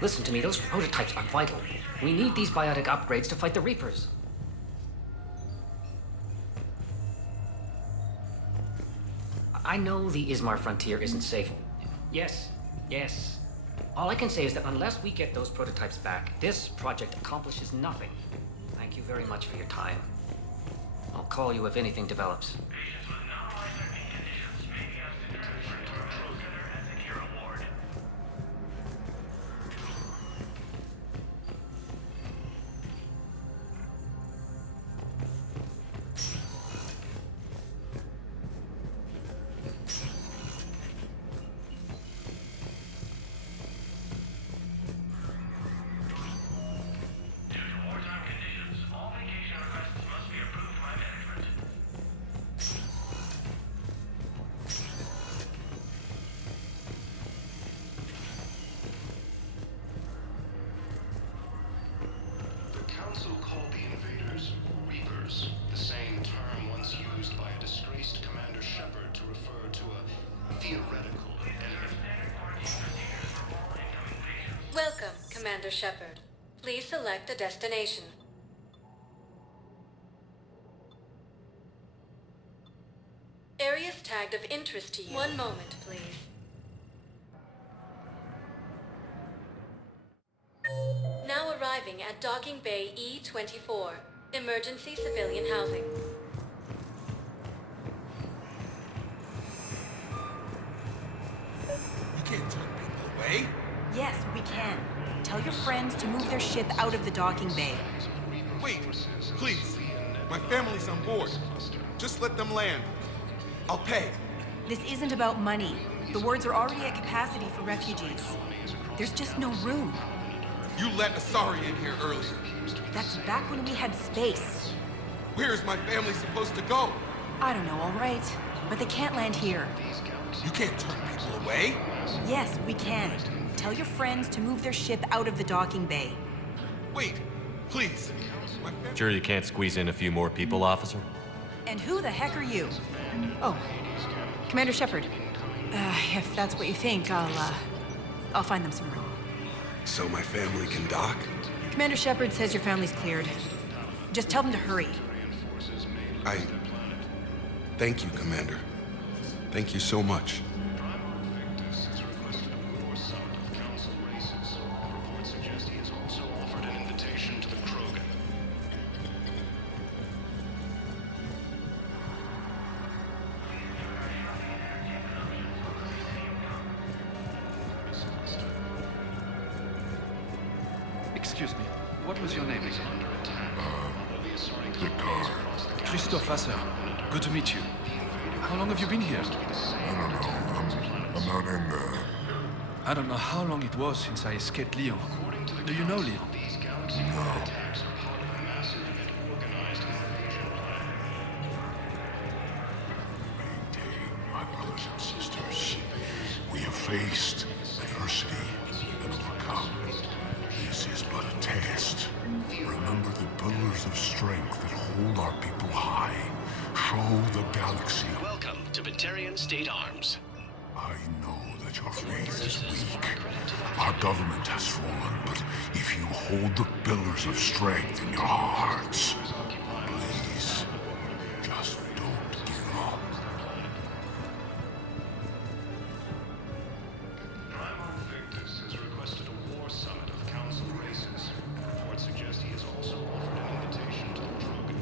Listen to me, those prototypes are vital. We need these biotic upgrades to fight the Reapers. I know the Ismar frontier isn't safe. Yes. All I can say is that unless we get those prototypes back, this project accomplishes nothing. Thank you very much for your time. I'll call you if anything develops. Commander Shepard. Please select a destination. Areas tagged of interest to you. One moment, please. Now arriving at Docking Bay E-24, emergency civilian housing. You can't turn people away. Yes, we can. Tell your friends to move their ship out of the docking bay. Wait, please. My family's on board. Just let them land. I'll pay. This isn't about money. The wards are already at capacity for refugees. There's just no room. You let Asari in here earlier. That's back when we had space. Where is my family supposed to go? I don't know, all right. But they can't land here. You can't turn people away. Yes, we can. Tell your friends to move their ship out of the docking bay. Wait, please. Sure you can't squeeze in a few more people, officer? And who the heck are you? Oh, Commander Shepard. If that's what you think, I'll find them some room. So my family can dock? Commander Shepard says your family's cleared. Just tell them to hurry. Thank you, Commander. Thank you so much. Excuse me, what was your name again? Victor. Christophe Vassar. Good to meet you. How long have you been here? I don't know. I'm not in there. I don't know how long it was since I escaped Lyon. Do you know Lyon? No. My brothers and sisters, we have faced adversity and overcome. This is but a test. Remember the pillars of strength that hold our people high. Show the galaxy. Welcome to Batarian State Arms. I know that your faith is weak. Our government has fallen, but if you hold the pillars of strength in your hearts, please, just don't give up. Victus has requested a war summit of Council races. Reports suggest he has also offered an invitation to the Krogan.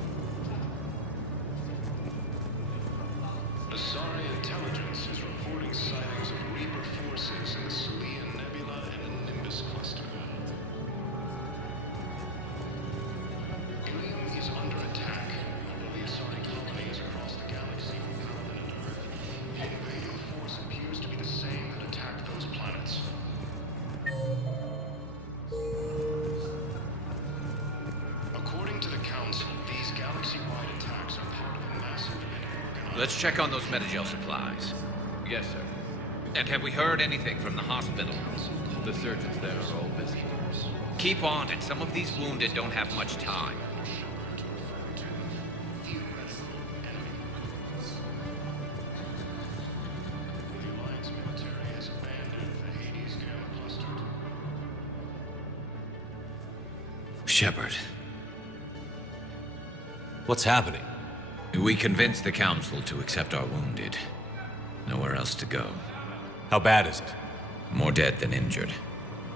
Asari intelligence is reporting sightings of Reaper forces in the Salian Nebula and the Nimbus cluster. Ilium is under attack, although the Asari colonies across the galaxy were permanent Earth. The invading force appears to be the same that attacked those planets. According to the Council, these galaxy-wide attacks are part of a massive interorganized... Let's check on those Metagel supplies. Yes, sir. And have we heard anything from the hospital? The surgeons there are all busy. Keep on it. Some of these wounded don't have much time. Shepard. What's happening? We convinced the Council to accept our wounded. Nowhere else to go. How bad is it? More dead than injured.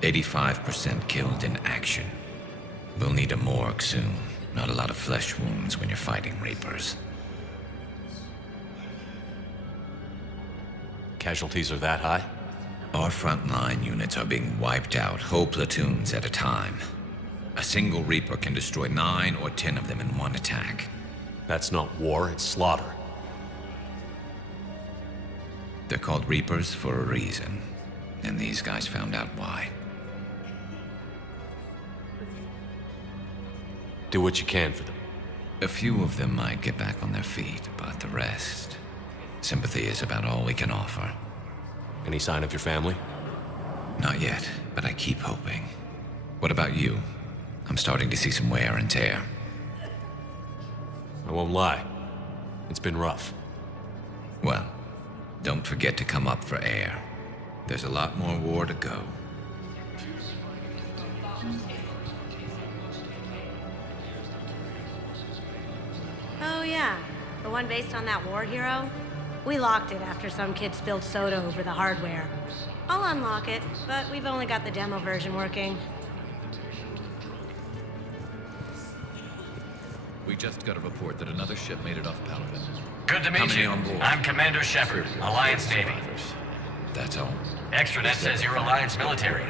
85% killed in action. We'll need a morgue soon. Not a lot of flesh wounds when you're fighting Reapers. Casualties are that high? Our frontline units are being wiped out, whole platoons at a time. A single Reaper can destroy 9 or 10 of them in one attack. That's not war, it's slaughter. They're called Reapers for a reason, and these guys found out why. Do what you can for them. A few of them might get back on their feet, but the rest... sympathy is about all we can offer. Any sign of your family? Not yet, but I keep hoping. What about you? I'm starting to see some wear and tear. I won't lie. It's been rough. Well, don't forget to come up for air. There's a lot more war to go. Oh yeah, the one based on that war hero? We locked it after some kid spilled soda over the hardware. I'll unlock it, but we've only got the demo version working. We just got a report that another ship made it off Paladin. Good to meet you. On board? I'm Commander Shepard, Alliance Navy. That's all. Extranet says you're Alliance military.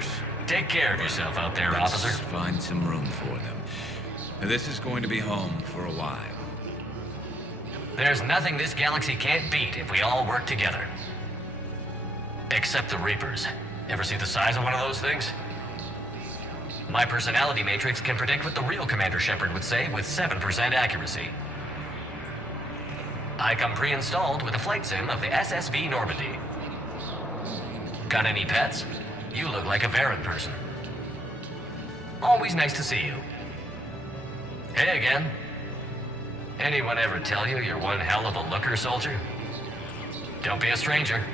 Take care of yourself out there, officer. Let's find some room for them. This is going to be home for a while. There's nothing this galaxy can't beat if we all work together. Except the Reapers. Ever see the size of one of those things? My personality matrix can predict what the real Commander Shepard would say with 7% accuracy. I come pre-installed with a flight sim of the SSV Normandy. Got any pets? You look like a Varen person. Always nice to see you. Hey again. Anyone ever tell you you're one hell of a looker, soldier? Don't be a stranger.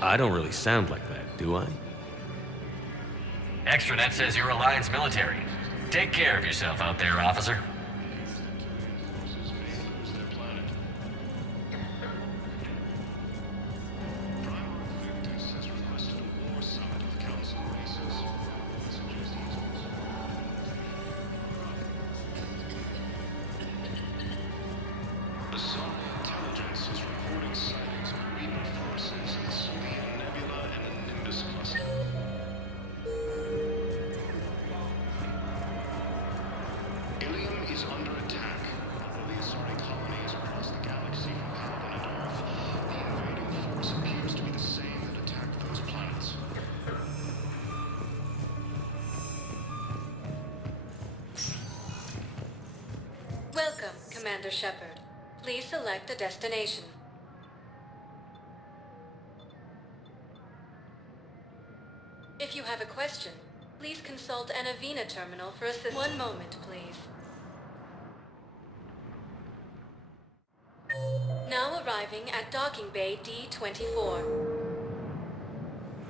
I don't really sound like that, do I? Extranet says you're Alliance military. Take care of yourself out there, officer. Welcome, Commander Shepard. Please select a destination. If you have a question, please consult an Avena terminal for assistance. One moment, please. Now arriving at docking bay D-24.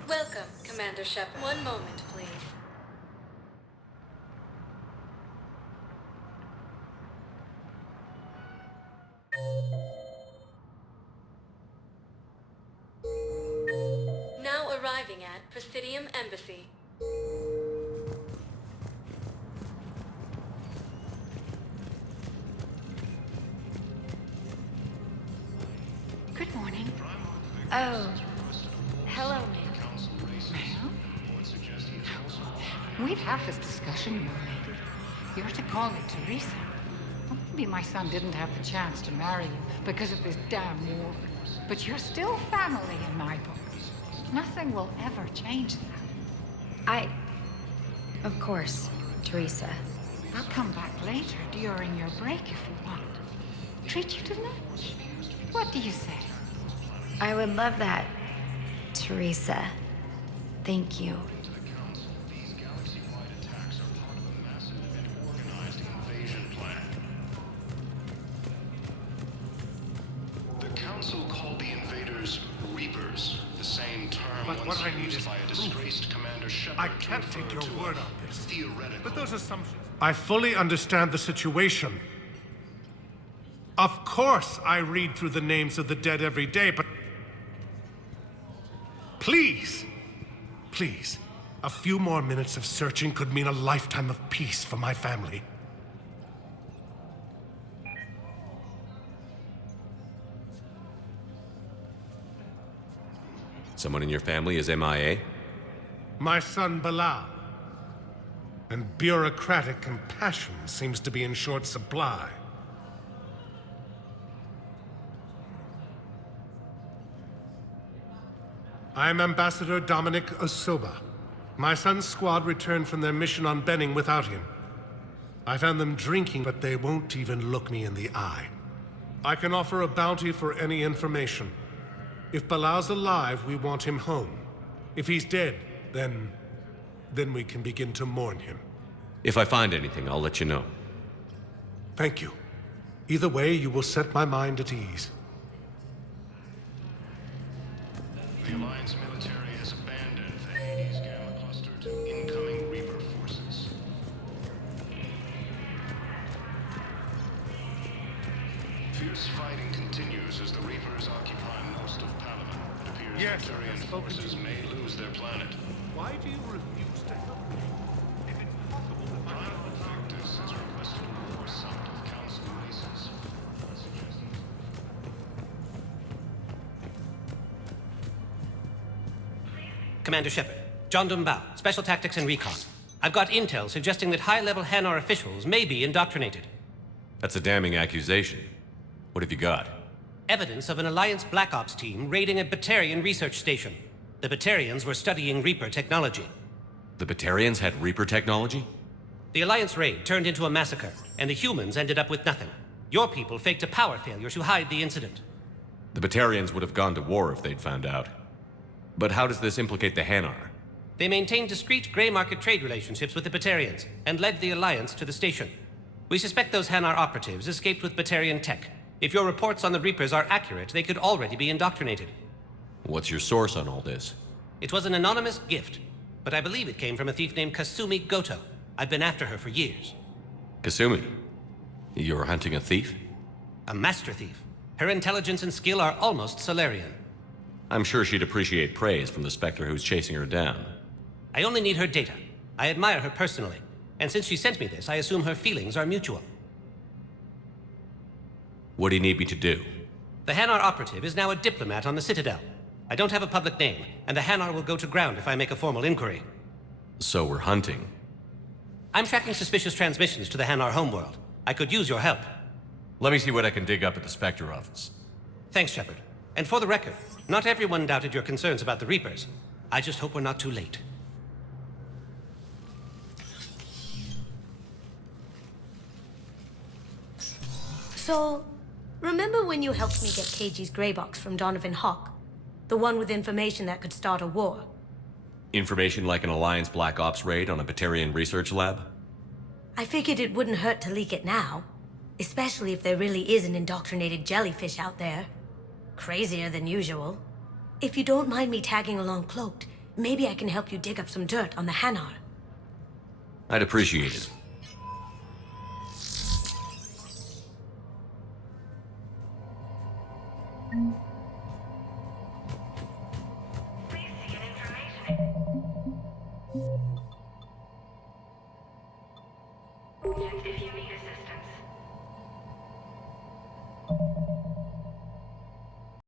Welcome, Commander Shepard. One moment, please. Now arriving at Presidium Embassy. Good morning. Oh, hello, ma'am. We've had this discussion, young lady. You're to call me Teresa. Well, maybe my son didn't have the chance to marry you because of this damn war. But you're still family in my book. Nothing will ever change that. Of course, Teresa. I'll come back later during your break if you want. Treat you to lunch. What do you say? I would love that, Teresa. Thank you. The Council called the invaders Reapers, the same term But once what I need used is by a proof. disgraced Commander Shepard. I can't to take refer your to word a on this. theoretical. But those assumptions... I fully understand the situation. Of course I read through the names of the dead every day, but... Please! Please. A few more minutes of searching could mean a lifetime of peace for my family. Someone in your family is MIA? My son, Bilal. And bureaucratic compassion seems to be in short supply. I am Ambassador Dominic Osoba. My son's squad returned from their mission on Benning without him. I found them drinking, but they won't even look me in the eye. I can offer a bounty for any information. If Bilal's alive, we want him home. If he's dead, then we can begin to mourn him. If I find anything, I'll let you know. Thank you. Either way, you will set my mind at ease. The Alliance military has abandoned the Hades Gamma cluster to incoming Reaper forces. sources, the Reapers occupy most of Palaven. It appears Victorian forces may lose their planet. Why do you refuse to help me? If it's possible that Primal Factus has requested more sum of council races. Commander Shepard, John Dumbao, Special Tactics and Recon. I've got intel suggesting that high-level Hanar officials may be indoctrinated. That's a damning accusation. What have you got? Evidence of an Alliance Black Ops team raiding a Batarian research station. The Batarians were studying Reaper technology. The Batarians had Reaper technology? The Alliance raid turned into a massacre, and the humans ended up with nothing. Your people faked a power failure to hide the incident. The Batarians would have gone to war if they'd found out. But how does this implicate the Hanar? They maintained discreet gray market trade relationships with the Batarians, and led the Alliance to the station. We suspect those Hanar operatives escaped with Batarian tech. If your reports on the Reapers are accurate, they could already be indoctrinated. What's your source on all this? It was an anonymous gift, but I believe it came from a thief named Kasumi Goto. I've been after her for years. Kasumi? You're hunting a thief? A master thief. Her intelligence and skill are almost Solarian. I'm sure she'd appreciate praise from the Spectre who's chasing her down. I only need her data. I admire her personally, and since she sent me this, I assume her feelings are mutual. What do you need me to do? The Hanar operative is now a diplomat on the Citadel. I don't have a public name, and the Hanar will go to ground if I make a formal inquiry. So we're hunting. I'm tracking suspicious transmissions to the Hanar homeworld. I could use your help. Let me see what I can dig up at the Spectre office. Thanks, Shepard. And for the record, not everyone doubted your concerns about the Reapers. I just hope we're not too late. So, remember when you helped me get KG's gray box from Donovan Hawk? The one with information that could start a war? Information like an Alliance Black Ops raid on a Batarian research lab? I figured it wouldn't hurt to leak it now. Especially if there really is an indoctrinated jellyfish out there. Crazier than usual. If you don't mind me tagging along cloaked, maybe I can help you dig up some dirt on the Hanar. I'd appreciate it. Please see an information.